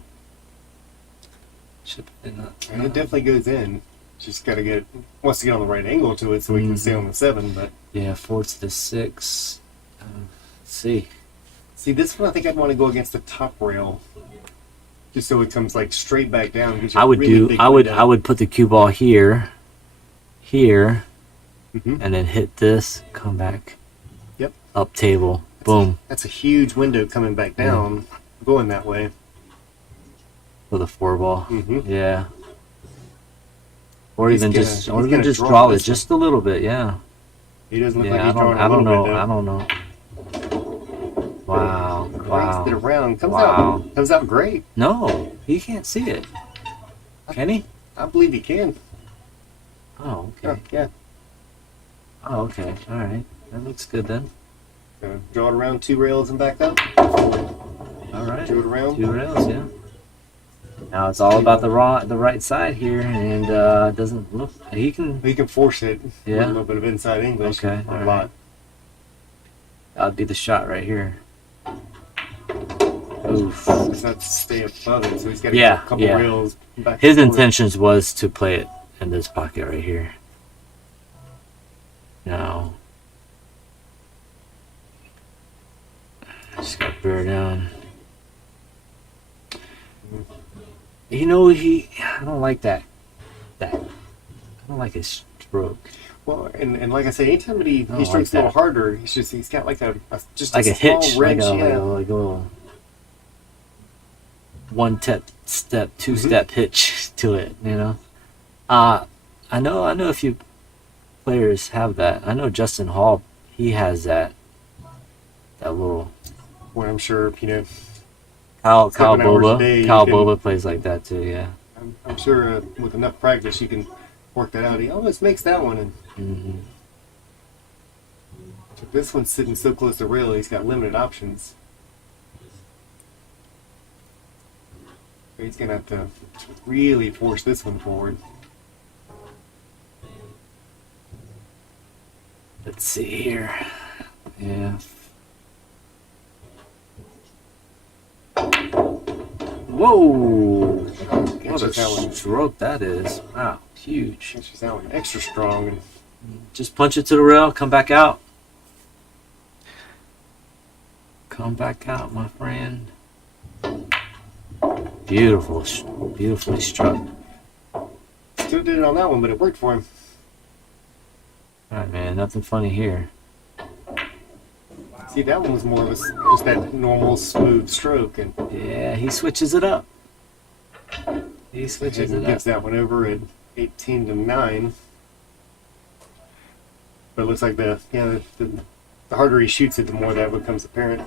should be not. And it definitely goes in. Just got to wants to get on the right angle to it so we can stay on the 7. But Yeah, 4 to the 6. Let's see. see, this one I think I'd want to go against the top rail, just so it comes like straight back down. Gives you I a would really do. big I window. would put the cue ball here, Mhm. and then hit this. Come back. Yep. up table. Boom. That's a huge window coming back down, going that way. For the 4 ball. Mm-hmm. Yeah. Or He's even gonna- just, he's or even gonna just draw draw it this just a little bit. Yeah. He doesn't look Yeah. like he's drawing I a don't little know. bit. I don't know. Wow. Cranks it Wow. around. Wow. Comes out great. No, he can't see it. Can he? I believe he can. Oh, Yeah. okay. Yeah. Oh, okay. All right. That looks good then. Draw it around 2 rails and back up. All right. Draw it around. 2 rails, yeah. Now it's all about the right side here, and it doesn't look. He can. He can force it with Yeah. a little bit of inside English. Okay, A all lot. right. That'd be the shot right here. Oof. It's not to stay above it, so he's got to Yeah, get a couple yeah. rails back. His and forth. intentions was to play it in this pocket right here. Now, just got to bear down. You know, I don't like that. I don't like his stroke. Well, and like I said, anytime that he like strikes a little that. harder, he's got like just Like a small hitch, wrench. like Yeah. a little step, 2-step hitch to it. You know, I know a few players have that. I know Justin Hall, he has that little. Well, I'm sure Kyle 7 hours a day, Boba, you can- plays like that too. Yeah. I'm sure with enough practice you can work that out. He almost makes that one, and Hmm. this one's sitting so close to rail, he's got limited options. He's gonna have to really force this one forward. Let's see here. Yeah. Whoa! What Catches that a one. stroke that is. Wow, huge. Catches that one extra strong, and Just punch it to the rail, come back out. Come back out, my friend. Beautiful, beautifully struck. still did it on that one, but it worked for him. Alright, man, nothing funny here. See, that one was more of just that normal smooth stroke, and Yeah, he switches it up. He switches it up. gets that one over at 18-9. But it looks like the harder he shoots it, the more that becomes apparent.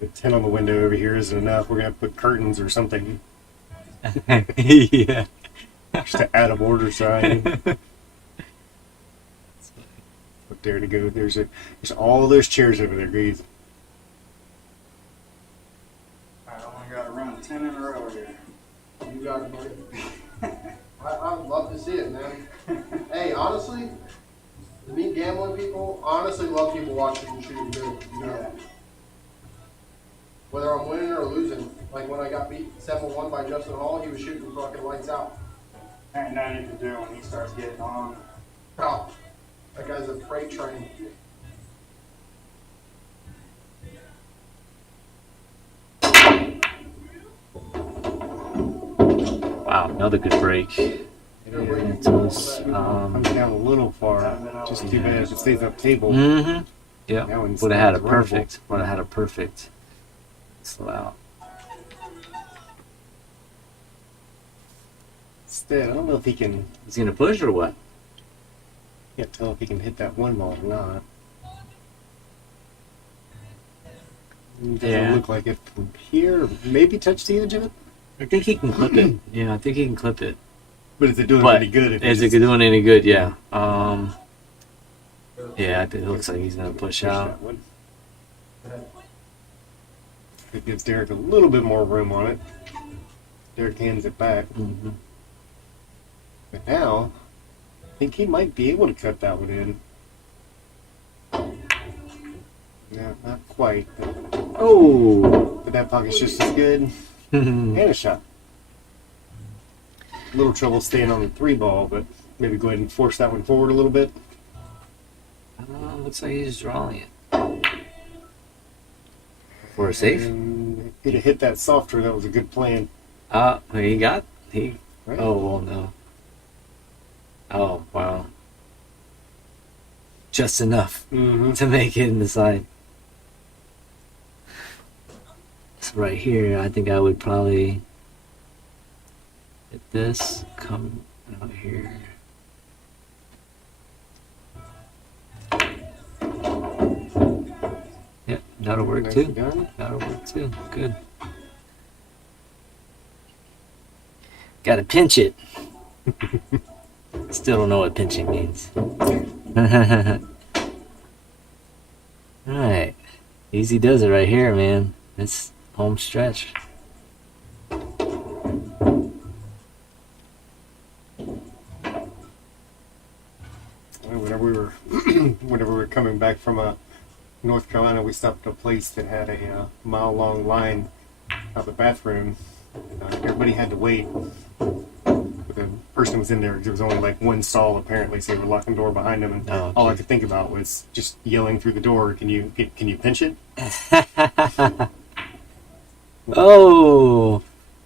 The 10 on the window over here isn't enough. We're gonna put curtains or something Yeah. just to add a border sign. Up there to go. There's all those chairs over there, Grease. I only got to run 10 in a row here. You got it, buddy. I'd love to see it, man. Hey, honestly, me gambling people, honestly love people watching and shooting good. You know? Whether I'm winning or losing. Like when I got beat 7-1 by Justin Hall, he was shooting fucking lights out. There ain't nothing you can do when he starts getting on. Oh, that guy's a freight train. Wow, another good break. Santos. Comes down a little far. Just too bad if it stays up table. Mm-hmm. Yeah, That one's would have had a runnable. perfect. Would have had a perfect. Slow out. Instead, I don't know if he can. He's gonna push or what? Can't tell if he can hit that one ball or not. It doesn't Yeah. look like it from here. Maybe touch the edge of it. I think he can clip it. Yeah, I think he can clip it. But is it doing But any good? If is he it just doing any good? Yeah. Yeah, I think it looks like he's gonna push push out. that one? It gives Derrick a little bit more room on it. Derrick hands it back. Mm-hmm. But now, I think he might be able to cut that one in. No, not quite. Oh. But that pocket's just as good. And a shot. A little trouble staying on the 3 ball, but maybe go ahead and force that one forward a little bit. Looks like he's drawing it for a safe. And he'd have hit that softer, that was a good plan. He. Right? Oh well, no. Oh wow. Just enough Mm-hmm. to make it in the side. So right here, I think I would probably hit this, come out here. Yep, that'll work Nicely too. done. That'll work too. Good. Gotta pinch it. Still don't know what pinching means. Alright. Easy does it right here, man. It's home stretch. Whenever we were coming back from North Carolina, we stopped at a place that had a mile-long line out the bathroom. Everybody had to wait. But the person was in there. There was only like one stall apparently, so they were locking the door behind them. And Oh, all I geez. could think about was just yelling through the door, "Can you pinch it?" Oh!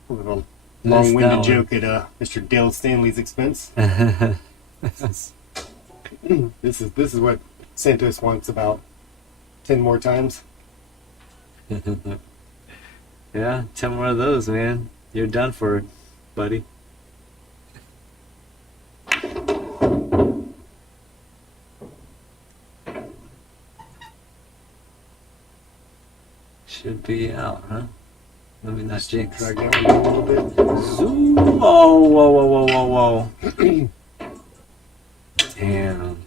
A little Missed long-winded that one. joke at Mr. Dale Stanley's expense. This is what Santos wants about 10 more times. Yeah, 10 more of those, man. You're done for, buddy. Should be out, huh? Let me not jinx. Drag that one down a little bit. Zoom. Oh, whoa, whoa, whoa, whoa, whoa. Damn.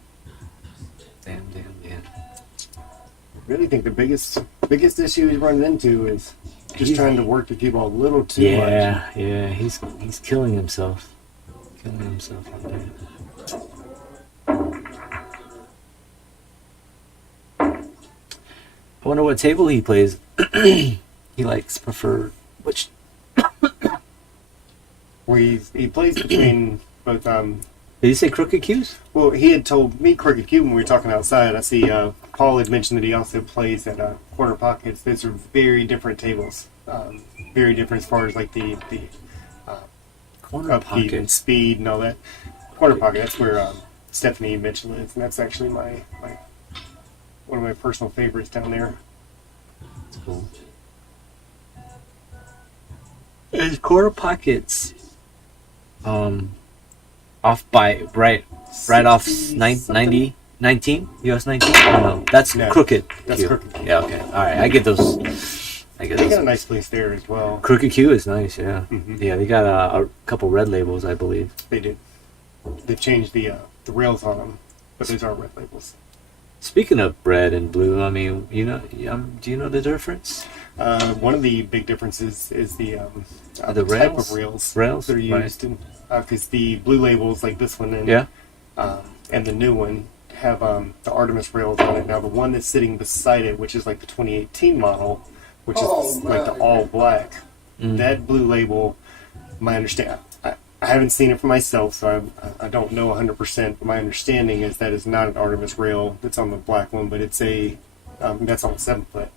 Damn. I really think the biggest issue he's running into is just He's- trying to work the cue ball a little too much. Yeah, he's killing himself. Killing himself out there. I wonder what table he plays. He prefer which. Where he plays between both. Did you say crooked cues? Well, he had told me crooked cue when we were talking outside. I see Paul had mentioned that he also plays at corner pockets. Those are very different tables. Very different as far as like the Corner upkeep and pocket. speed and all that. Corner pocket. That's where Stephanie Mitchell is, and that's actually my one of my personal favorites down there. That's cool. His corner pockets. Off by right off 90, 19 US 19. Oh, no, that's No, crooked. that's cue. crooked cue. Yeah, okay. All right, I get those. They got a nice place there as well. Crooked Q is nice, yeah. Mhm. Yeah, they got a couple red labels, I believe. They did. They've changed the rails on them, but those are red labels. Speaking of red and blue, I mean, do you know the difference? One of the big differences is the The type rails? of rails Rails? that are Right. used, because the blue labels like this one and Yeah. and the new one have the Artemis rails on it. Now the one that's sitting beside it, which is like the 2018 model, which Oh, is like the man. all black, Mm. that blue label, my understand. I haven't seen it for myself, so I don't know 100%. But my understanding is that it's not an Artemis rail that's on the black one, but it's that's on the 7-foot.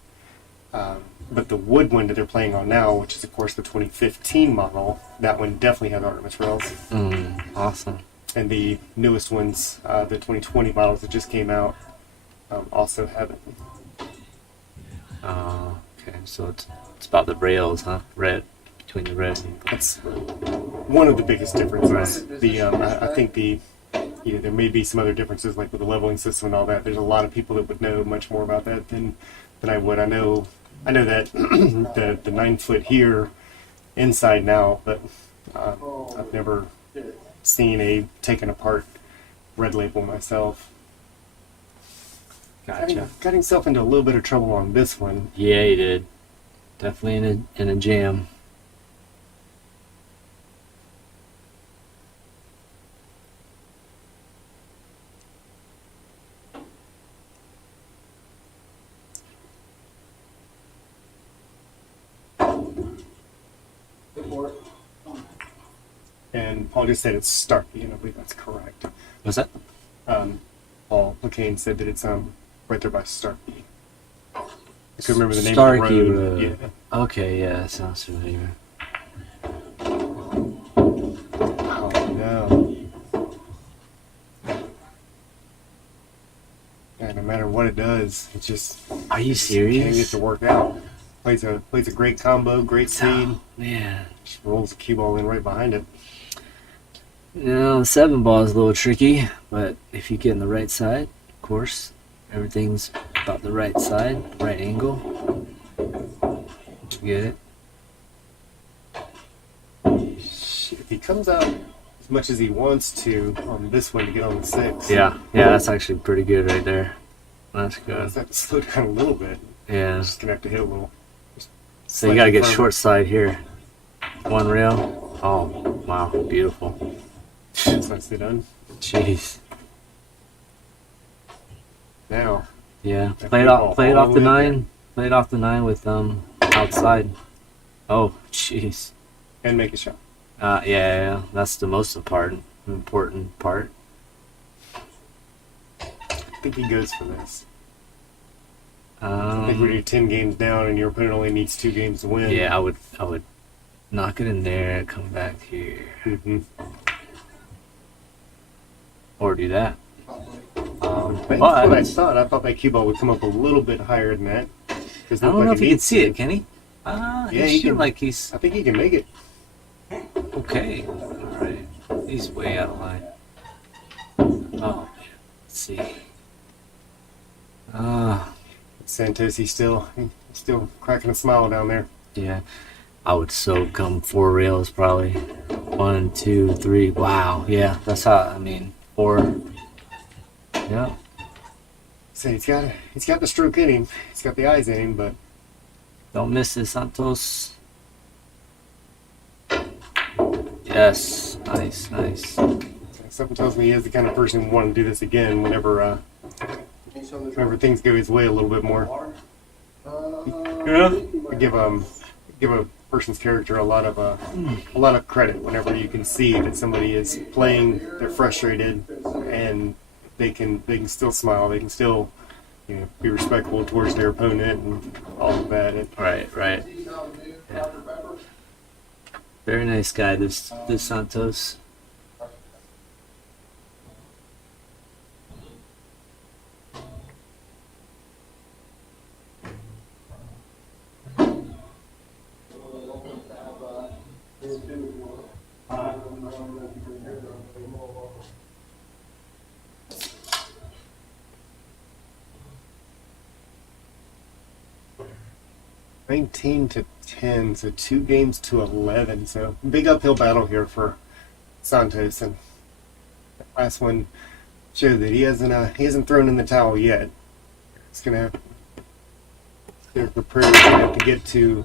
But the wood one that they're playing on now, which is of course the 2015 model, that one definitely has Artemis rails. Awesome. And the newest ones, the 2020 models that just came out, also have it. Okay, so it's about the rails, huh? Red, between the red and That's one of the biggest differences. Right. The I think there may be some other differences like with the leveling system and all that. There's a lot of people that would know much more about that than I would. I know that the 9-foot here inside now, but I've never seen a taken apart red label myself. Gotcha. Got himself into a little bit of trouble on this one. Yeah, he did. Definitely in a jam. Good for it. And Paul just said it's Starkey, and I believe that's correct. What's that? Paul McCain said that it's right there by Starkey. couldn't remember the name Starkey of the road. Road. Yeah. Okay, yeah, that sounds familiar. Oh no. Yeah, no matter what it does, it just Are you can't serious? get to work out. Plays a great combo, great speed. Oh, man. Just rolls the cue ball in right behind it. You know, the 7 ball is a little tricky, but if you get in the right side, of course, everything's about the right side, right angle. You get it? If he comes out as much as he wants to on this one to get on the 6, Yeah, that's actually pretty good right there. That's he's good. have to slow down a little bit. Yeah. Just gonna have to hit a little. So you gotta get firmer. short side here. 1 rail. Oh, wow, beautiful. That's nicely done. Jeez. Now, Yeah. That Play it ball off. Play it all off the the way 9. Play it off the 9 with outside. Oh, jeez. and make a shot. Yeah. That's the most important part. I think he goes for this. I think when you're 10 games down and your opponent only needs 2 games to win. Yeah, I would knock it in there, come back here, Mm-hmm. or do that. That's But what I thought. I thought that cue ball would come up a little bit higher than that. I don't know if he can see it. Can he? Yeah, He's he shooting can. like he's I think he can make it. okay. All right, he's way out of line. Oh, let's see. Santos, he's still cracking a smile down there. Yeah. I would so come 4 rails probably. 1, 2, 3. Wow. Yeah, that's how. I mean, 4. Yeah. So he's got the stroke in him. He's got the eyes in him, but Don't miss it, Santos. Yes. Nice. something tells me he is the kind of person who want to do this again whenever things go his way a little bit more. Yeah. I give a person's character a lot of credit whenever you can see that somebody is playing, they're frustrated, and they can still smile, they can still be respectful towards their opponent and all of that. Right. Yeah. Very nice guy, this Santos. $19-10, so 2 games to 11. So big uphill battle here for Santos, and that last one showed that he hasn't thrown in the towel yet. It's gonna have to get to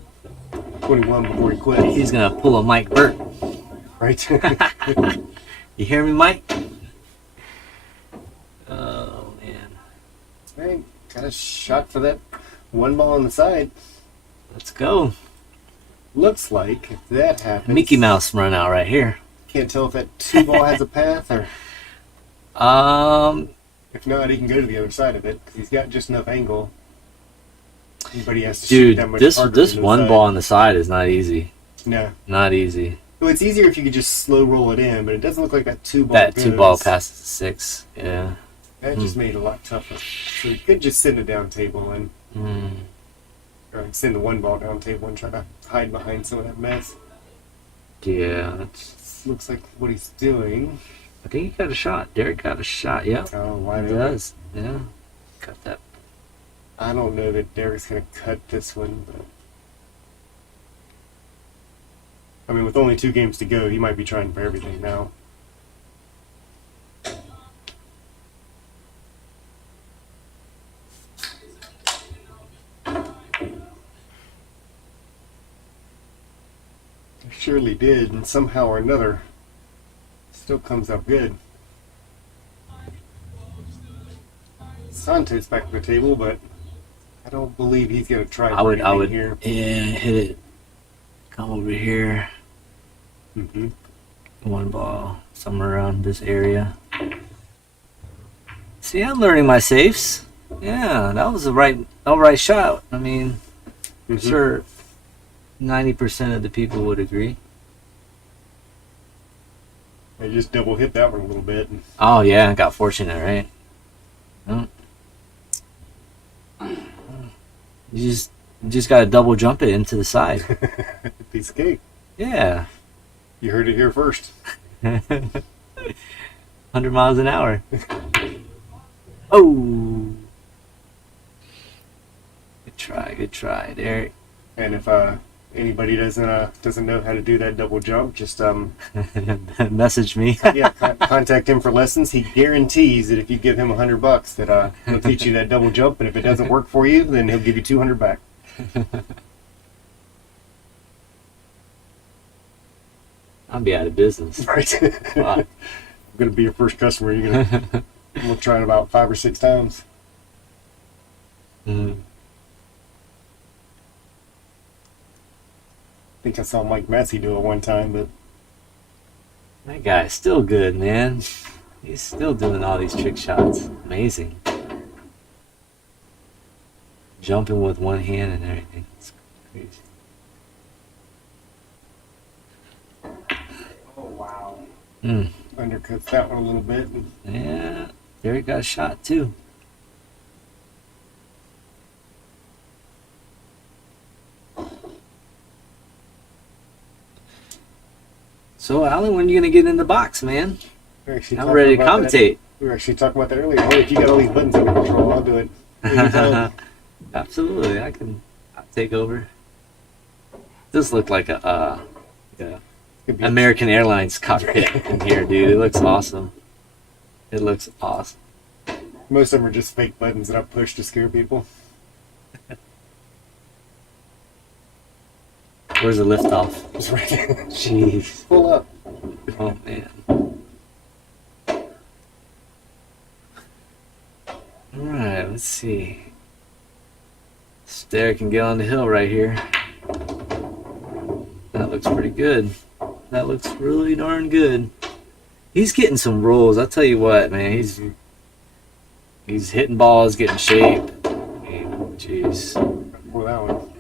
21 before he quits. He's gonna pull a Mike Burt. Right? You hear me, Mike? Oh man. Right, got a shot for that 1 ball on the side. Let's go. Looks like if that happens, Mickey Mouse run out right here. Can't tell if that 2 ball has a path, or if not, he can go to the other side of it because he's got just enough angle. But he has to shoot Dude, that much this harder this than the 1 side. ball on the side is not easy. No. Not easy. Well, it's easier if you could just slow roll it in, but it doesn't look like that 2 ball. That 2 ball goes. passes 6. Yeah. That just made it a lot tougher. So you could just send a down table and or send the 1 ball down table and try to hide behind some of that mess. Yeah, that's. Looks like what he's doing. I think he got a shot. Derrick got a shot. Yep. Oh, why He not? does. Yeah. Got that. I don't know that Derrick's going to cut this one, but I mean, with only 2 games to go, he might be trying for everything now. Surely did, and somehow or another, still comes out good. Santos back at the table, but I don't believe he's going to try. I would. Here. Yeah, hit it. Come over here. Mm-hmm. 1 ball somewhere around this area. See, I'm learning my safes. Yeah, that was all right shot. I mean, Mhm. sure, 90% of the people would agree. I just double hit that one a little bit. And Oh yeah, got fortunate, right? Oh. You just got to double jump it into the side. piece of cake. Yeah, You heard it here first. 100 miles an hour. Oh, good try, Derek. And if anybody doesn't know how to do that double jump, just Message me. yeah, contact him for lessons. He guarantees that if you give him $100, that he'll teach you that double jump. And if it doesn't work for you, then he'll give you 200 back. I'll be out of business. Right. Fuck. I'm gonna be your first customer. We'll try it about 5 or 6 times. Mm. I think I saw Mike Massey do it one time, but That guy's still good, man. He's still doing all these trick shots. Amazing. Jumping with one hand and everything. It's crazy. Oh, wow. Mm. undercuts that one a little bit. Yeah, Derek got a shot too. So, Alan, when are you going to get in the box, man? I'm ready to commentate. We were actually talking about that earlier. Hey, if you got all these buttons under control, I'll do it. Anytime. Absolutely, I'll take over. This looked like a Could be- American Airlines cockpit in here, dude. It looks awesome. It looks awesome. Most of them are just fake buttons that I push to scare people. Where's the liftoff? Just right there. Jeez. Pull up. Oh man. Alright, let's see. Derek can get on the hill right here. That looks pretty good. That looks really darn good. He's getting some rolls. I'll tell you what, man. He's hitting balls, getting shape. I mean, jeez. For that one.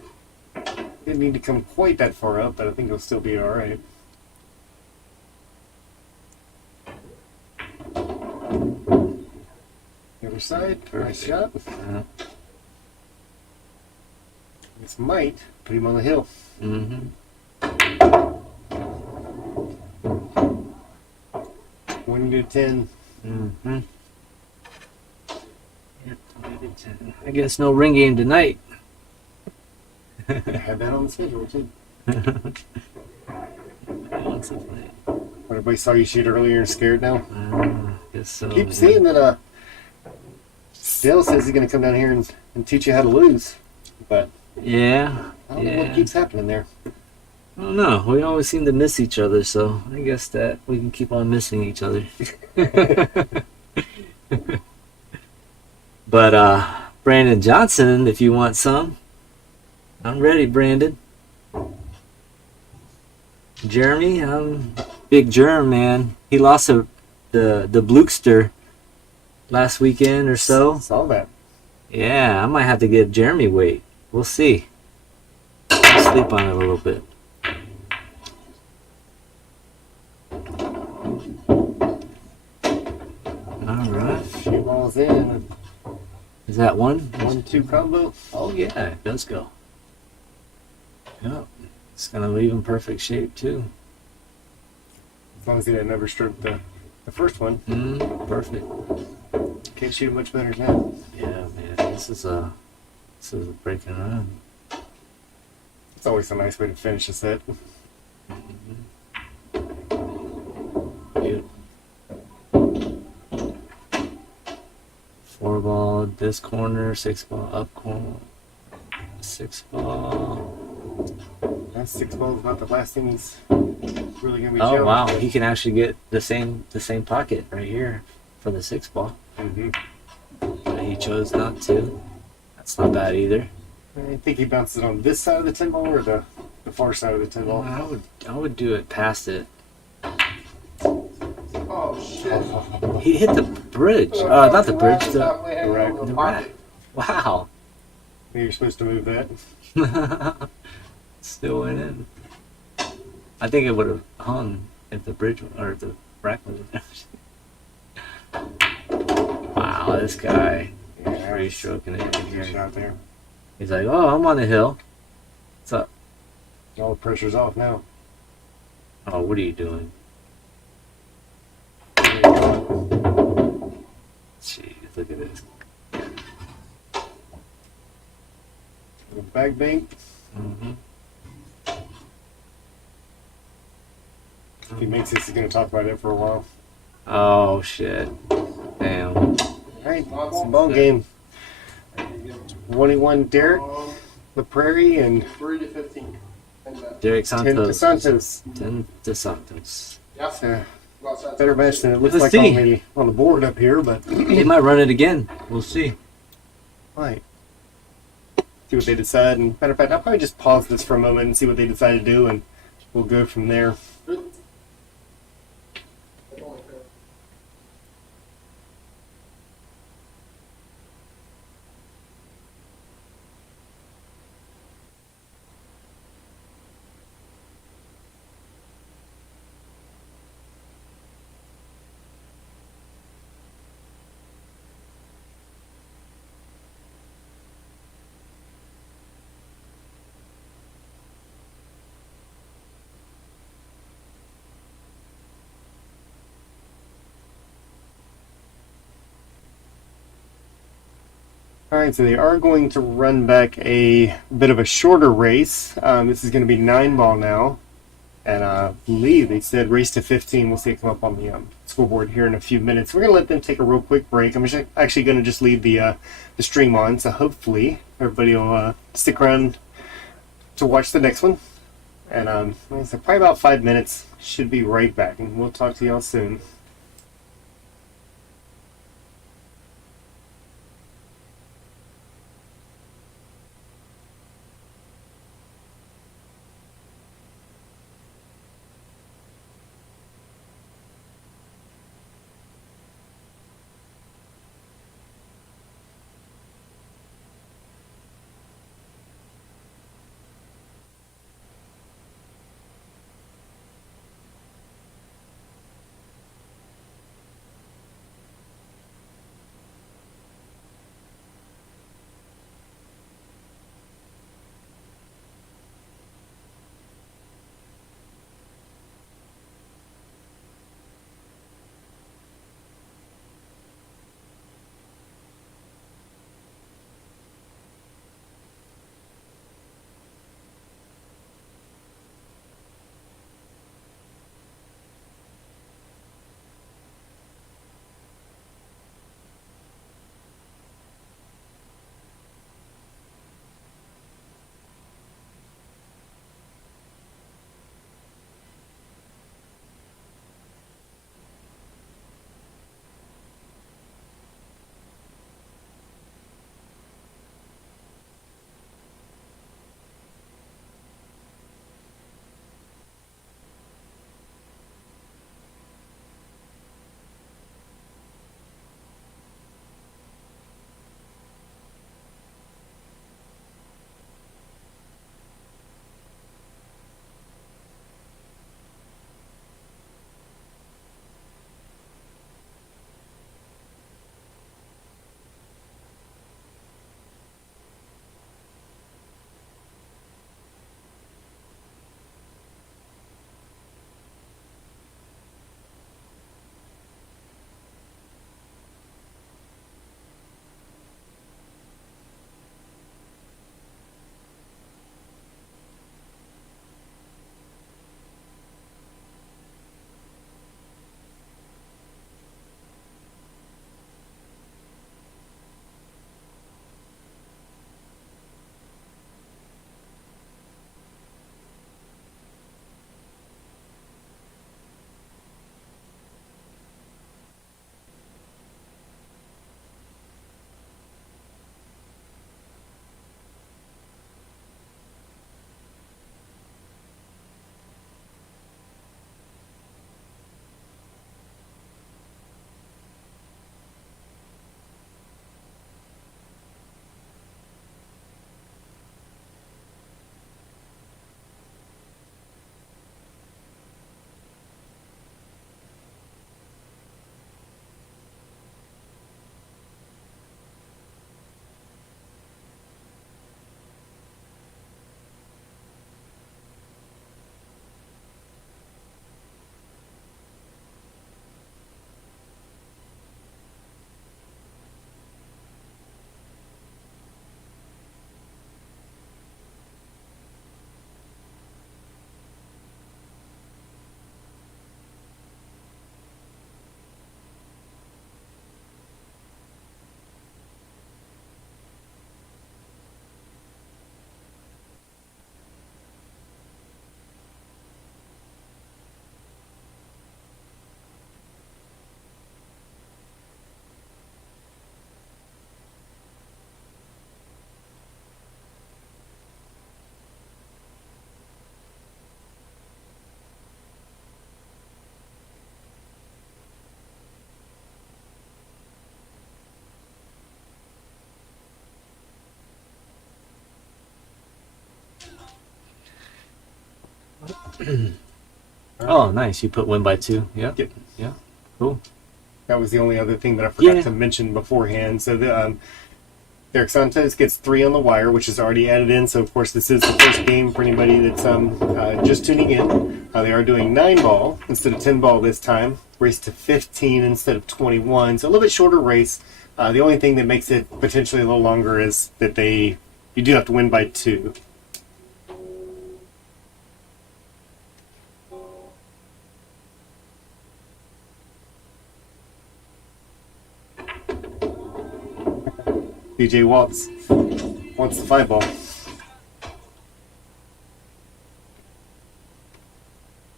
Didn't need to come quite that far up, but I think it'll still be alright. The other side, nice shot. Yeah. This might put him on the hill. Mm-hmm. 20 to 10. Mm-hmm. I guess no ring game tonight. I had that on the schedule too. Everybody saw you shoot earlier and scared now. Guess so. Keep seeing that. Dale says he's going to come down here and teach you how to lose, but Yeah. I don't know what keeps happening there. I don't know. We always seem to miss each other, so I guess that we can keep on missing each other. But Brandon Johnson, if you want some, I'm ready, Brandon. Jeremy, I'm big Germ, man. He lost the Blukester last weekend or so. Saw that. Yeah, I might have to give Jeremy weight. We'll see. I'll sleep on it a little bit. All right. Few balls in. Is that one? 1-2 combo. Oh yeah, it does go. Yep. It's gonna leave in perfect shape too. As long as he didn't overstroke the first one. Perfect. Can't shoot much better than that. Yeah, man. This is a breaking run. It's always a nice way to finish a set. Beautiful. 4 ball, this corner, 6 ball, up corner, 6 ball. That 6 ball is not the last thing he's really gonna be showing. Oh wow, he can actually get the same pocket right here for the 6 ball. Mm-hmm. But he chose not to. That's not bad either. I think he bounces it on this side of the 10 ball or the far side of the 10 ball. I would do it past it. Oh shit! shit. He hit the bridge. Not the bridge. Rack is The halfway hanging rack. over The the rack. pocket. wow. You're supposed to move that. Still went in. I think it would have hung if the bridge or the rack was there. Wow, this guy. Yeah, Free stroking it in good here. shot there. He's like, oh, I'm on the hill. What's up? All the pressure's off now. Oh, what are you doing? There you go. Jeez, look at this. Back bank. Mm-hmm. If he makes this, he's going to talk about it for a while. Oh, shit. Damn. All right, it's a ball game. 21 Derrick, Laprairie, and 3 to 15. Think about it. Derrick 10 to Santos. Santos. 10 to Santos. Yeah. It's a Go outside. better match than it looks Let's like see. on the board up here, but They might run it again. We'll see. right. See what they decide. And matter of fact, I'll probably just pause this for a moment and see what they decide to do, and we'll go from there. Good. That's only fair. All right, so they are going to run back a bit of a shorter race. This is going to be 9-ball now. And I believe they said race to 15. We'll see it come up on the scoreboard here in a few minutes. We're going to let them take a real quick break. I'm actually going to just leave the stream on, so hopefully everybody will stick around to watch the next one. And like I said, probably about 5 minutes. Should be right back, and we'll talk to y'all soon. Oh, nice. You put win by 2. Yeah. Yep. Yeah. Cool. That was the only other thing that I forgot Yeah. to mention beforehand. So Derrick Santos gets 3 on the wire, which is already added in. So of course this is the first game for anybody that's just tuning in. They are doing 9 ball instead of 10 ball this time. Race to 15 instead of 21. So a little bit shorter race. The only thing that makes it potentially a little longer is that you do have to win by 2. DJ wants the 5 ball.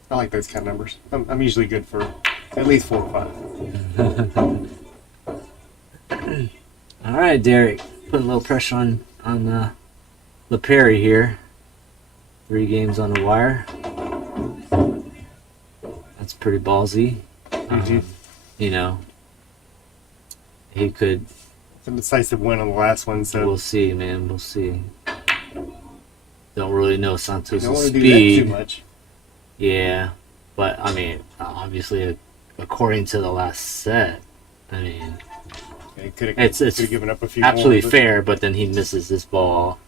I like those kind of numbers. I'm usually good for at least 4 or 5. All right, Derrick. Putting a little pressure on Laprairie here. 3 games on the wire. That's pretty ballsy. You know, he could. It's a decisive win on the last one, so We'll see, man. We'll see. Don't really know Santos' don't want to do speed. that too much. Yeah, but I mean, obviously, according to the last set, I mean, He could It's have given up a few absolutely more, but fair. But then he misses this ball,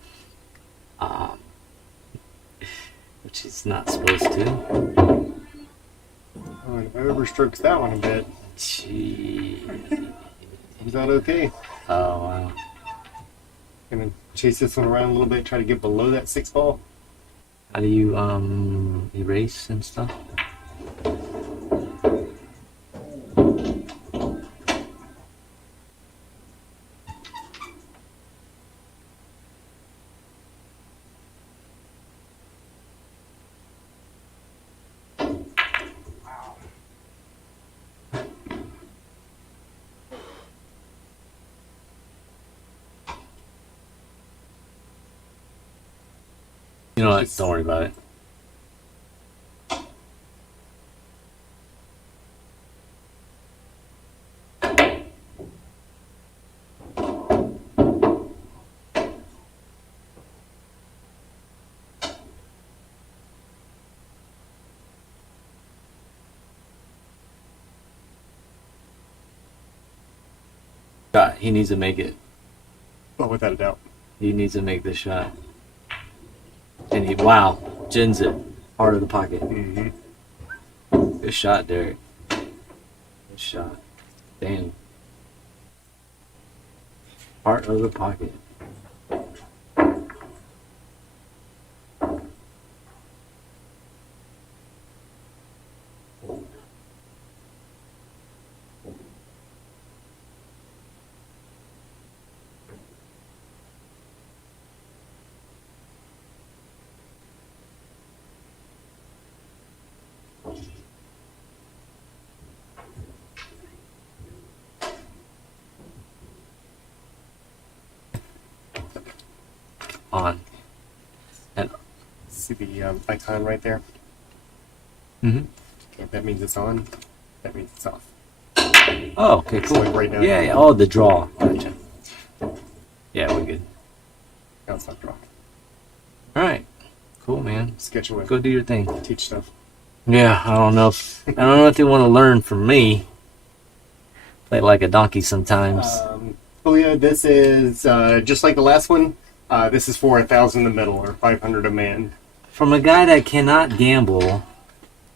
which he's not supposed to. Oh, and if I overstrokes that one a bit, Gee. he's not okay. Oh wow. Gonna chase this one around a little bit, try to get below that 6 ball. How do you erase and stuff? You know what? Don't worry about it. Shot. He needs to make it. Oh, without a doubt. He needs to make this shot. And he, wow, gins it. Heart of the pocket. Mm-hmm. Good shot, Derrick. Good shot. Damn. Heart of the pocket. On. And See the icon right there? mm-hmm. Okay, that means it's on. That means it's off. Oh, okay, cool. Like right now. Yeah, yeah. Oh, the draw. Gotcha. Yeah, we're good. Now it's not draw. All right. Cool, man. Sketch away. Go do your thing. Teach stuff. Yeah, I don't know if they want to learn from me. Play like a donkey sometimes. Julio, this is just like the last one. This is for 1,000 a middle or 500 a man. From a guy that cannot gamble,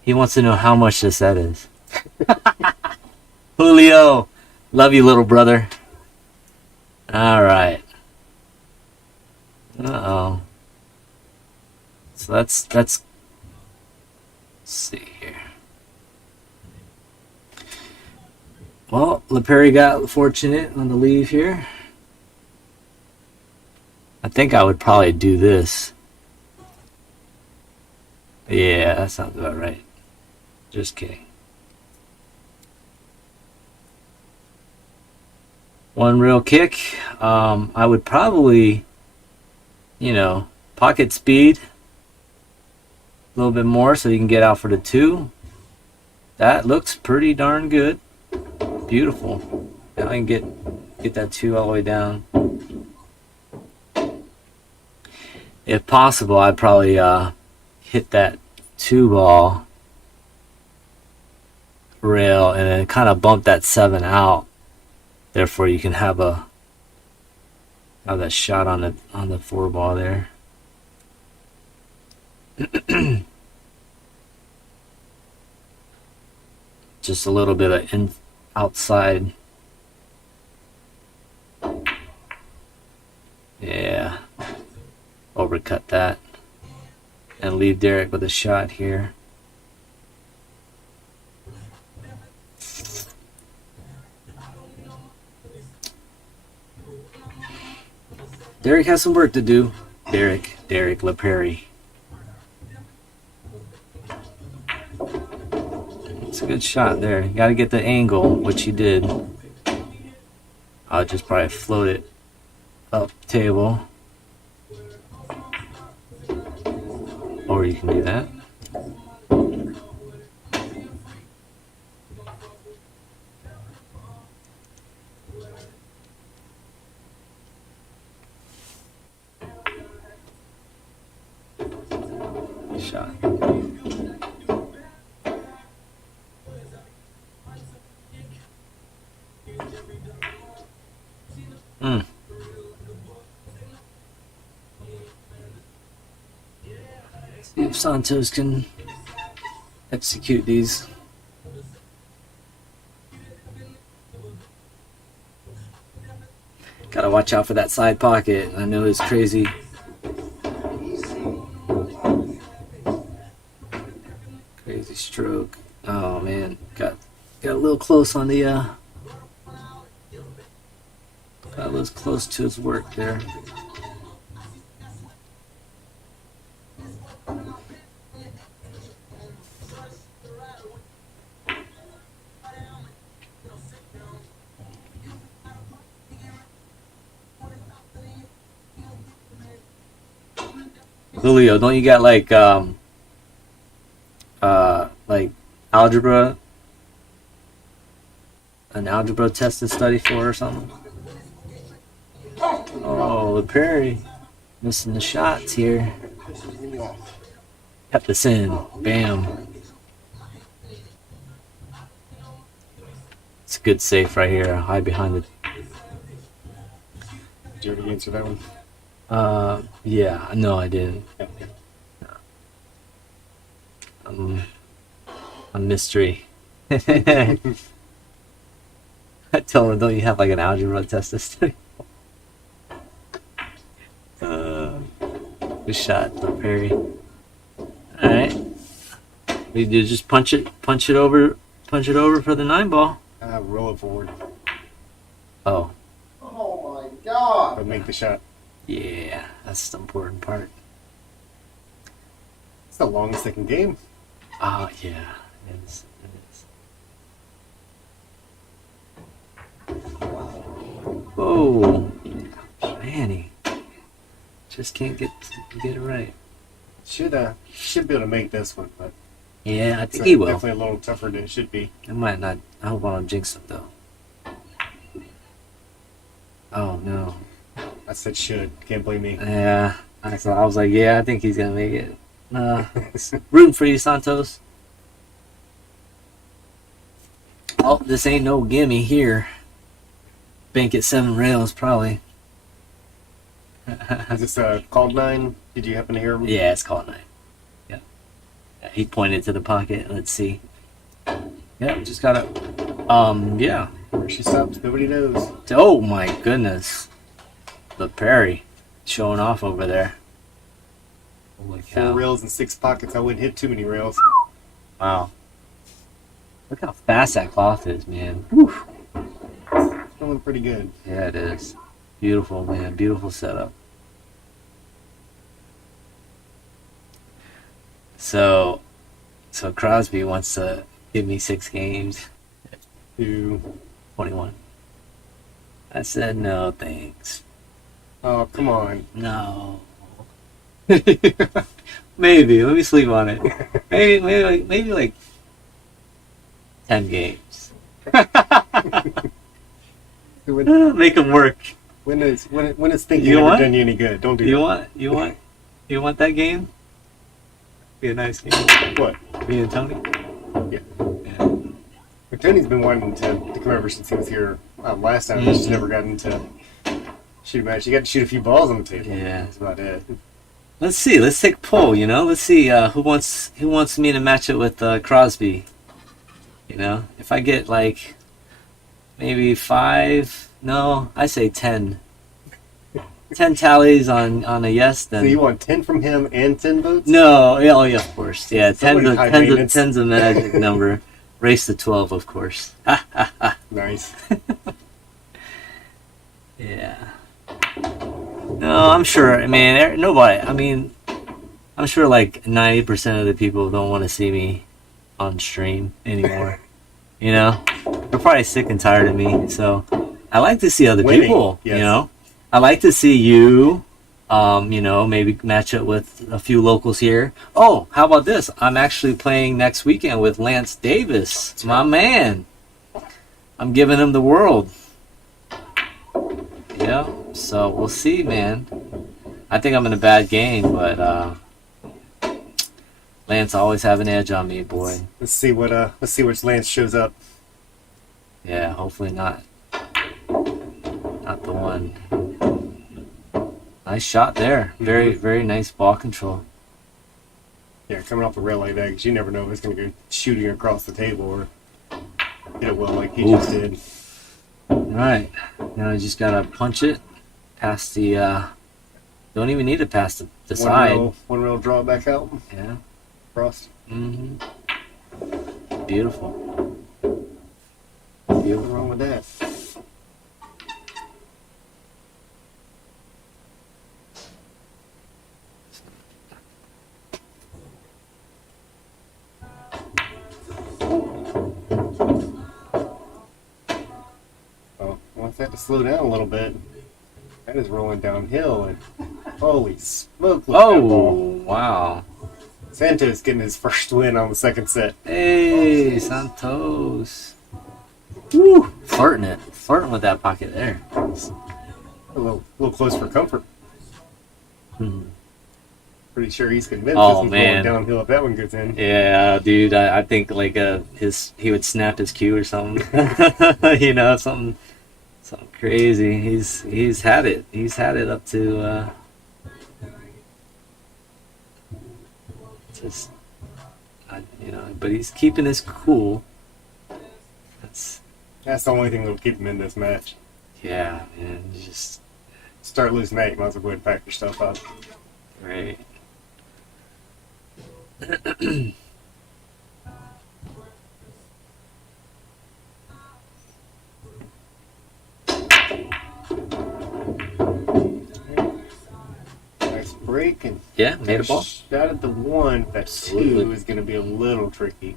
he wants to know how much this set is. Julio, love you, little brother. All right. Uh-oh. So that's let's see here. Well, Laprairie got fortunate on the leave here. I think I would probably do this. Yeah, that sounds about right. Just kidding. One real kick. I would probably, pocket speed a little bit more so you can get out for the 2. That looks pretty darn good. Beautiful. Now I can get that 2 all the way down. If possible, I'd probably hit that 2 ball rail and then kind of bump that 7 out. Therefore, you can have that shot on the 4 ball there. Just a little bit of outside. Yeah. Overcut that. And leave Derrick with a shot here. Derrick has some work to do. Derrick Laprairie. It's a good shot there. You got to get the angle, which he did. I'll just probably float it up table. Or you can do that. Shot. See if Santos can execute these. Gotta watch out for that side pocket. I know it's crazy. Crazy stroke. Oh man, got a little close on the got a little close to his work there. Julio, don't you got like algebra, an algebra test to study for or something? Oh, Laprairie missing the shots here. Kept this in. Bam. It's a good safe right here. Hide behind the. Did you already answer that one? Yeah. No, I didn't. A mystery. I told him, don't you have like an algebra test to study? Good shot, Laprairie. Alright. We do just punch it over for the 9 ball. Roll it forward. Oh. Oh my god. But make the shot. Yeah, that's the important part. It's the longest second game. Oh yeah. It is. Whoa. Manny. Just can't get it right. Should be able to make this one, but Yeah, I it's think he will. definitely a little tougher than it should be. I might not. I hope I don't jinx him though. Oh no. I said should. Can't blame me. Yeah. I was like, yeah, I think he's gonna make it. Rooting for you, Santos. Oh, this ain't no gimme here. Bank at 7 rails, probably. Is this called 9? Did you happen to hear him? Yeah, it's called 9. Yeah. He pointed to the pocket. Let's see. Yeah, just gotta. Yeah. Where she stops, nobody knows. Oh my goodness. Laprairie showing off over there. Holy 4 cow. rails and 6 pockets. I wouldn't hit too many rails. Wow. Look how fast that cloth is, man. Whew. Feeling pretty good. Yeah, it is. Beautiful, man. Beautiful setup. So Crosby wants to give me 6 games. 21. I said no, thanks. Oh, come on. No. Maybe. Let me sleep on it. Maybe like 10 games. Make them work. When is thinking You never want? done you any good? Don't do that. You want that game? Be a nice game. What? Me and Tony. Yeah. Yeah. But Tony's been wanting to come over since he was here last time. He's just never gotten to shoot a match. You got to shoot a few balls on the table. Yeah. That's about it. Let's see. Let's take a poll. You know. Let's see who wants me to match it with Crosby. You know, if I get like maybe 5, no, I say 10. 10 tallies on a yes, then. So you want 10 from him and 10 votes? No, yeah, oh yeah, of course, yeah. Somebody's high maintenance. 10's a magic number. Race to 12, of course. Nice. Yeah. No, I'm sure. I mean, nobody. I mean, I'm sure like 90% of the people don't want to see me on stream anymore. You know, they're probably sick and tired of me. So I like to see other Winning, people. yes. You know, I like to see you. You know, maybe match it with a few locals here. Oh, how about this? I'm actually playing next weekend with Lance Davis, my man. I'm giving him the world. Yeah, so we'll see, man. I think I'm in a bad game, but Lance always have an edge on me, boy. Let's see which Lance shows up. Yeah, hopefully not. Not the one. Nice shot there. Very, very nice ball control. Yeah, coming off the rail like that, because you never know if it's going to go shooting across the table or hit it well like he just did. All right, now I just gotta punch it past the. Don't even need to pass the side. One rail, draw it back out. Yeah. Cross. Mm-hmm. Beautiful. Nothing wrong with that. Well, once that to slow down a little bit, that is rolling downhill, and holy smoke! Look at that ball. Wow. Santos getting his first win on the second set. Hey, Santos. Woo! Flirting with that pocket there. A little close for comfort. Hmm. Pretty sure he's convinced Oh, this one's man. going downhill if that one gets in. Yeah, dude. I think like he would snap his cue or something. You know, something crazy. He's had it. He's had it up to just you know, but he's keeping his cool. That's the only thing that'll keep him in this match. Yeah, man. Just Start losing that, you might as well go ahead and pack your stuff up. right. Nice break and Yeah, made a ball. shot at the one. That Absolutely. 2 is going to be a little tricky.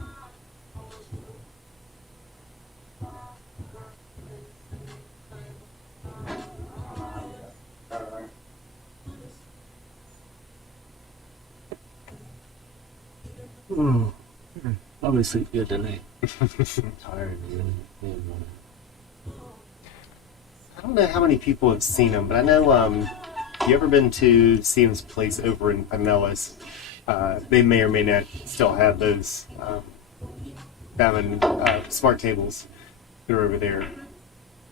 Probably sleep good tonight. Tired, man. I don't know how many people have seen him, but I know if you ever been to see him's place over in Pinellas, they may or may not still have those diamond smart tables that are over there.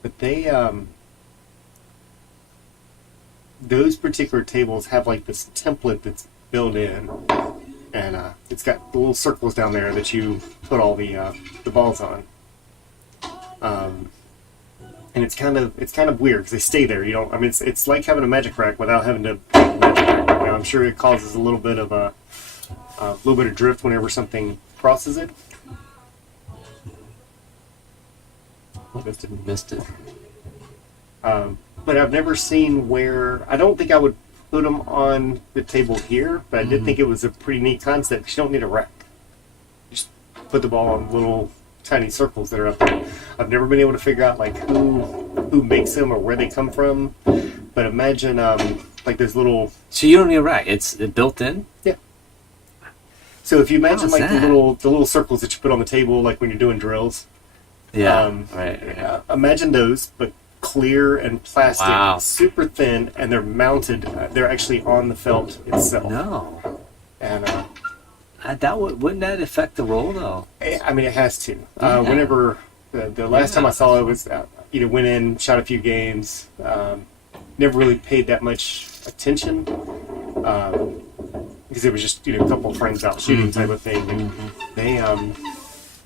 But they those particular tables have like this template that's built in, and it's got the little circles down there that you put all the balls on. And it's kind of weird because they stay there. You don't. I mean, it's like having a magic rack without having to. Magic rack. Now, I'm sure it causes a little bit of drift whenever something crosses it. Missed it. But I've never seen where. I don't think I would put them on the table here, but I did think it was a pretty neat concept because you don't need a rack. Just put the ball on little tiny circles that are up there. I've never been able to figure out like who makes them or where they come from. But imagine like those little. So you don't need a rack. It's built in. So if you imagine How's like that? the little circles that you put on the table, like when you're doing drills. Yeah. Right. Imagine those, but clear and plastic, Wow. super thin, and they're mounted. They're actually on the felt itself. No. And wouldn't that affect the roll though? I mean, it has to. Yeah. Whenever the last time I Yeah. saw it was, went in, shot a few games, never really paid that much attention because it was just a couple of friends out shooting type of thing. And they,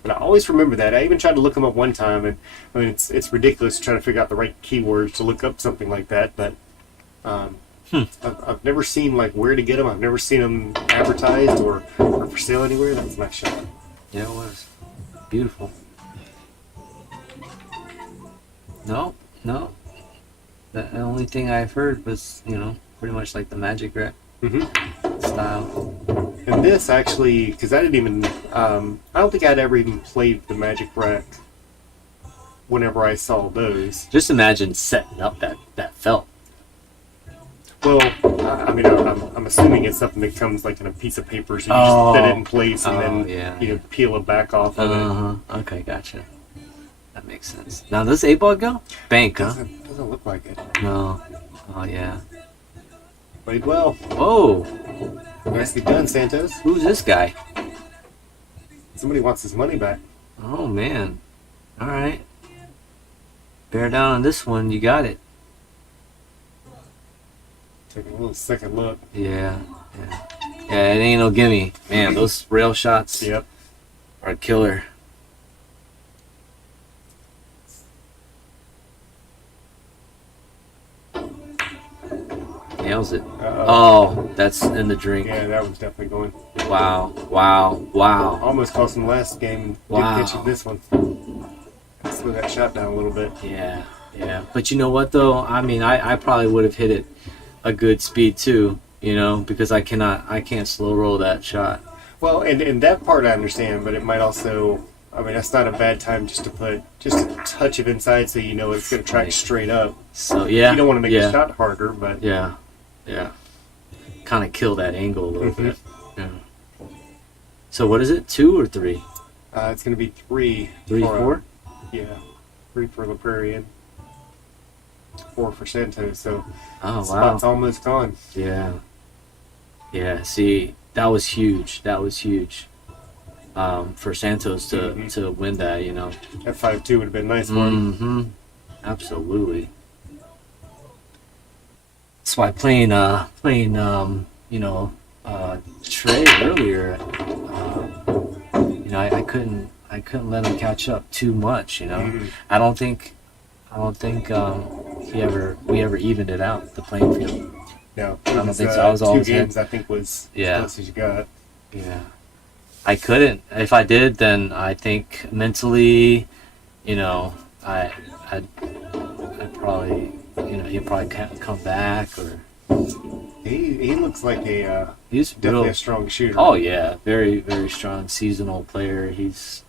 but I always remember that. I even tried to look them up one time, and I mean, it's ridiculous to try to figure out the right keywords to look up something like that, but. I've never seen like where to get them. I've never seen them advertised or for sale anywhere. That was my shot. Yeah, it was beautiful. No. The only thing I've heard was pretty much like the Magic Rack style. And this actually, because I didn't even, I don't think I'd ever even played the Magic Rack whenever I saw those. Just imagine setting up that felt. Well, I mean, I'm assuming it's something that comes like in a piece of paper, so you just set it in place and then peel it back off of it. Okay, gotcha. That makes sense. Now, does 8-ball go? Bank, huh? Doesn't look like it. No. Oh, yeah. Played well. Whoa. Nicely done, Santos. Who's this guy? Somebody wants his money back. Oh, man. All right. Bear down on this one. You got it. Taking a little second look. Yeah. Yeah, it ain't no gimme. Man, those rail shots Yep. are a killer. Nails it. Uh-oh. Oh, that's in the drink. Yeah, that one's definitely going. Wow. Almost cost him last game. Wow. Didn't get you this one. Slow that shot down a little bit. Yeah. But you know what, though? I mean, I probably would have hit it a good speed, too, because I can't slow roll that shot. Well, and that part I understand, but it might also, I mean, that's not a bad time just to put just a touch of inside so you know it's going to track straight up. So, yeah. You don't want to make the shot harder, but... Yeah. Kind of kill that angle a little bit. Yeah. So what is it, 2 or 3? It's going to be 3. 3, for, 4? Yeah. 3 for Laprairie and 4 for Santos, so Oh, wow. spot's almost gone. Yeah, see, that was huge. For Santos to win that, That 5-2 would have been a nice one. Absolutely. That's why playing Trey earlier, I couldn't let him catch up too much, I don't think we ever evened it out, the playing field. No, I don't think so. I was 2 always games, I think, was as close as you got. Yeah. I couldn't. If I did, then I think mentally, I'd probably, he'd probably come back or. He looks like He's definitely real, a strong shooter. Oh yeah, very very strong seasonal player. He's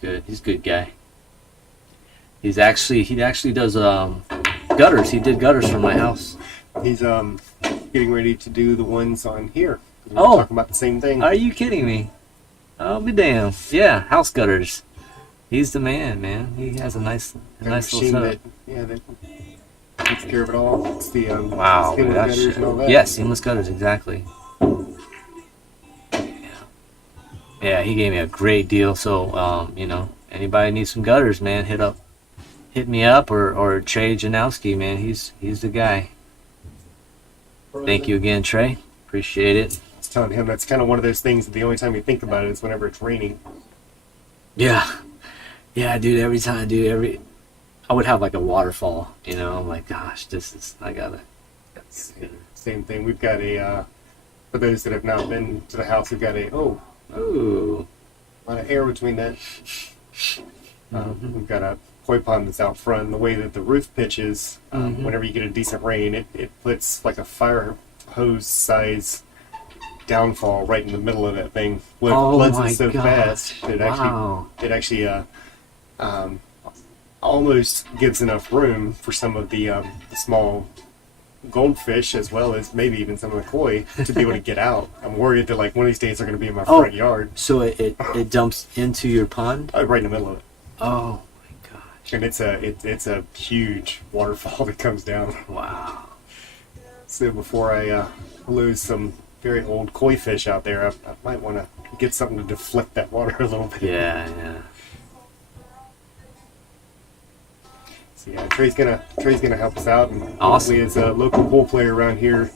good. He's a good guy. He actually does gutters. He did gutters for my house. He's getting ready to do the ones on here. We're Oh. talking about the same thing. Are you kidding me? I'll be damned. Yeah, house gutters. He's the man. He has a nice little machine setup. that takes care of it all. It's the Wow, skinless that gutters shit. and all that. Yeah, seamless gutters, exactly. Yeah, he gave me a great deal. So, anybody needs some gutters, man, hit me up, or Trey Janowski, man. He's the guy. Thank you again, Trey. Appreciate it. I was telling him that's kind of one of those things that the only time you think about it is whenever it's raining. Yeah, dude. Every time, I would have like a waterfall. I'm like, gosh, I gotta. Same thing. We've got for those that have not been to the house, we've got Ooh. a lot of air between that. We've got a koi pond that's out front. And the way that the roof pitches, whenever you get a decent rain, it puts like a fire hose size downfall right in the middle of that thing. When it floods it so fast that it actually almost gives enough room for some of the small goldfish, as well as maybe even some of the koi, to be able to get out. I'm worried that like one of these days they're going to be in my front yard. So it dumps into your pond? Right in the middle of it. Oh my gosh! And it's a huge waterfall that comes down. Wow. So before I lose some very old koi fish out there. I might want to get something to deflect that water a little bit. Yeah. So yeah, Trey's gonna help us out, and Awesome. hopefully as a local pool player around here,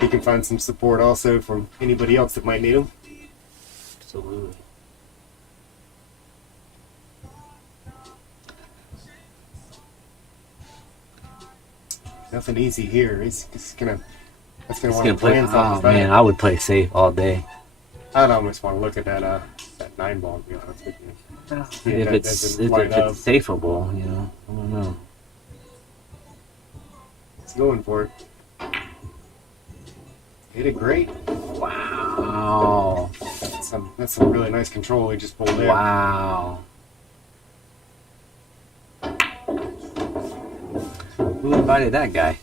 he can find some support also from anybody else that might need him. Absolutely. Nothing easy here. He's gonna. That's gonna He's want gonna to play. plans off Oh his back. man, I would play safe all day. I'd almost want to look at that 9 ball, to be honest with you. See If that it's doesn't light up. safeable, you know. I don't know. It's going for it. Hit it great. Wow. That's some really nice control he just pulled there. Wow. Who invited that guy?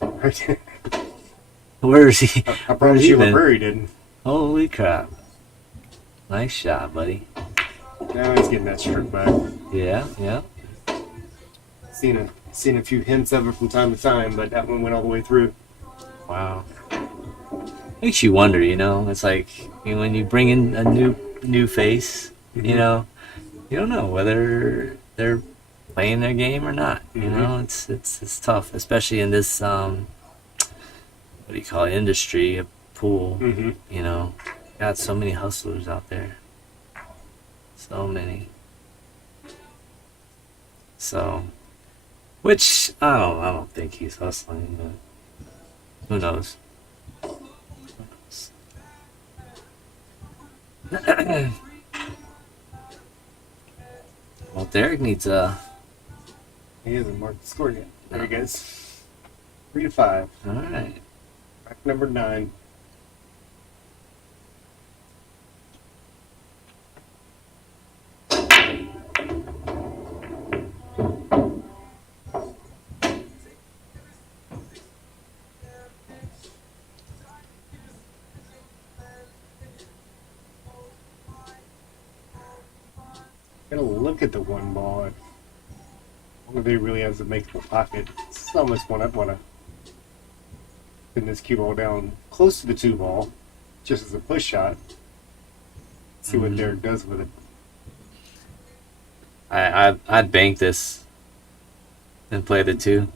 Where is he? I promise he you been? Laprairie didn't. Holy crap. Nice shot, buddy. Now he's getting that strip back. Yeah. Seen a few hints of it from time to time, but that one went all the way through. Wow. Makes you wonder, you know. It's like when you bring in a new face, you know, you don't know whether they're playing their game or not. You know, it's tough, especially in this what do you call it, industry of pool. Mm-hmm. You know, got so many hustlers out there. So many. So, which I don't think he's hustling, but who knows? Well, Derrick needs a. He hasn't marked the score yet. There he goes. 3-5. All right. Back number 9. Gotta look at the 1 ball. I wonder if he really has a makeable pocket. It's almost one I'd want to pin this cue ball down close to the 2 ball, just as a push shot. See what Derrick does with it. I'd bank this and play the 2.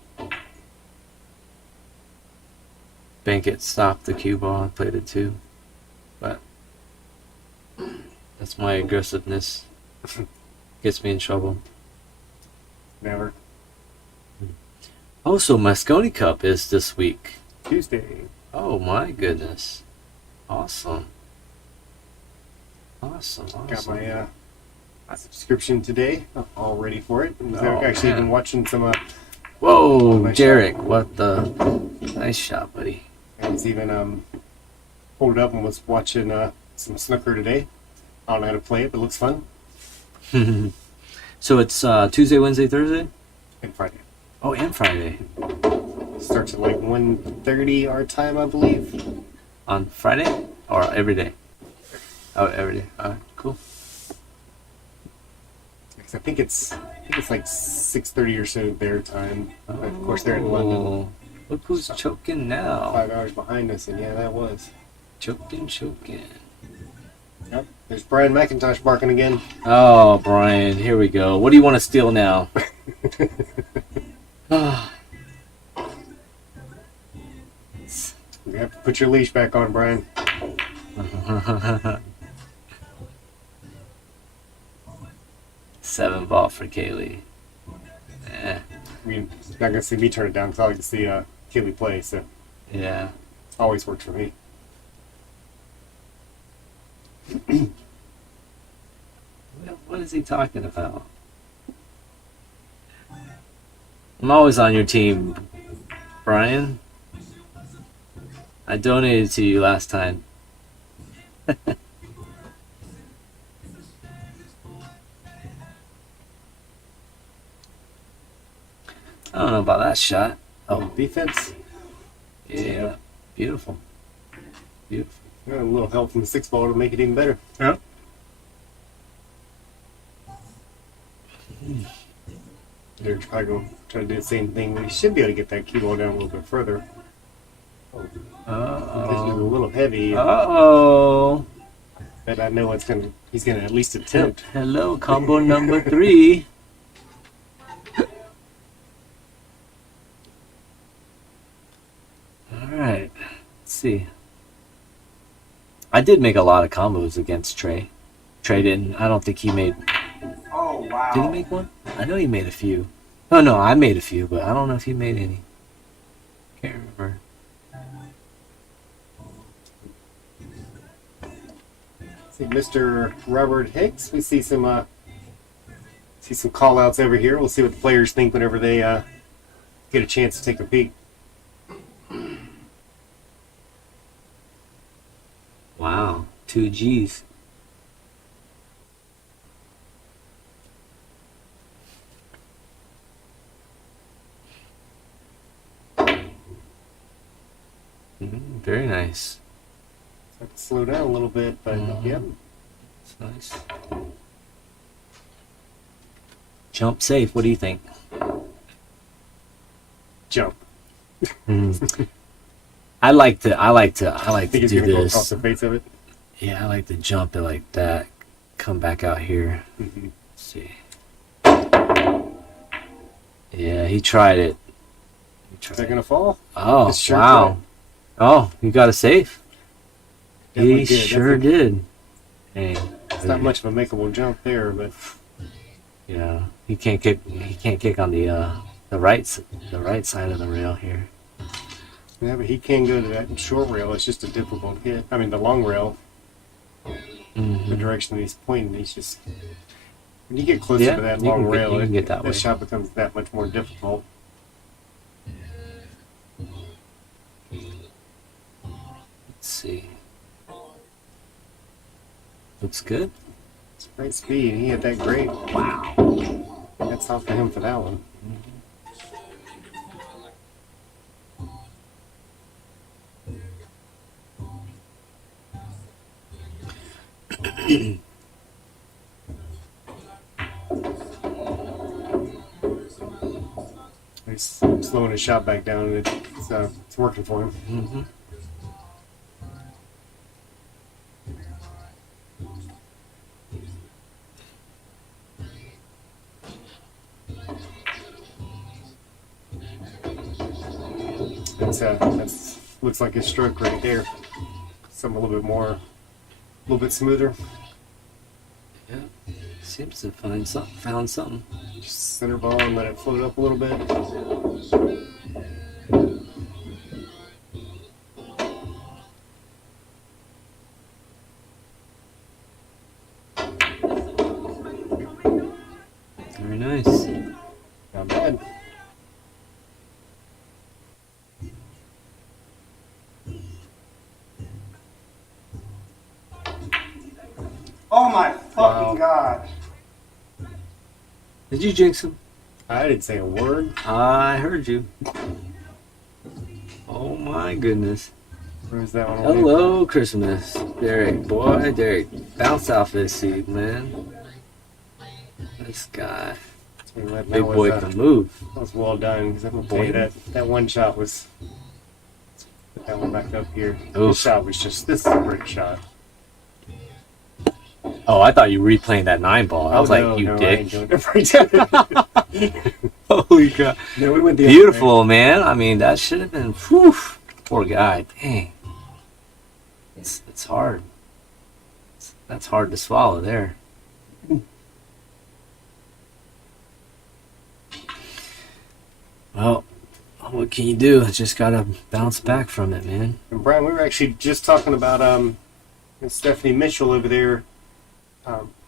Bank it, stop the cue ball, and play the 2. But that's my aggressiveness. Gets me in trouble. Never. Oh, so Moscone Cup is this week. Tuesday. Oh my goodness. Awesome. Got my subscription today. I'm all ready for it. And Oh, actually man. been watching some. Whoa, Nice Derrick, what the nice shot, buddy. I was even pulled it up and was watching some snooker today. I don't know how to play it, but it looks fun. So it's Tuesday, Wednesday, Thursday? And Friday. Oh, and Friday. Starts at like 1:30 our time, I believe. On Friday? Or every day? Oh, every day. Alright, cool. I think it's like 6:30 or so their time. But of course, they're in London, Oh, look who's choking now. 5 hours behind us, and yeah, that was. Choking. Yep. There's Brian McIntosh barking again. Oh, Brian, here we go. What do you want to steal now? You have to put your leash back on, Brian. 7 ball for Kaylee. Eh, I mean, you're not gonna see me turn it down because I like to see Kaylee play, so yeah. always works for me. What is he talking about? I'm always on your team, Brian. I donated to you last time. I don't know about that shot. Oh, Defense. yeah. Beautiful. Beautiful. A little help from the 6 ball to make it even better. Yeah. They're probably going to try to do the same thing. We should be able to get that cue ball down a little bit further. This is a Uh little heavy, oh. but I know he's gonna at least attempt. Hello, combo number 3. All right. Let's see. I did make a lot of combos against Trey. Trey didn't. I don't think he made. Oh, wow. Did he make one? I know he made a few. Oh no, I made a few, but I don't know if he made any. Can't remember. See Mr. Robert Hicks. We see some call outs over here. We'll see what the players think whenever they get a chance to take a peek. Wow, 2 G's. Very nice. Have to slow down a little bit, but yeah. That's nice. Jump safe. What do you think? Jump. I like to I think he's do gonna go across this. the face of it. Yeah, I like to jump it like that. Come back out here. Mm-hmm. Let's see. Yeah, he tried it. Is that gonna fall? Oh, It's sure wow. tried. Oh, you got a safe? Definitely He did. sure did. Dang. It's not much of a makeable jump there, but Yeah, he can't kick. He can't kick on the right side of the rail here. yeah, but he can go to that short rail. It's just a difficult hit. I mean, the long rail, the direction that he's pointing, he's just when you get closer Yeah, to that you long can get- rail, you can get that the way. shot becomes that much more difficult. Let's see. Looks good. It's great speed. He hit that great. Wow. That's off to him for that one. He's slowing his shot back down, and it's working for him. Mm-hmm. That's looks like his stroke right there. Something a little bit smoother. Yeah, seems to found something. Just center ball and let it float up a little bit. Very nice. Not bad. Oh my fucking Wow. god. Did you jinx him? I didn't say a word. I heard you. Oh my goodness. Where's that one? Hello, Christmas. Derrick, boy, Derrick. Bounce off this seat, man. This guy. That Big was, boy can move. that was well done, because I'm going to tell you that one shot was... Put that one back up here. Oof. This shot was just... This is a great shot. Oh, I thought you were replaying that 9 ball. I was like, no, you no, I dick. ain't doing it every time. Holy crap. No, we went the other Beautiful, man. I mean, that should have been... Whew. Poor guy. Dang. It's hard. That's hard to swallow there. Well, what can you do? Just gotta bounce back from it, man. And Brian, we were actually just talking about Stephanie Mitchell over there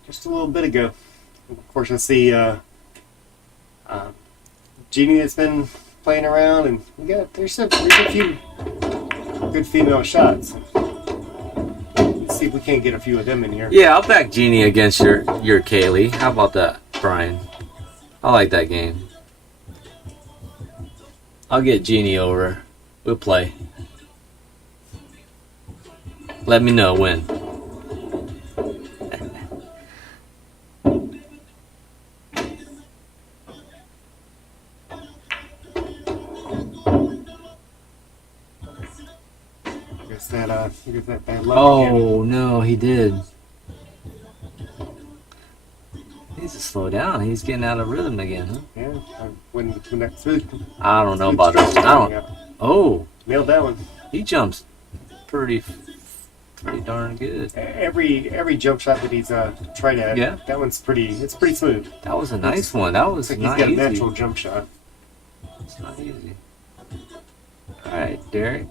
just a little bit ago. Of course, I see Jeannie that's been playing around, and there's a few good female shots. Let's see if we can't get a few of them in here. Yeah, I'll back Jeannie against your Kaylee. How about that, Brian? I like that game. I'll get Jeannie over. We'll play. Let me know when. Here goes that bad luck again. Oh no, he did. He needs to slow down. He's getting out of rhythm again, huh? Yeah, when that smooth. I don't know about this. I don't. Yeah, Oh, nailed that one. he jumps pretty darn good. Every jump shot that he's tried at, Yeah. that one's pretty smooth. That was a nice one. That was It's like not he's got easy. a natural jump shot. It's not easy. All right, Derrick.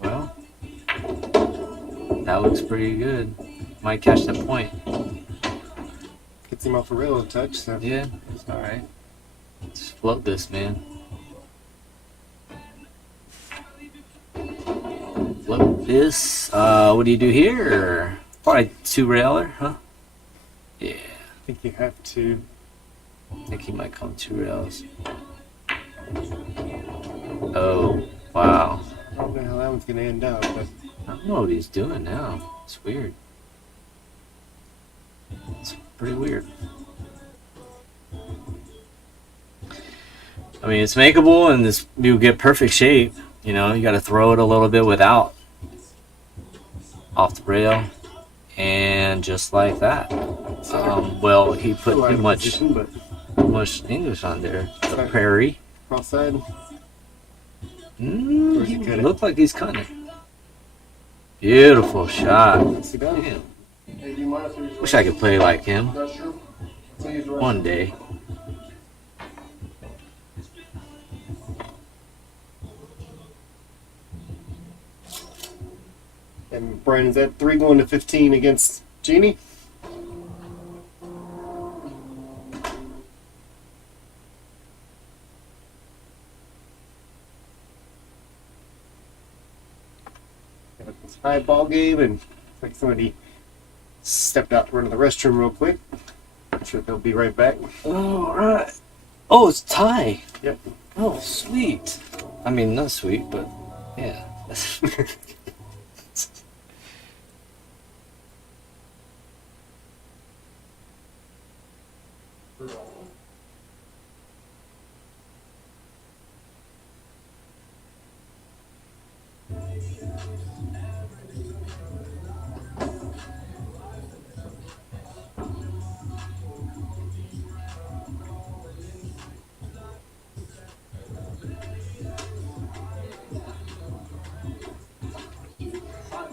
Well, that looks pretty good. Might catch that point. Gets him off a railroad touch. So Yeah, it's all right. Let's float this, man. Float this. What do you do here? Probably 2-railer, huh? Yeah, I think you have to. I think he might come 2 rails. Oh, wow. I don't know how that one's gonna end up, but I don't know what he's doing now. It's weird. It's pretty weird. I mean, it's makeable, and this you get perfect shape. You know, you got to throw it a little bit without off the rail, and just like that. Well, he put still out too of much position, but English on there. Laprairie. cross side. Mm, he he cut it? looked like he's cutting it. Beautiful shot. What's he done? Damn. Hey, do you mind if we use Wish I could play like him restroom? Please, restroom. one day. And Brian, is that 3 going to 15 against Genie? It's a high ball game, and it's like somebody stepped out to run to the restroom real quick. I'm sure they'll be right back. All right. Oh, it's tie. Yep. Oh, sweet. I mean, not sweet, but yeah.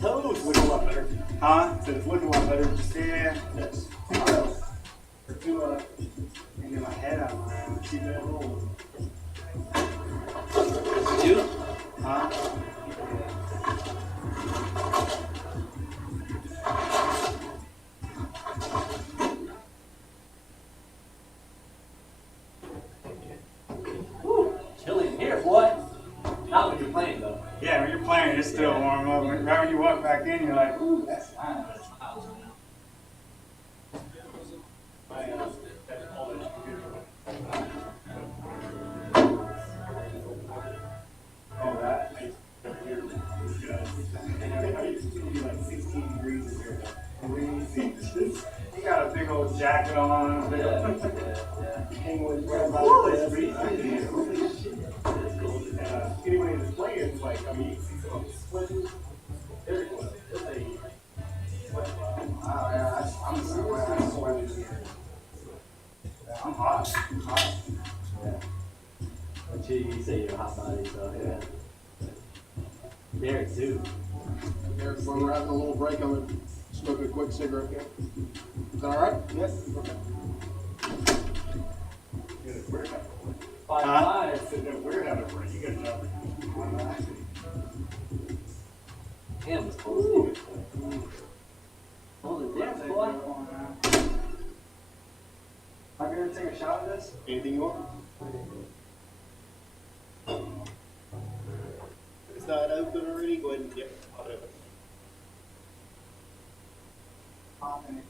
Toes look a lot better. Huh? So it's looking a lot better. Just Yeah. yes. For two, and get my head out, man. Keep that rolling. You? Huh? Chilly in here, boy. Not when you're playing, though. Yeah, when you're playing, it's still warm up. Right when you walk back in, you're like, ooh, that's fine. Oh, that? He got a big old jacket on. Big old it's freezing. Holy shit. Anyway, the players, like, I mean, you see some of them sweating. Very close. Wow, yeah, I'm sweating here. Yeah, I'm hot. I'm hot. But you say you're a hot body, so yeah. Derek, too. Eric, when we're having a little break, I'm gonna smoke a quick cigarette here. Is that all right? Yes. Okay. We're having Five. we're having a break. You got to Damn, it's cold. Holy damn, boy. I'm gonna take a shot of this. Anything you want? If it's not open already, go ahead and get it. I'll open it. Popping it.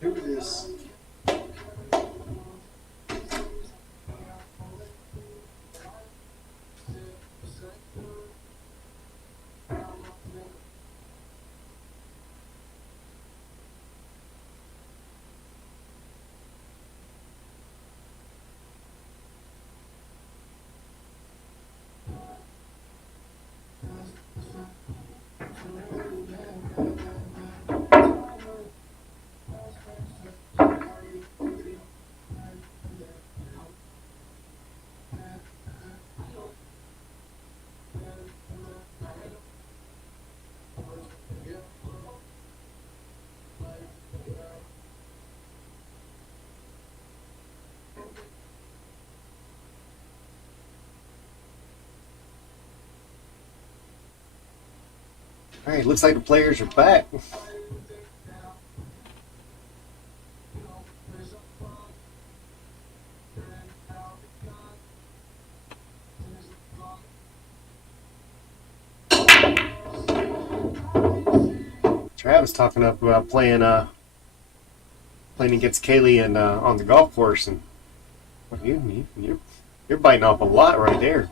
Who is? All right, looks like the players are back. Travis talking up about playing against Kaylee and on the golf course, and well, you're biting off a lot right there.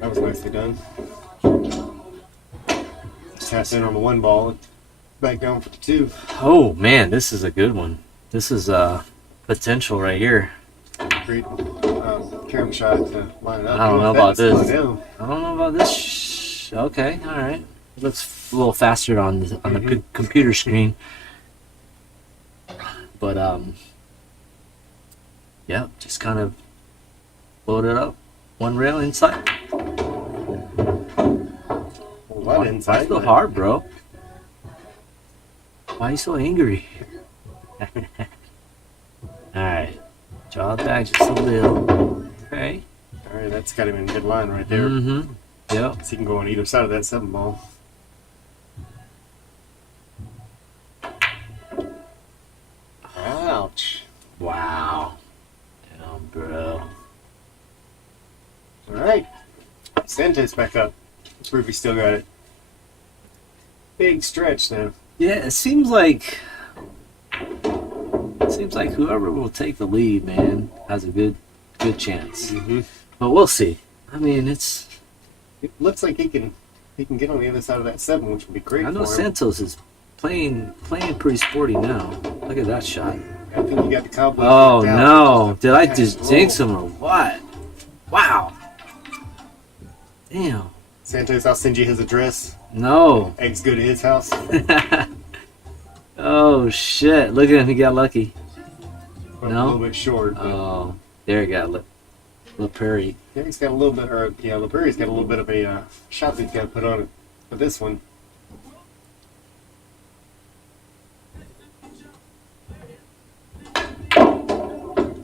That was nicely done. Tapped in on the one ball, back down for the two. Oh man, this is a good one. This is potential right here. Great carom shot to line it up. I don't know about Slow this. down. I don't know about this. Okay, all right. It looks a little faster on the computer screen. But yeah, just kind of load it up. One rail inside. A lot inside. Why so but- hard, bro? Why are you so angry? Alright. Draw it back just a little. Okay. All right, that's got him in a good line right there. Mm-hmm. Yep. So he can go on either side of that 7 ball. Ouch. Wow. Damn, bro. All right. Santos back up. Let's prove he still got it. Big stretch now. Yeah, it seems like whoever will take the lead, man, has a good chance. Mm-hmm. But we'll see. I mean, it looks like he can get on the other side of that 7, which would be great I know for him. Santos is playing pretty sporty now. Look at that shot. I think you got the cowboy. Oh down. no! Did I Pass just roll. jinx him or what? Wow. Damn. Santos, I'll send you his address. No. Eggs go to his house. Oh shit! Look at him. He got lucky. But No? a little bit short. But Oh, there he got Laprairie. yeah, he's got a little bit, or yeah, Laprairie's got a little bit of a shot that he's got to put on it for this one.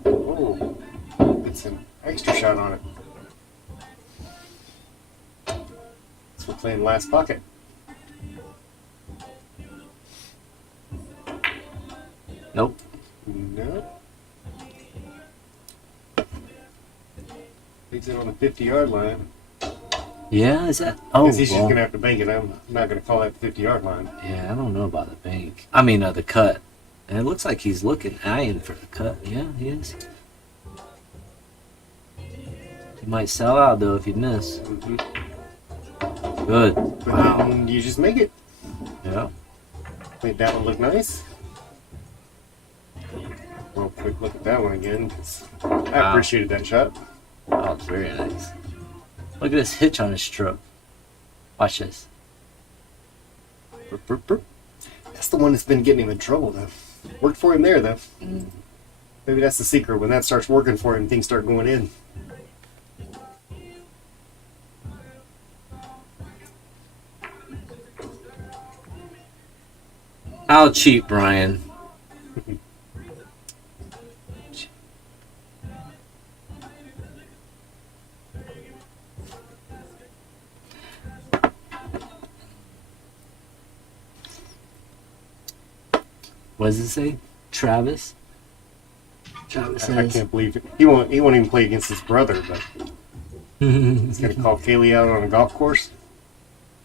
Oh, it's an extra shot on it. So we're playing last pocket. Nope. No. He's in on the 50-yard line. Yeah, is that? Oh, Because he's just well, going to have to bank it. I'm not going to call that the 50-yard line. yeah. I don't know about the bank. I mean, the cut. And it looks like he's eyeing for the cut. Yeah, he is. He might sell out though if you miss. Mm-hmm. Good. But Wow. then you just make it. Yeah. Made that one look nice. Real quick look at that one again. 'Cause I Wow. appreciated that shot. Oh, it's very nice. Look at this hitch on his stroke. Watch this. Burp, burp, burp. That's the one that's been getting him in trouble, though. Worked for him there, though. Mm. Maybe that's the secret. When that starts working for him, things start going in. How cheap, Brian? What does it say? Travis? Travis I can't believe it. He won't even play against his brother, but he's gonna call Kaylee out on a golf course.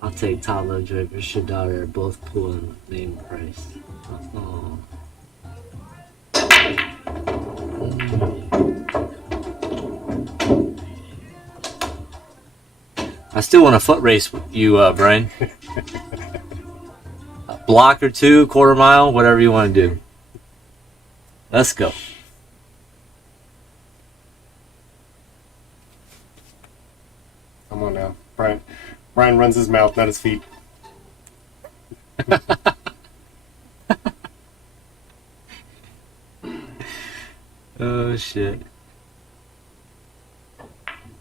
I'll take Talo Draper, Shadar, both pulling name price. Oh. I still want a foot race with you, Brian. A block or two, quarter mile, whatever you want to do. Let's go. Come on now, Brian. Brian runs his mouth, not his feet. Oh shit.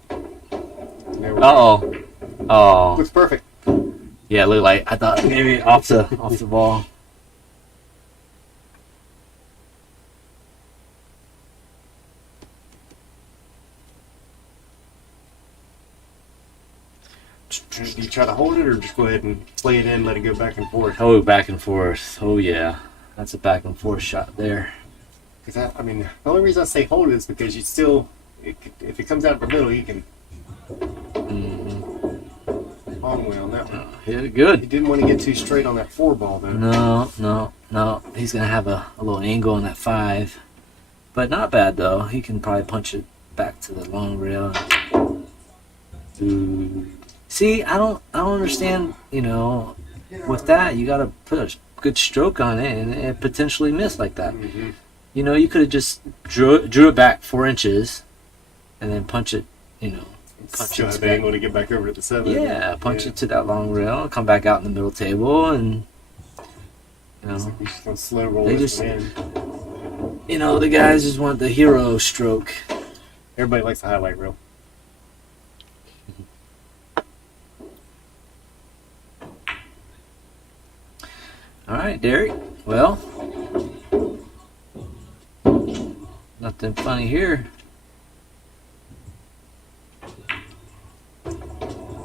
There we go. Uh-oh. Oh. Looks perfect. Yeah, look like I thought maybe off the ball. Do you try to hold it or just go ahead and play it in, let it go back and forth? Oh, back and forth. Oh yeah. That's a back and forth shot there. Because I mean, the only reason I say hold it is because you still, if it comes out of the middle, you can long way on that one. Hit it You good. didn't want to get too straight on that 4 ball though. No. He's gonna have a little angle on that 5. But not bad though. He can probably punch it back to the long rail. See, I don't understand, with that you gotta put a good stroke on it and it potentially miss like that. Mm-hmm. You could have just drew it back 4 inches and then punch it, punch Still it have to the that, angle to get back over to the 7. yeah, punch it to that long rail, come back out in the middle table, and We're just gonna slow roll They this just- one in. the guys just want the hero stroke. Everybody likes the highlight reel. All right, Derek. Well, nothing funny here.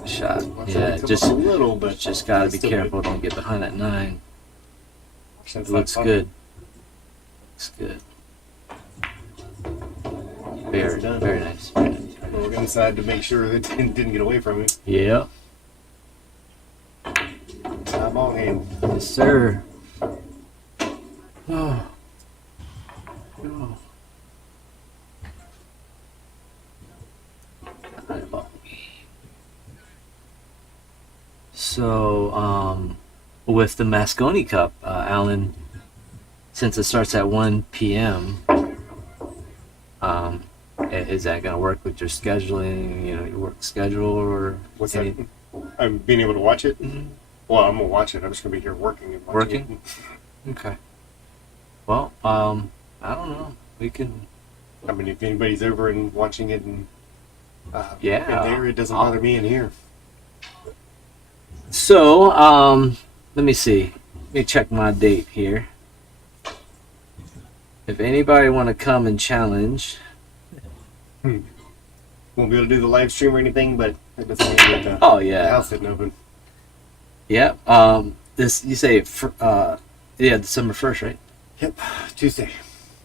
Shot. Yeah, Come just up a little, but gotta be still careful. Don't get behind that 9. good. Looks good. Looks good. Very, done. very nice. Very nice. We'll go inside to make sure that it didn't get away from him. Yeah. Time on hand. Yes, sir. Oh. Oh. So, with the Moscone Cup, Alan, since it starts at 1 p.m., is that going to work with your scheduling, your work schedule, or What's any- that? I'm being able to watch it. Well, I'm gonna watch it. I'm just gonna be here working and watching Working? Okay. Well, I don't know. We can. it. I mean, if anybody's over and watching it, and Yeah. in there, it doesn't bother me in here. So, let me see. Let me check my date here. If anybody want to come and challenge, Won't be able to do the live stream or anything, but it doesn't mean that the oh the yeah, house isn't open. yep. This you say, yeah, December 1st, right? Yep, Tuesday.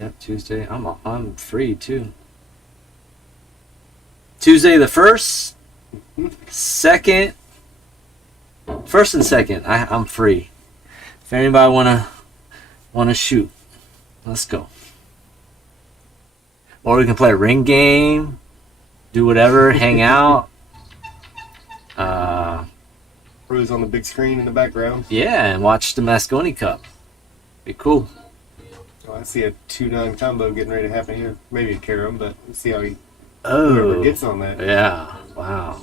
Yep, Tuesday. I'm free too. Tuesday the 1st, 2nd, 1st and 2nd. I'm free. If anybody wanna shoot, let's go. Or we can play a ring game, do whatever, hang out. Crew's on the big screen in the background. Yeah, and watch the Moscone Cup. Be cool. Oh, I see a 2-9 combo getting ready to happen here. Maybe a carom, but let's see how whoever Oh, gets on that. yeah. Wow.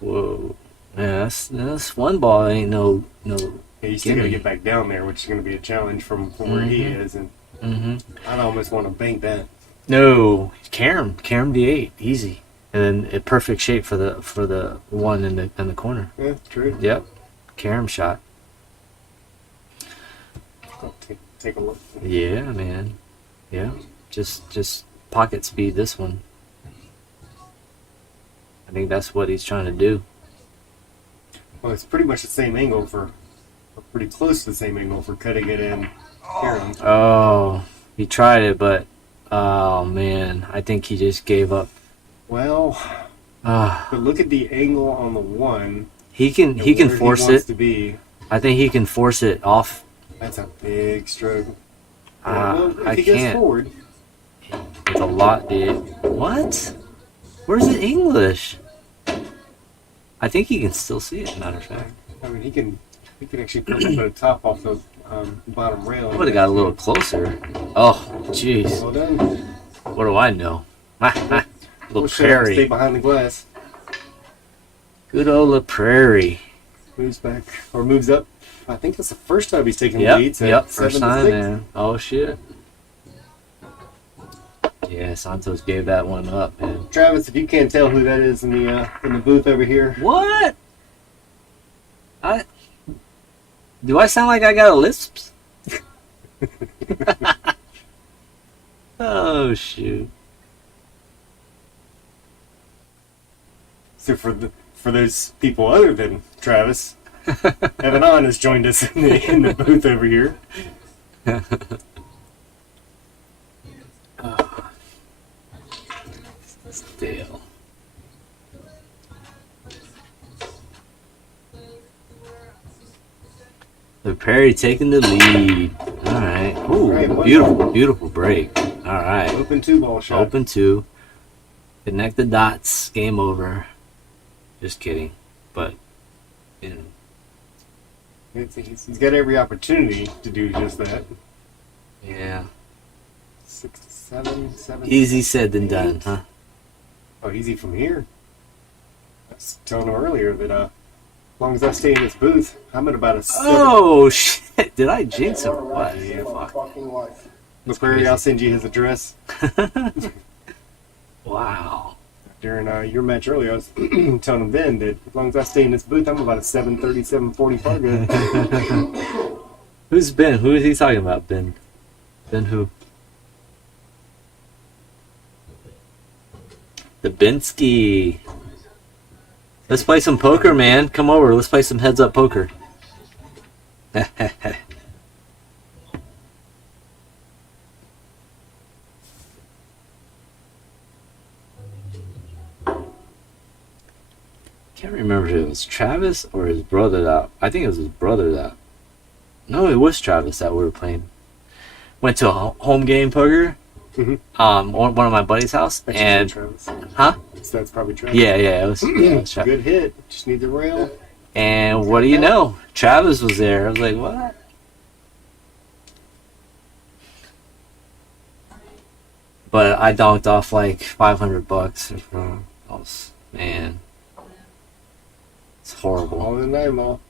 Whoa. Yeah, that's one ball. Ain't no. Yeah, you still got to Gimme. get back down there, which is going to be a challenge from where he Mhm. is, and Mm-hmm. I'd almost want to bank that. No, carom D8, easy, and then a perfect shape for the one in the corner. Yeah, true. Yep, carom shot. I'll take a look. Yeah, man. Yeah, just pocket speed this one. I think that's what he's trying to do. Well, it's pretty much the same angle or pretty close to the same angle for cutting it in carom. Oh, He tried it, but oh man, I think he just gave up. Well, Ah, but look at the angle on the one. he can and he can where force wants it. to be. I think he can force it off. That's a big stroke. If I he goes can't forward, with a lot, dude. What? Where's it English? I think he can still see it. Matter of fact, I mean, he can actually put the top off the bottom rail. I would have got a little closer. Oh, jeez. Well done. What do I know? We'll stay Laprairie. behind the glass. Good old Laprairie. Moves back or moves up. I think that's the first time he's taken Yep, leads. yep, At first 7 to time, 6. man. Oh shit. Yeah, Santos gave that one up, man. Travis, if you can't tell who that is in the booth over here, What? Do I sound like I got a lisp? Oh shoot. so for those people other than Travis, Evan On has joined us in the booth over here. Stale. Laprairie taking the lead. All right. Ooh, Right, one beautiful, ball. beautiful break. All right. Open 2-ball shot. Open two. Connect the dots. Game over. Just kidding. But, you know. He's got every opportunity to do just that. Yeah. 6 to 7, 7. Easy said than done, huh? Oh, easy from here. I was telling him earlier that as long as I stay in this booth, I'm at about a 7. Oh, shit. Did I jinx him or what? Yeah, my fucking life. Laprairie, I'll send you his address. Wow. During your match earlier, I was telling him then that as long as I stay in this booth, I'm about a 7:30, 7:45 guy. Who's Ben? Who is he talking about, Ben? Ben who? The Binsky. Let's play some poker, man. Come over. Let's play some heads up poker. Can't remember if it was Travis or his brother that. I think it was his brother that. No, it was Travis that we were playing. Went to a home game poker. Mhm. One of my buddy's house, That's and Travis. huh? So that's probably Travis. Yeah, it was Travis. Good hit. Just need the rail. And what do you know? Travis was there. I was like, what? But I donked off like $500 from. Man, it's horrible. All in the name, all.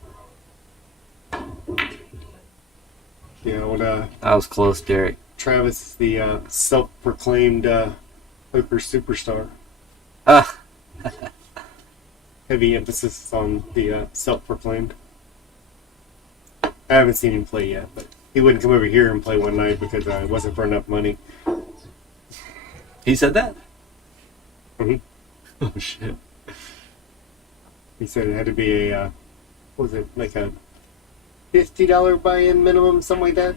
Yeah, what That was close, Derrick. Travis is the self-proclaimed poker superstar. Ah, Heavy emphasis on the self-proclaimed. I haven't seen him play yet, but he wouldn't come over here and play one night because it wasn't for enough money. he said that? Mhm. Oh shit. He said it had to be what was it, like a $50 buy-in minimum, something like that?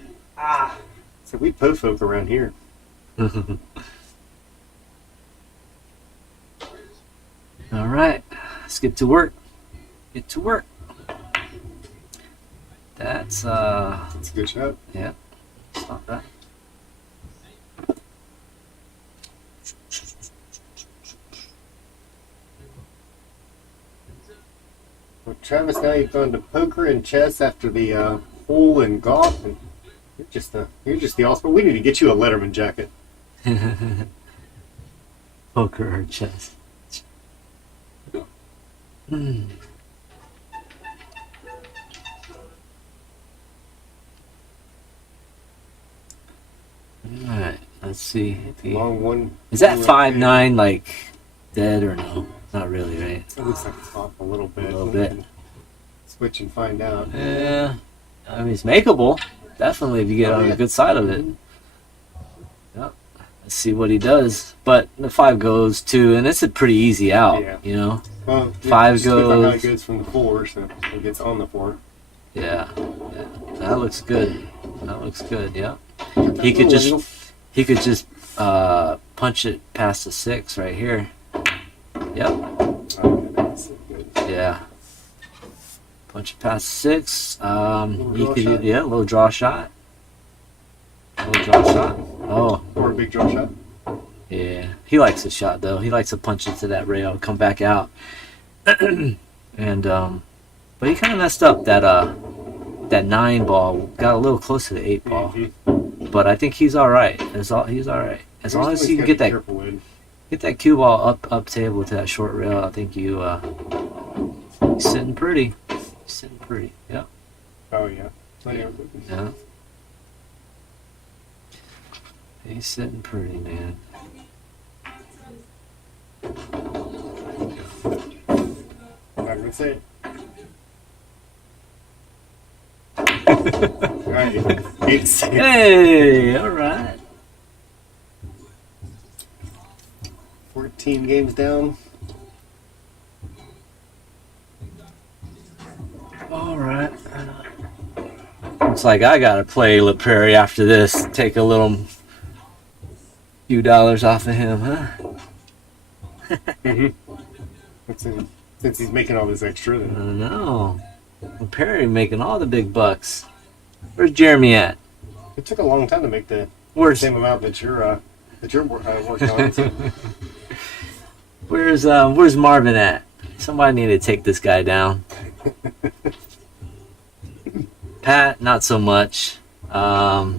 So we po-folk around here. All right, let's get to work. Get to work. That's That's a good shot. yeah. It's not bad. Well, Travis, now you've gone to poker and chess after the pool and golf, and you're just the awesome. We need to get you a Letterman jacket. Poker or chess. Hmm. All right, let's see. Long one. Is that two up 5-9 like dead or no? Not really, right? there. It looks like it's off a little bit. A little We bit. can switch and find out. Yeah, I mean it's makeable. Definitely if you get Oh, on yeah. the good side of it. Yep. Let's see what he does. But the 5 goes 2, and it's a pretty easy out. Yeah. You know. Well, Five just look at how it goes. goes from the 4, so it gets on the 4. Yeah. That looks good. That looks good. Yeah. Got that He could little just angle. he could just punch it past the 6 right here. Yep. Oh, that's good. Yeah. Punch it past 6. Little You draw could shot? yeah, a little draw shot. A little draw shot. Oh, Or a big draw shot. yeah. He likes the shot though. He likes to punch into that rail, come back out. And but he kind of messed up that 9 ball. Got a little close to the 8 ball. Mhm. But I think he's all right. He's all right. As long as you can get that cue ball up table to that short rail, I think you're sitting pretty. Sitting pretty. Yeah. Oh yeah. Plenty of Yeah. He's sitting pretty, man. I'm not gonna say it. Alright. 8-6. Hey, all right. 14 games down. All right. Looks like I gotta play Laprairie after this. Take a little few dollars off of him, huh? Since he's making all this extra, I then don't know. Laprairie making all the big bucks. Where's Jeremy at? it took a long time to make the Where's same amount that you're working on. So. Where's Marvin at? Somebody need to take this guy down. Pat, not so much. Yeah.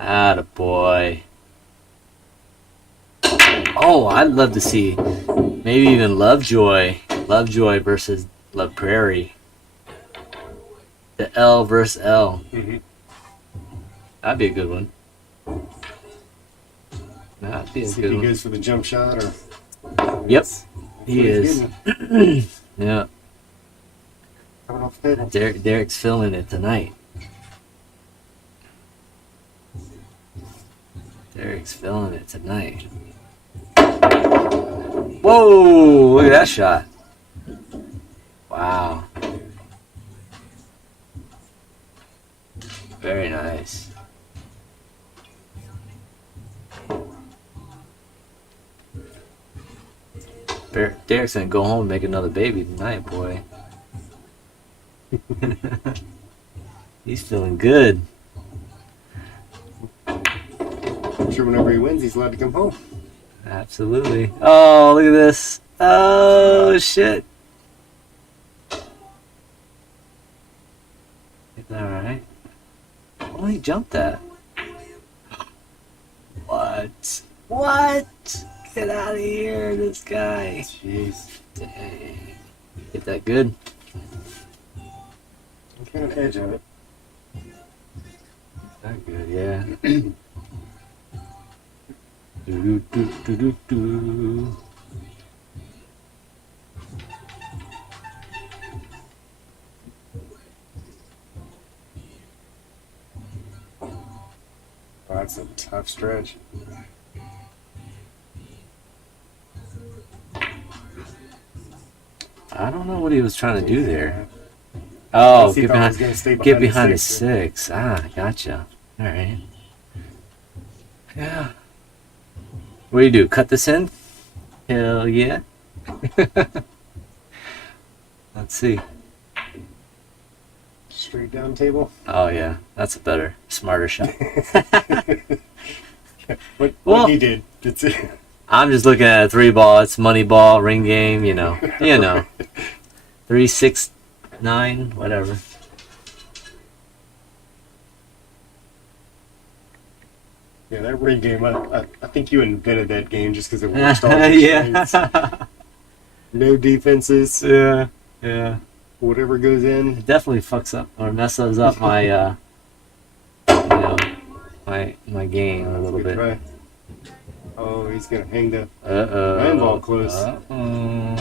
Attaboy. Oh, I'd love to see maybe even Lovejoy versus Laprairie. The L versus L. Mhm. That'd be a good one. That'd be a See if good he one. goes for the jump shot or. Yep, That's he what he's is. getting. Yeah, Coming off the table. Derek's feeling it tonight. Derek's feeling it tonight. Whoa! Look at that shot. Wow. Very nice. Derek's gonna go home and make another baby tonight, boy. He's feeling good. I'm sure whenever he wins, he's allowed to come home. Absolutely. Oh, look at this. Oh, shit. Alright. Oh, he jumped that. What? What? Get out of here, this guy. Jeez. Dang. Get that good. What kind of edge on it? That good, yeah. Do, do, do, do, do. Oh, that's a tough stretch. I don't know what he was trying to do there. Oh, He get thought he was behind, gonna stay get behind the a 6. Ah, gotcha. All right. Yeah. What do you do? Cut this in? Hell yeah. Let's see. Straight down table. Oh yeah, that's a better, smarter shot. What Well- he did. That's it. I'm just looking at a 3 ball. It's money ball, ring game. You know. 3, 6, 9, whatever. Yeah, that ring game. I think you invented that game just because it worked all the Yeah. No defenses. Yeah. Yeah. Whatever goes in. It definitely fucks up or messes up my my game a little Good bit. try. Oh, he's gonna hang the Uh-oh. 9 ball close. Uh-oh.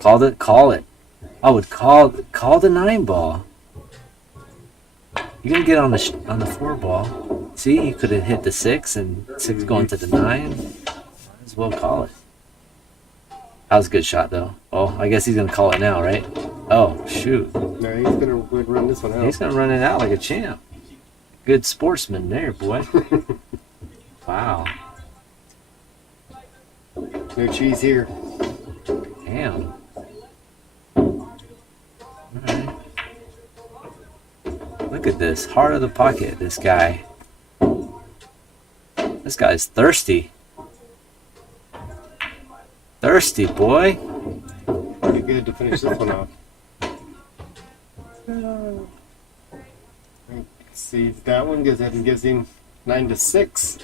Call it. I would call the 9 ball. You're gonna get on the 4 ball. See, you could have hit the 6 and 6 going to the 9. Might as well call it. That was a good shot though. Oh, I guess he's gonna call it now, right? Oh, shoot. No, he's gonna go ahead and run this one out. He's going to run it out like a champ. Good sportsman there, boy. Wow. No cheese here. Damn. Alright. Look at this. Heart of the pocket, this guy. This guy's thirsty. Thirsty, boy. Pretty good to finish this one off. See, that one goes ahead and gives him 9-6.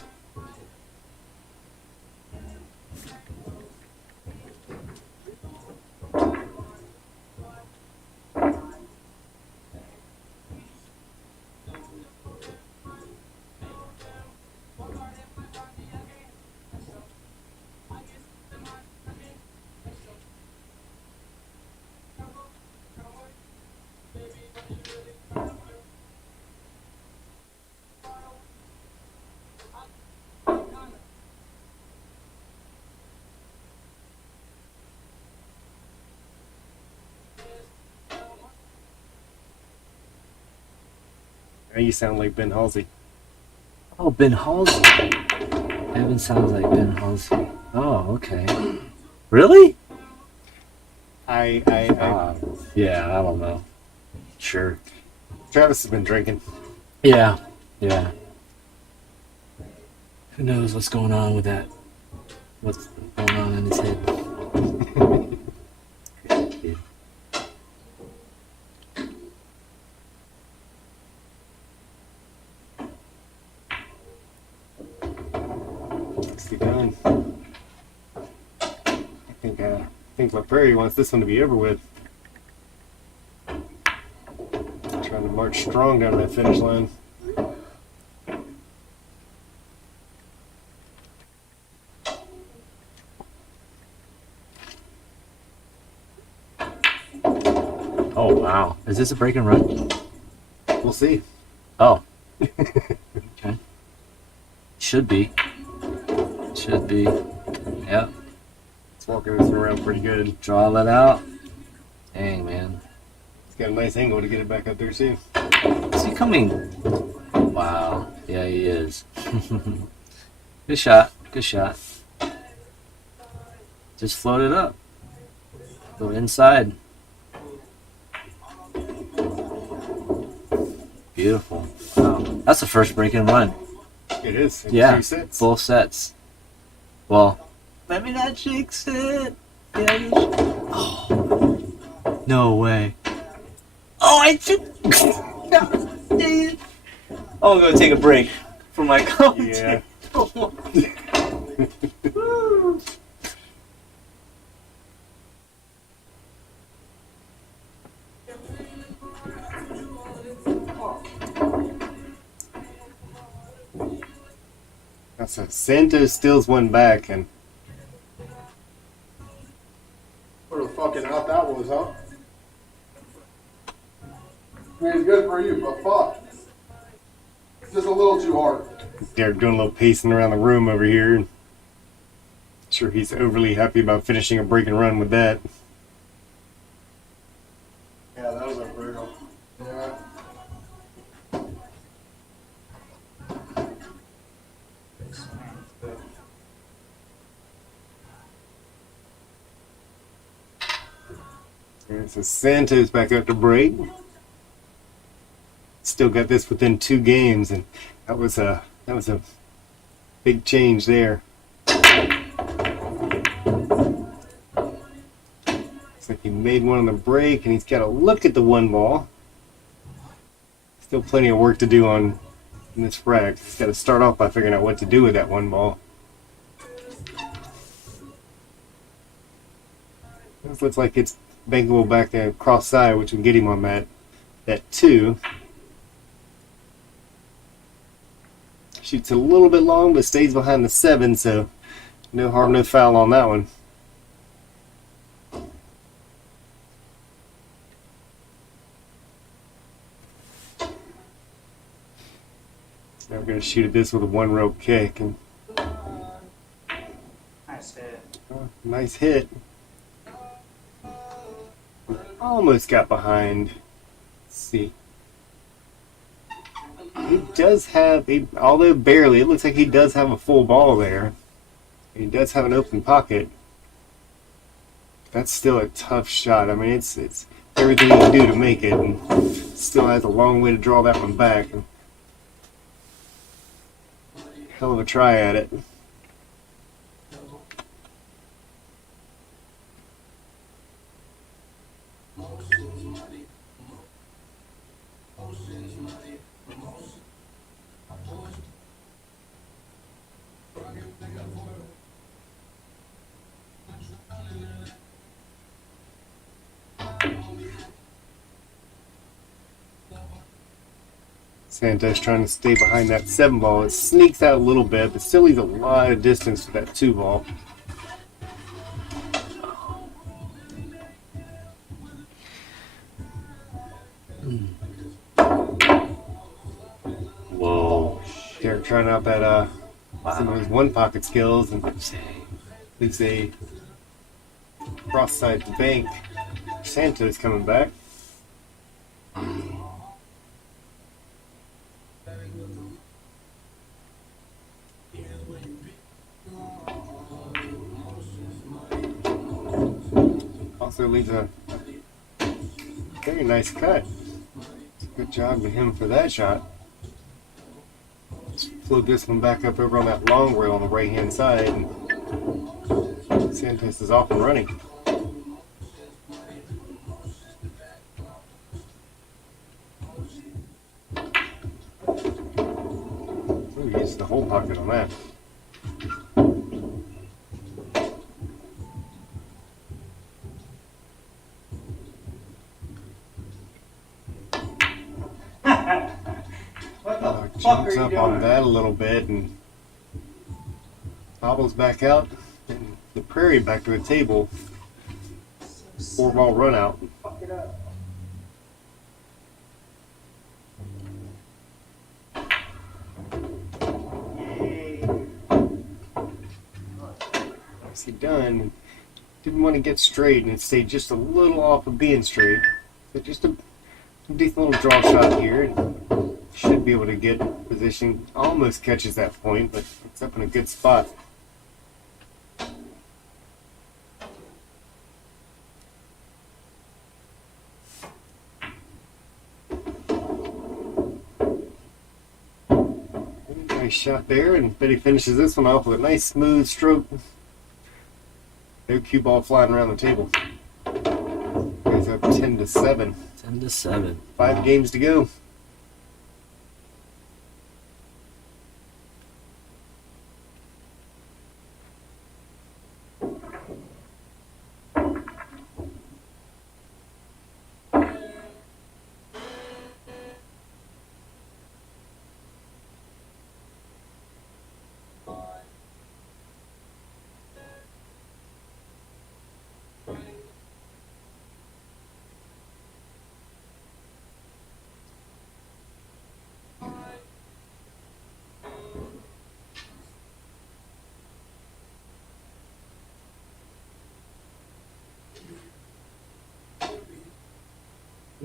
Now you sound like Ben Halsey. Oh, Ben Halsey. Evan sounds like Ben Halsey. Oh, okay. Really? Yeah, I don't know. Sure. Travis has been drinking. Yeah, yeah. Who knows what's going on with that? What's going on in his head? Crazy kid. Nicely done. I think Laprairie wants this one to be over with. Trying to march strong down that finish line. Oh, wow. Is this a break and run? We'll see. Oh. Okay. Should be. Should be. Yep. It's walking this one around pretty good. Draw that out. Dang, man. He's got a nice angle to get it back up there, too. Is he coming? Wow. Yeah, he is. Good shot. Good shot. Just float it up. Go inside. Beautiful. Wow. That's the first break and run. It is. In Yeah. 2 sets. Full sets. Well, let me not jinx it. Yeah. Oh. No way. Oh, I just. I'm gonna take a break from my commentary. Yeah. So Santos steals one back, and What a fucking out that was, huh? I mean, it's good for you, but fuck. Just a little too hard. Derrick doing a little pacing around the room over here. Sure, he's overly happy about finishing a break and run with that. Yeah, that was a brutal. Yeah. And so Santos back out to break. Still got this within 2 games, and that was a big change there. Looks like he made one on the break, and he's got to look at the one ball. Still plenty of work to do on in this frag. He's got to start off by figuring out what to do with that one ball. This looks like it's bankable back there cross side, which would get him on that 2. Shoots a little bit long, but stays behind the 7, so no harm, no foul on that one. Now we're going to shoot at this with a 1-rope kick. And, Nice hit. nice hit. almost got behind. Let's see. He does have, although barely, it looks like he does have a full ball there. He does have an open pocket. That's still a tough shot. I mean, it's everything you can do to make it, and still has a long way to draw that one back. Hell of a try at it. Santos trying to stay behind that 7 ball. It sneaks out a little bit, but still leaves a lot of distance for that 2 ball. Whoa. Derrick trying out that some of his one pocket skills and leaves a cross side bank. Santos coming back. Also leaves a very nice cut. Good job to him for that shot. Just float this one back up over on that long rail on the right hand side, and Santos is off and running. Ooh, he used the whole pocket on that. Jumps up on that a little bit and bobbles back out. And Laprairie back to the table. 4 ball run out. Nicely done. Didn't want to get straight and it stayed just a little off of being straight. But just a decent little draw shot here. Should be able to get position. Almost catches that point, but it's up in a good spot. Nice shot there, and Betty finishes this one off with a nice smooth stroke. No cue ball flying around the table. Guys up 10-7. 10-7. 5 games to go.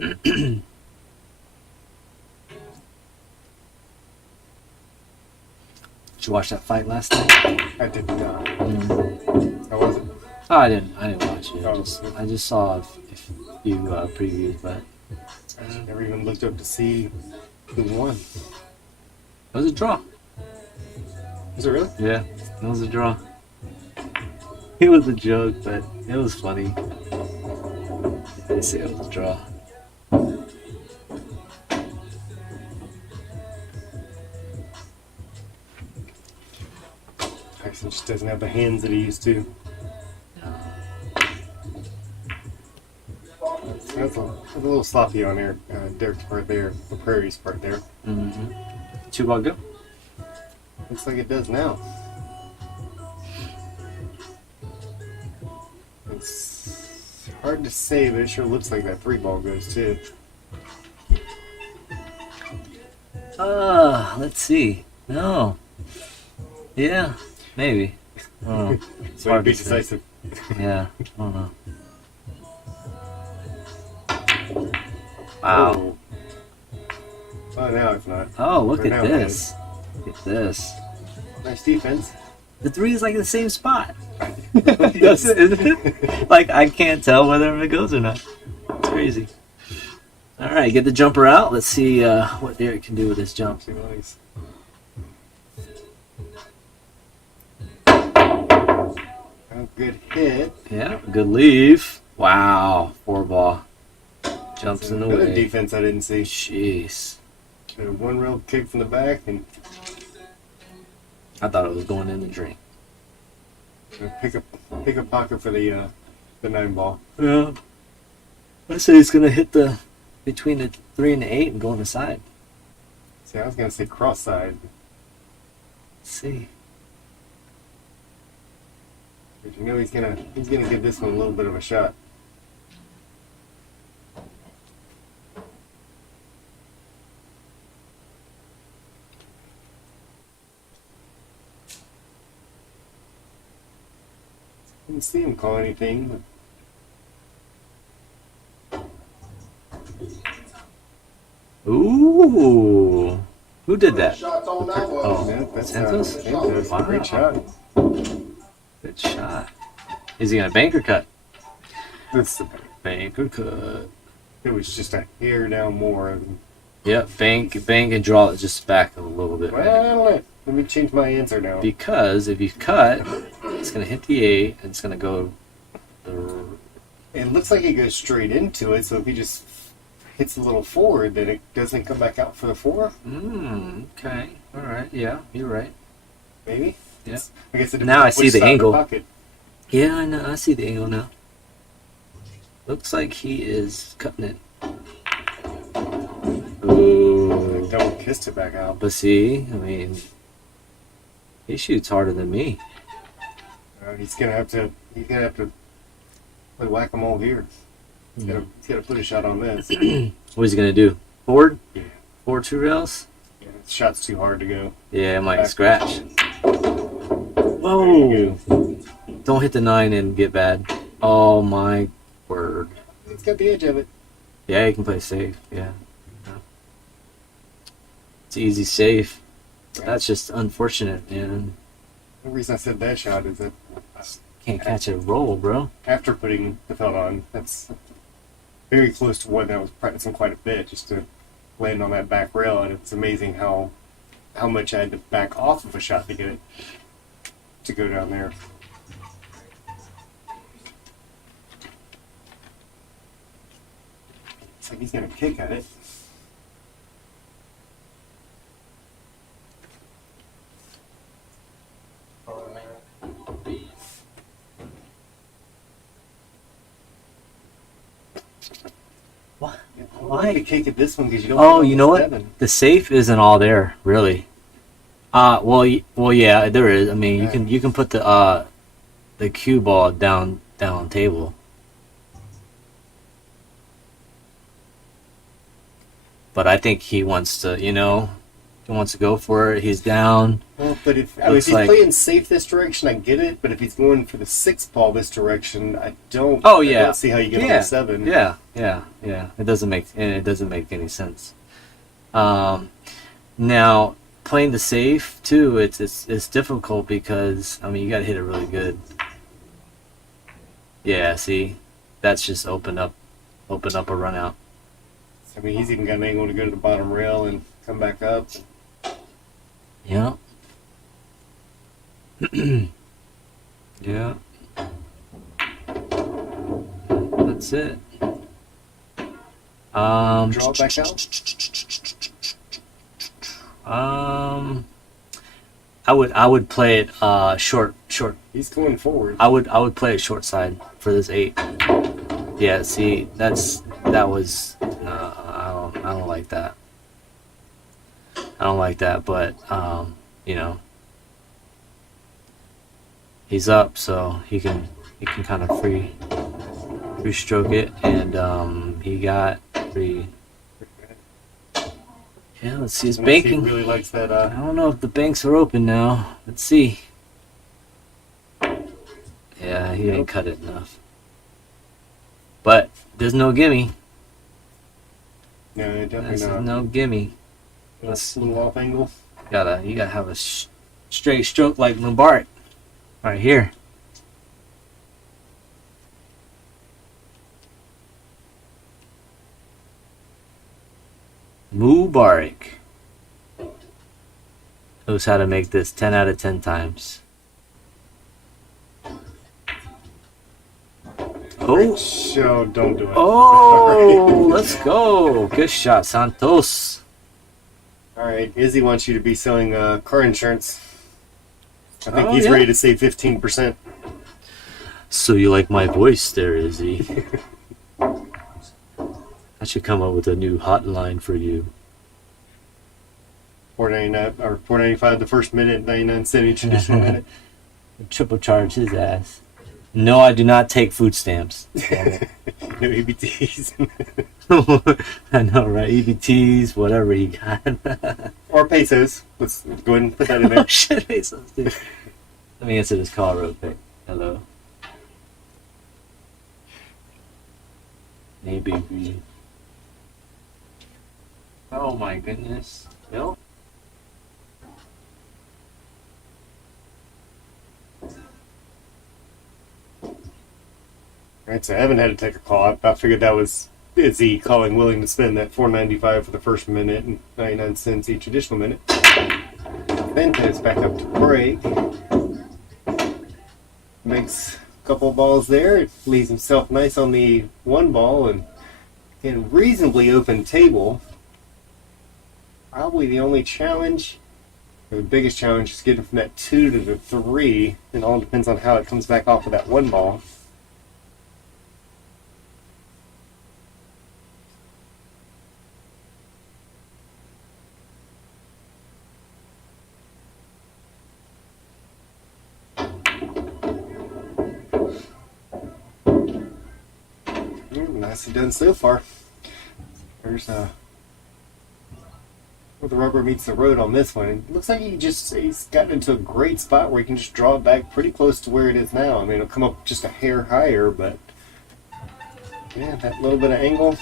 Did you watch that fight last night? I did not. How was it? Oh, I didn't watch it. Oh. I just saw a few previews, but I never even looked up to see who won. it was a draw. Is it really? Yeah, it was a draw. It was a joke, but it was funny. They say it was a draw. Tyson just doesn't have the hands that he used to. That's a little sloppy on there. Derrick's part there, the Prairie's part there. Mm-hmm. 2 ball go. Looks like it does now. It's hard to say, but it sure looks like that 3 ball goes too. Let's see. No. Yeah, maybe. I don't know. It's So hard be to say. decisive. Yeah, I don't know. Wow. Oh, now it's not. Oh, look Or at now it this. Look at this. Nice defense. The three is like in the same spot. Isn't it? Like, I can't tell whether it goes or not. It's crazy. All right, get the jumper out. Let's see what Derrick can do with his jump. See what he's- Oh, good hit. Yeah, good leave. Wow, 4 ball. Jumps in the Another way. defense I didn't see. Jeez. One real kick from the back and I thought it was going in the drink. pick a pocket for the 9 ball. Yeah. I say he's going to hit the between the 3 and the 8 and go on the side. See, I was gonna say cross side. Let's see. But you know he's gonna give this one a little bit of a shot. Didn't see him call anything. Ooh. Who did that? Shots on that But, one. Oh, that's Santos? Santos. Wow. Great shot. Good shot. Is he going to bank or cut? That's the, Bank or cut. it was just a hair down more. Than, Yep, bank and draw it just back a little bit. well, let me change my answer now. Because if you cut, it's going to hit the 8 and it's going to go. It looks like he goes straight into it, so if he just hits a little forward, then it doesn't come back out for the 4, Okay. All right. Yeah, you're right. maybe? Yeah. I guess it Now I depends see which the side of angle. pocket. Yeah, I know. I see the angle now. Looks like he is cutting it. Ooh. Double kissed it back out. But see, I mean, he shoots harder than me. He's gonna have to play whack-a-mole here. He's gotta put a shot on this. What is he gonna do? Forward? Yeah. Forward 2 rails? Yeah, the shot's too hard to go. Yeah, it might Back. scratch. There Whoa! you Don't hit the 9 and get bad. Oh my word. It's got the edge of it. Yeah, you can play safe. Yeah. It's easy safe. That's just unfortunate, man. The reason I said that shot is that Can't catch a roll, bro. after putting the felt on, that's very close to what I was practicing quite a bit, just to land on that back rail, and it's amazing how much I had to back off of a shot to get it to go down there. It's like he's gonna kick at it. What? I like to kick at this one because you don't. Oh, get you know what? 7. The safe isn't all there, really. Well, yeah, there is. I mean, you can put the cue ball down on table. But I think he wants to, he wants to go for it. He's down. Well, but if Looks he's like- playing safe this direction, I get it. But if he's going for the 6 ball this direction, I don't. Oh, I yeah. don't see how you get on Yeah. the 7. Yeah. It doesn't make any sense. Now playing the safe too, it's difficult because I mean you got to hit it really good. Yeah, see, that's just open up a run out. I mean, he's even got an angle to go to the bottom rail and come back up. Yeah. Yeah. That's it. Draw it back out. I would play it short. He's going forward. I would play it short side for this 8. Yeah, see, that was I don't like that. I don't like that, but he's up, so he can kind of free stroke it, and he got free. Yeah, let's see his Unless he banking. really likes that. I don't know if the banks are open now. Let's see. Yeah, he didn't cut it enough. But there's no gimme. No, This definitely is not. no gimme. That's a little off angle. You gotta have a straight stroke like Mubarak. Right here. Mubarak knows how to make this 10 out of 10 times. Oh, So don't do it. oh, let's go. Good shot, Santos. All right, Izzy wants you to be selling car insurance. I think Oh, he's yeah? ready to save 15%. So you like my voice there, Izzy? I should come up with a new hotline for you. $4.99 or $4.95 the first minute, 99 cents each additional minute. Triple charge his ass. No, I do not take food stamps. Damn it. No EBTs. I know, right? EBTs, whatever he got. Or pesos. Let's go ahead and put that in Oh there. shit, pesos, dude. Let me answer this call real quick. Hello. Hey, baby. Oh my goodness. Nope. Alright, so Evan had to take a call. I figured that was Izzy calling willing to spend that $4.95 for the first minute and 99 cents each additional minute. Santos back up to break. Makes a couple balls there. It leaves himself nice on the one ball and in a reasonably open table. Probably the only challenge, or the biggest challenge, is getting from that 2 to the 3. It all depends on how it comes back off of that one ball. Nicely done so far. There's where the rubber meets the road on this one. It looks like he's gotten into a great spot where he can just draw it back pretty close to where it is now. I mean, it'll come up just a hair higher, but yeah, that little bit of angle.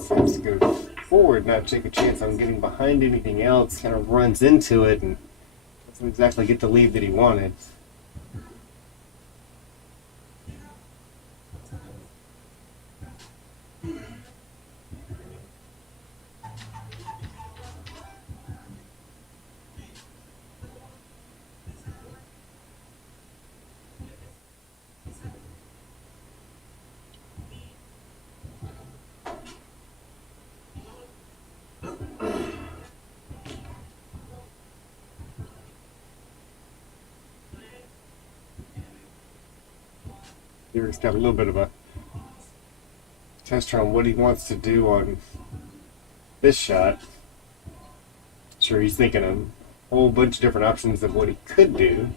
Seems to go forward, not take a chance on getting behind anything else. Kind of runs into it and doesn't exactly get the lead that he wanted. Derrick's got a little bit of a test on what he wants to do on this shot. Sure, he's thinking a whole bunch of different options of what he could do.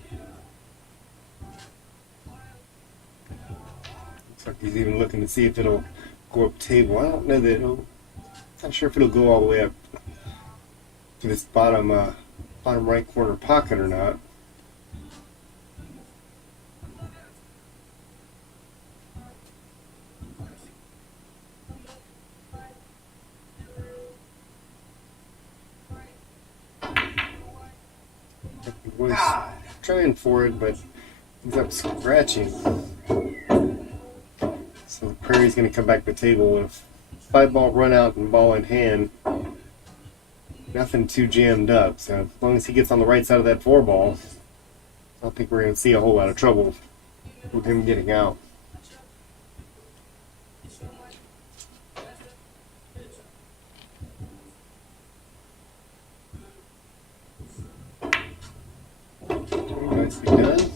Looks like he's even looking to see if it'll go up table. I don't know that it'll. Not sure if it'll go all the way up to this bottom right corner pocket or not. He was trying for it, but ends up scratching. So Laprairie's going to come back to the table with 5-ball run out and ball in hand. Nothing too jammed up. So as long as he gets on the right side of that 4-ball, I don't think we're going to see a whole lot of trouble with him getting out. Nicely done.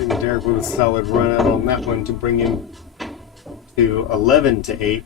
And Derrick with a solid run out on that one to bring him to 11-8.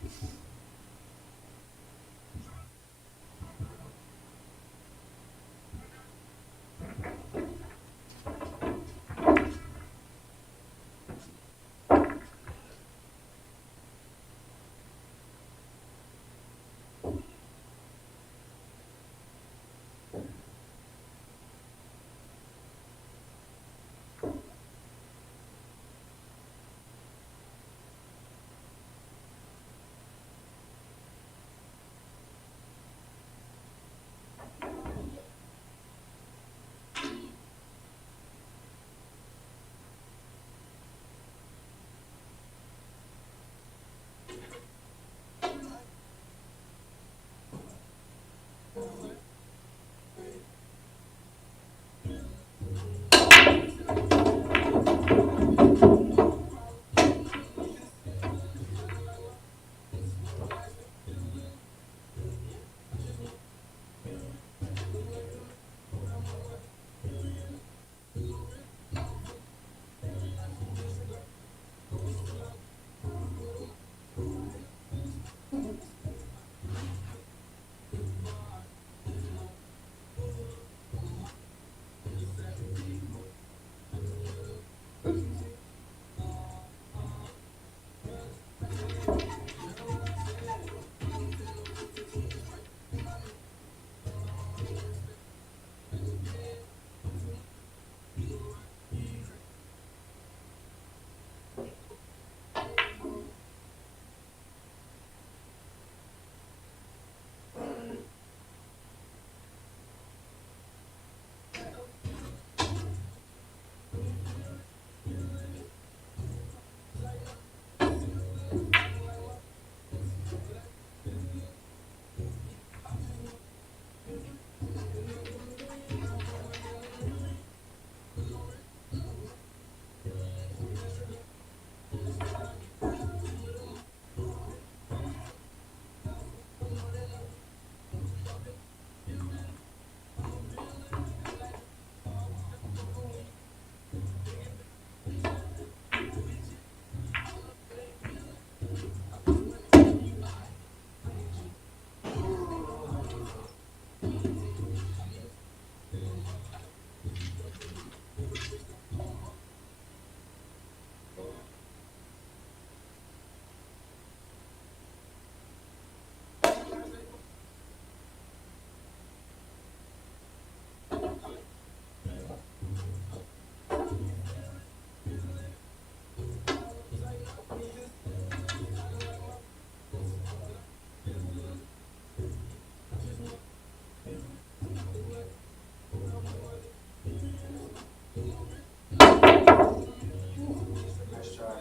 Nice try.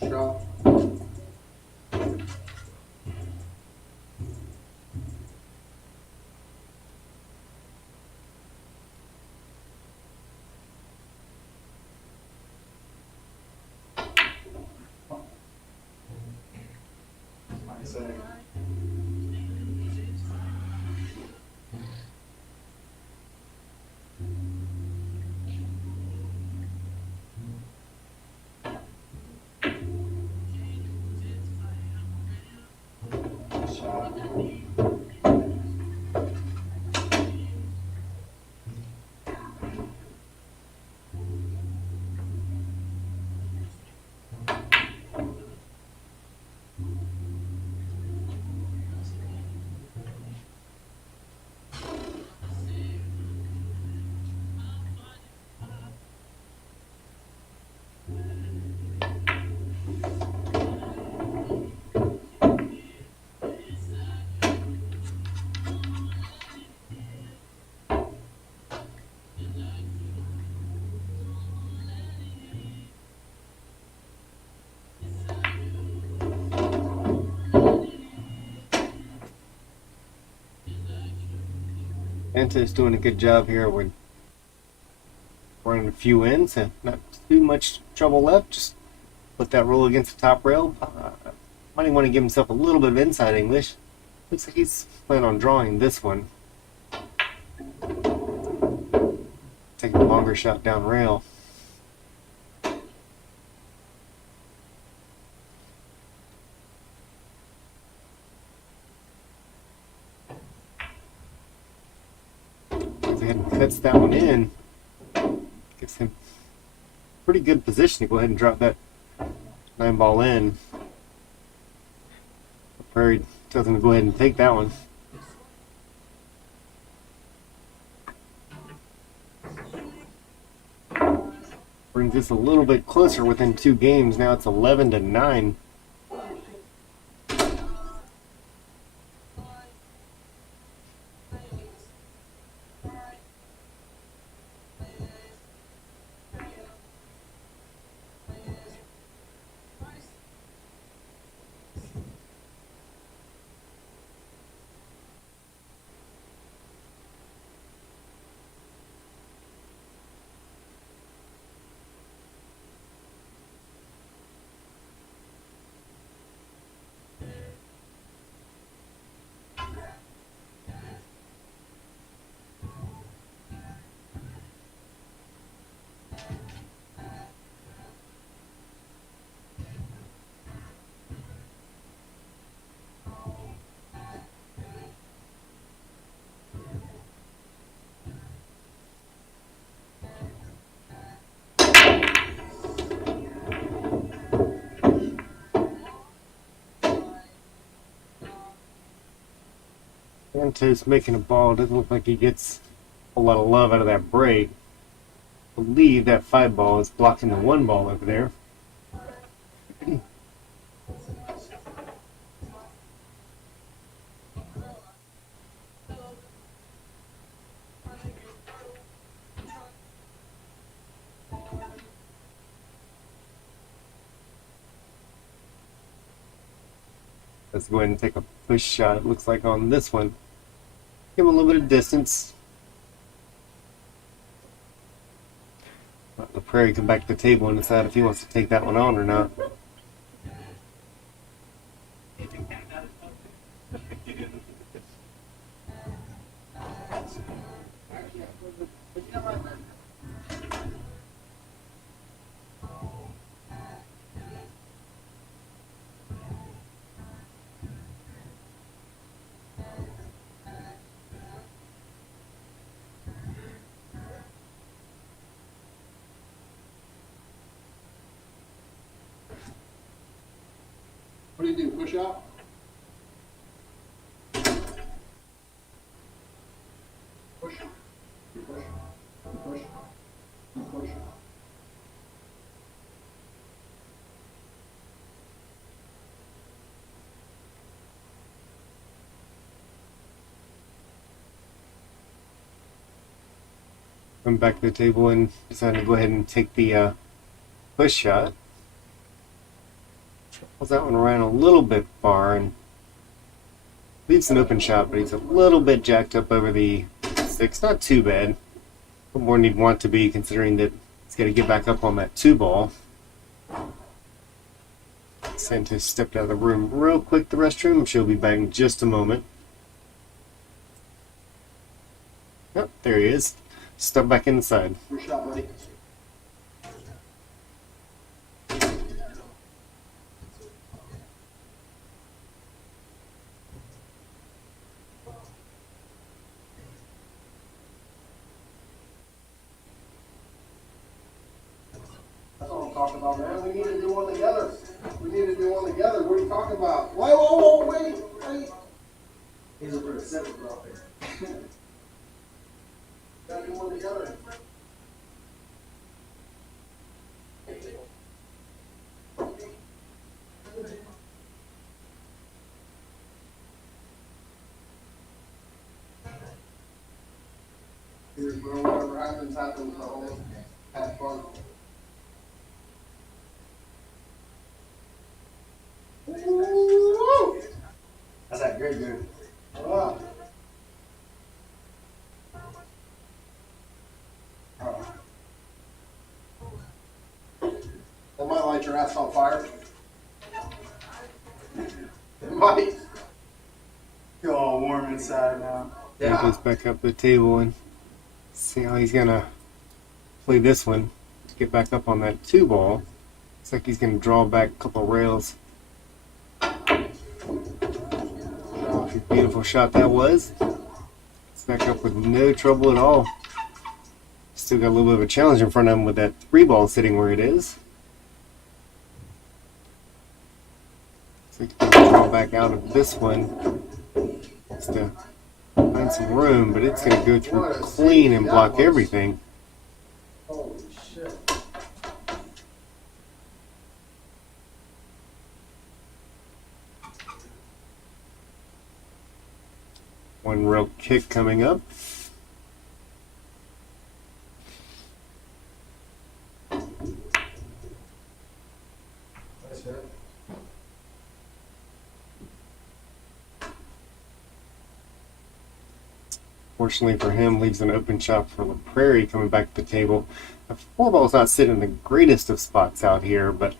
Shot. Nice egg. Shot. Santos doing a good job here with running a few ins and not too much trouble left. Just put that roll against the top rail. Might want to give himself a little bit of inside English. Looks like he's planning on drawing this one. Taking a longer shot down rail. Goes ahead and cuts that one in. Gives him pretty good position to go ahead and drop that 9-ball in. Laprairie tells him to go ahead and take that one. Brings this a little bit closer within 2 games. Now it's 11-9. Santos making a ball. Doesn't look like he gets a lot of love out of that break. I believe that 5-ball is blocking the 1-ball over there. Let's go ahead and take a push shot, it looks like, on this one. Give him a little bit of distance. Let Laprairie come back to the table and decide if he wants to take that one on or not. What do you do? Push out? Push. You push. You push. You push. Come back to the table and decide to go ahead and take the push shot. Travels that one around a little bit far and leaves an open shot, but he's a little bit jacked up over the 6. Not too bad. But more than he'd want to be, considering that he's got to get back up on that 2-ball. Santos stepped out of the room real quick, the restroom. She'll be back in just a moment. Oh, there he is. Step back inside. Your shot, buddy. That's what I'm talking about, man. We need to do one together. We need to do one together. What are you talking about? Whoa, wait. He's a pretty simple out there. Gotta do one together. Here's bro, whatever happens, happens. Have fun. Woo! That's that good, dude. Ah. your ass on fire? It might. Feel all warm inside now. He goes back up the table and see how he's gonna play this one to get back up on that 2 ball. Looks like he's gonna draw back a couple of rails. Beautiful shot that was. It's back up with no trouble at all. Still got a little bit of a challenge in front of him with that 3 ball sitting where it is. So he can draw back out of this one just to find some room, but it's going to go through clean and block everything. Holy shit. One real kick coming up. Nice hit. Fortunately for him, leaves an open shot for Laprairie coming back to the table. The 4-ball's not sitting in the greatest of spots out here, but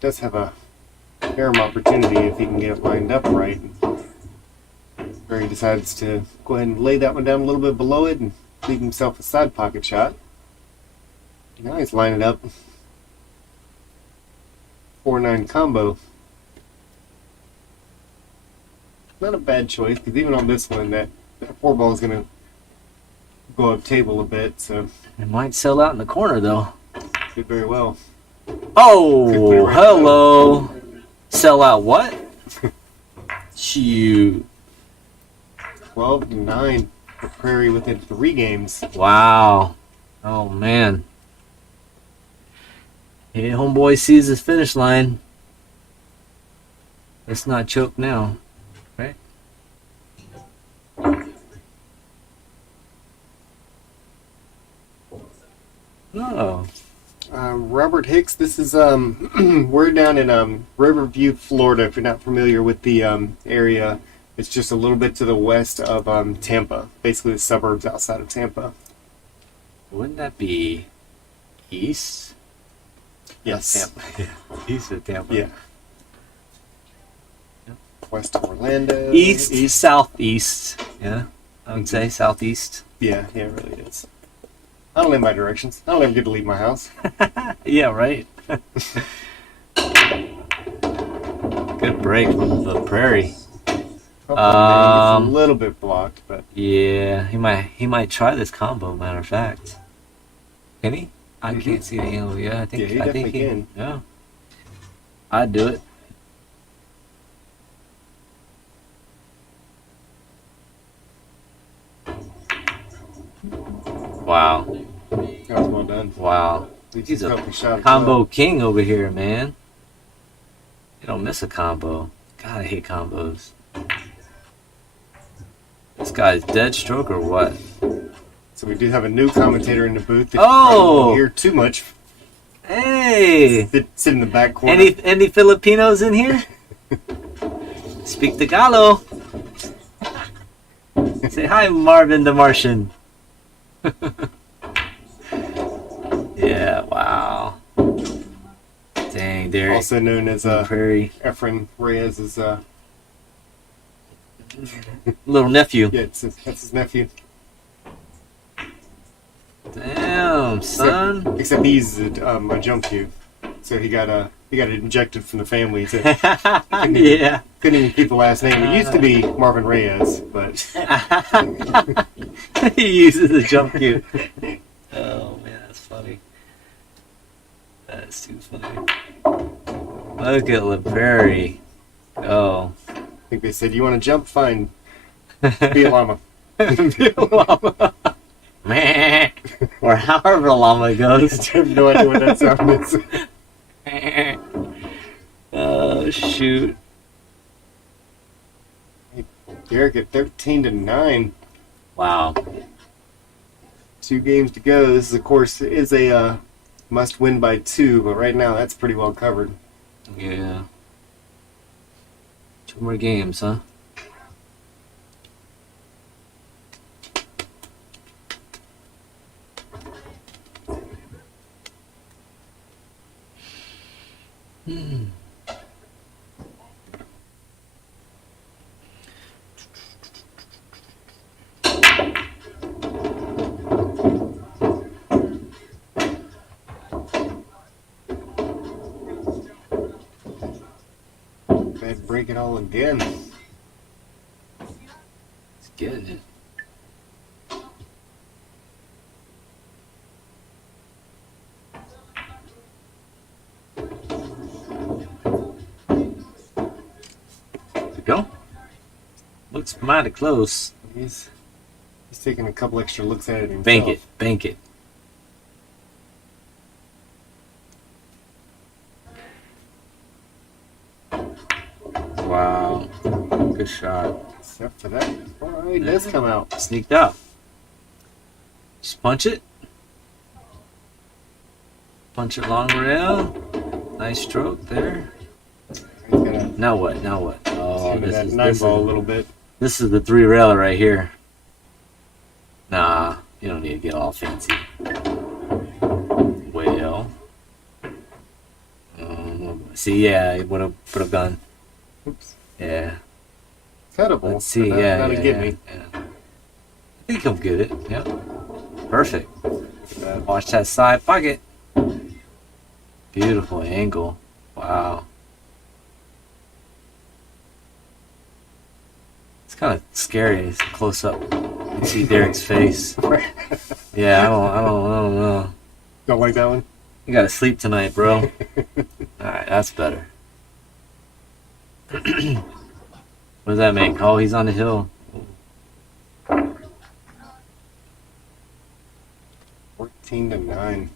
does have a fair opportunity if he can get it lined up right. Barry decides to go ahead and lay that one down a little bit below it and leave himself a side pocket shot. Now he's lining up 4-9 combo. Not a bad choice, because even on this one, that 4-ball is going to go up table a bit, so It might sell out in the corner though. did very well. Oh, hello. Sell out what? Shoot. 12-9 for Prairie within 3 games. Wow. Oh man. Hey, homeboy sees his finish line. Let's not choke now, right? Oh. Robert Hicks, this is we're down in Riverview, Florida. If you're not familiar with the area, it's just a little bit to the west of Tampa, basically the suburbs outside of Tampa. Wouldn't that be east? Yes. Tampa. Yeah. East of Tampa. Yeah. West of Orlando. East, southeast. Yeah. I would say southeast. Yeah, it really is. I don't live my directions. I don't ever get to leave my house. Yeah, right. Good break from the Prairie. It's a little bit blocked, but Yeah, he might try this combo. Matter of fact, can he? I can't see the angle. Yeah, I think Yeah, he I think definitely can. Yeah, I'd do it. Wow, that was well done. wow. He's a a shot as Combo well. king over here, man. You don't miss a combo. God, I hate combos. This guy's dead stroke or what? So we do have a new commentator in the booth. That Oh! you probably won't hear too much. Hey! Sit in the back corner. Any Filipinos in here? Speak Tagalog. Say hi, Marvin the Martian. Yeah, wow. Dang, Derrick. Also known as Prairie. Efren Reyes is Little nephew. yeah, that's his nephew. Damn, son. Except he's a jump cue, so he got it injected from the family. So Yeah. couldn't even keep the last name. It used to be Marvin Reyes, but He uses the jump cue. Oh, man, that's funny. That's too funny. Look at Laprairie. Oh. I think they said, "You want to jump? Fine. Be a llama." Llama. Meh. Or however a llama I goes. have no idea what that sound is. Oh, shoot. Derrick at 13-9. Wow. 2 games to go. This, of course, is a must win by 2, but right now that's pretty well covered. Yeah. 2 more games, huh? Bad break it all again. It's good. There we go. Looks mighty close. He's taking a couple extra looks at it himself. Bank it. Bank it. Wow. Good shot. Except for that. Oh, he does come out. Sneaked out. Just punch it. Punch it long rail. Nice stroke there. He's gonna Now what? Now what? Oh, into this that is, nine this, ball a is, little bit. this is the 3-railer right here. Nah, you don't need to get all fancy. Well. See, yeah, it would have gone. Oops. Yeah. Cuttable. Let's see. but Yeah, Not yeah, a give yeah, me. yeah. I think he'll get it. Yeah. Perfect. That Watch that side pocket. Beautiful angle. Wow. It's kind of scary. It's close up. You see Derrick's face. Yeah, I don't know. Don't like that one? You gotta sleep tonight, bro. All right, that's better. What does that make? Oh, he's on the hill. 14-9.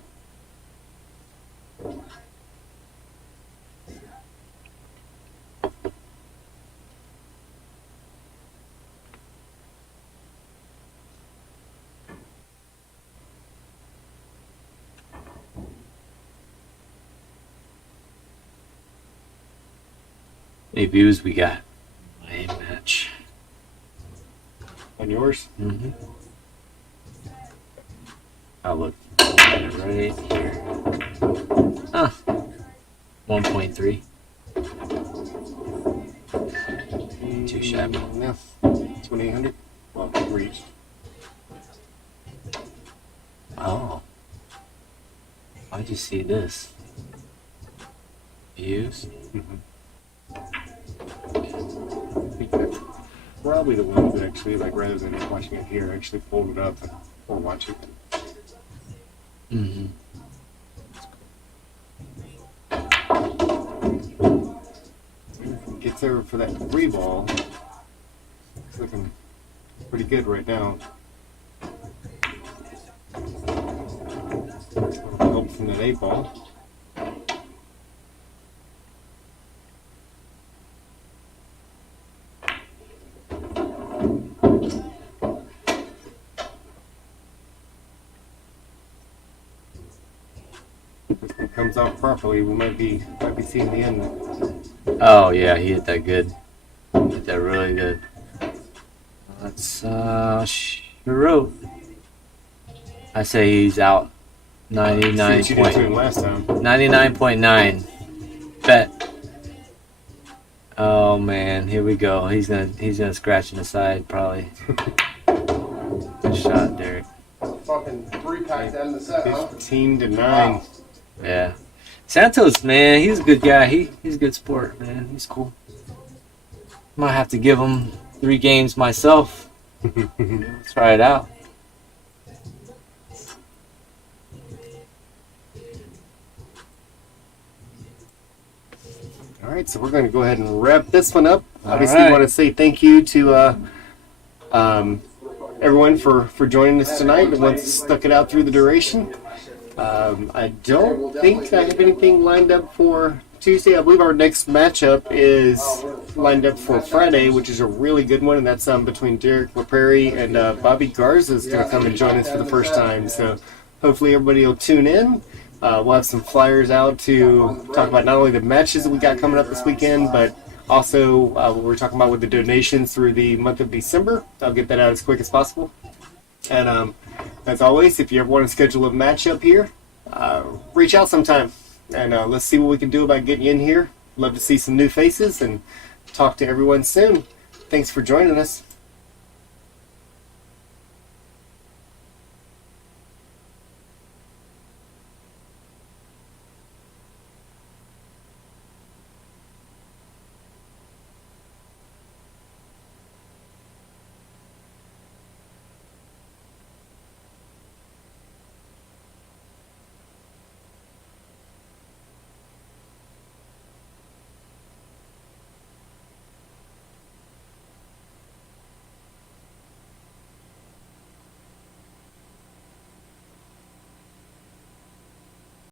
How many views we got? A match. On yours? Mm-hmm. I'll look right here. Huh. 1.3. Too shabby. No. 2,800. Well, reached. Oh. Why'd you see this? Views? I think that's probably the ones that actually, like, rather than watching it here, actually fold it up or watch it. Mm-hmm. Gets over for that 3 ball. It's looking pretty good right now. Help from that 8 ball. If it comes out properly, we might be seeing the end. Oh yeah, he hit that good. Hit that really good. Let's sure. I say he's out. See what you did to him 99.9. last time. 99.9. Bet. Oh man, here we go. He's gonna scratch in the side probably. Good shot, Derrick. Fucking 3-pack to end the set, huh? 15-9. Wow. Yeah. Santos, man, he's a good guy. He's a good sport, man. He's cool. Might have to give him 3 games myself. Let's try it out. All right, so we're going to go ahead and wrap this one up. All Obviously, right. want to say thank you to everyone for joining us tonight and once stuck it out through the duration. I don't think I have anything lined up for Tuesday. I believe our next matchup is lined up for Friday, which is a really good one, and that's between Derrick Laprairie and Bobby Garza is going to come and join us for the first time. So hopefully everybody will tune in. We'll have some flyers out to talk about not only the matches that we got coming up this weekend, but also what we're talking about with the donations through the month of December. I'll get that out as quick as possible. And as always, if you ever want to schedule a matchup here, reach out sometime. And let's see what we can do about getting you in here. Love to see some new faces and talk to everyone soon. Thanks for joining us.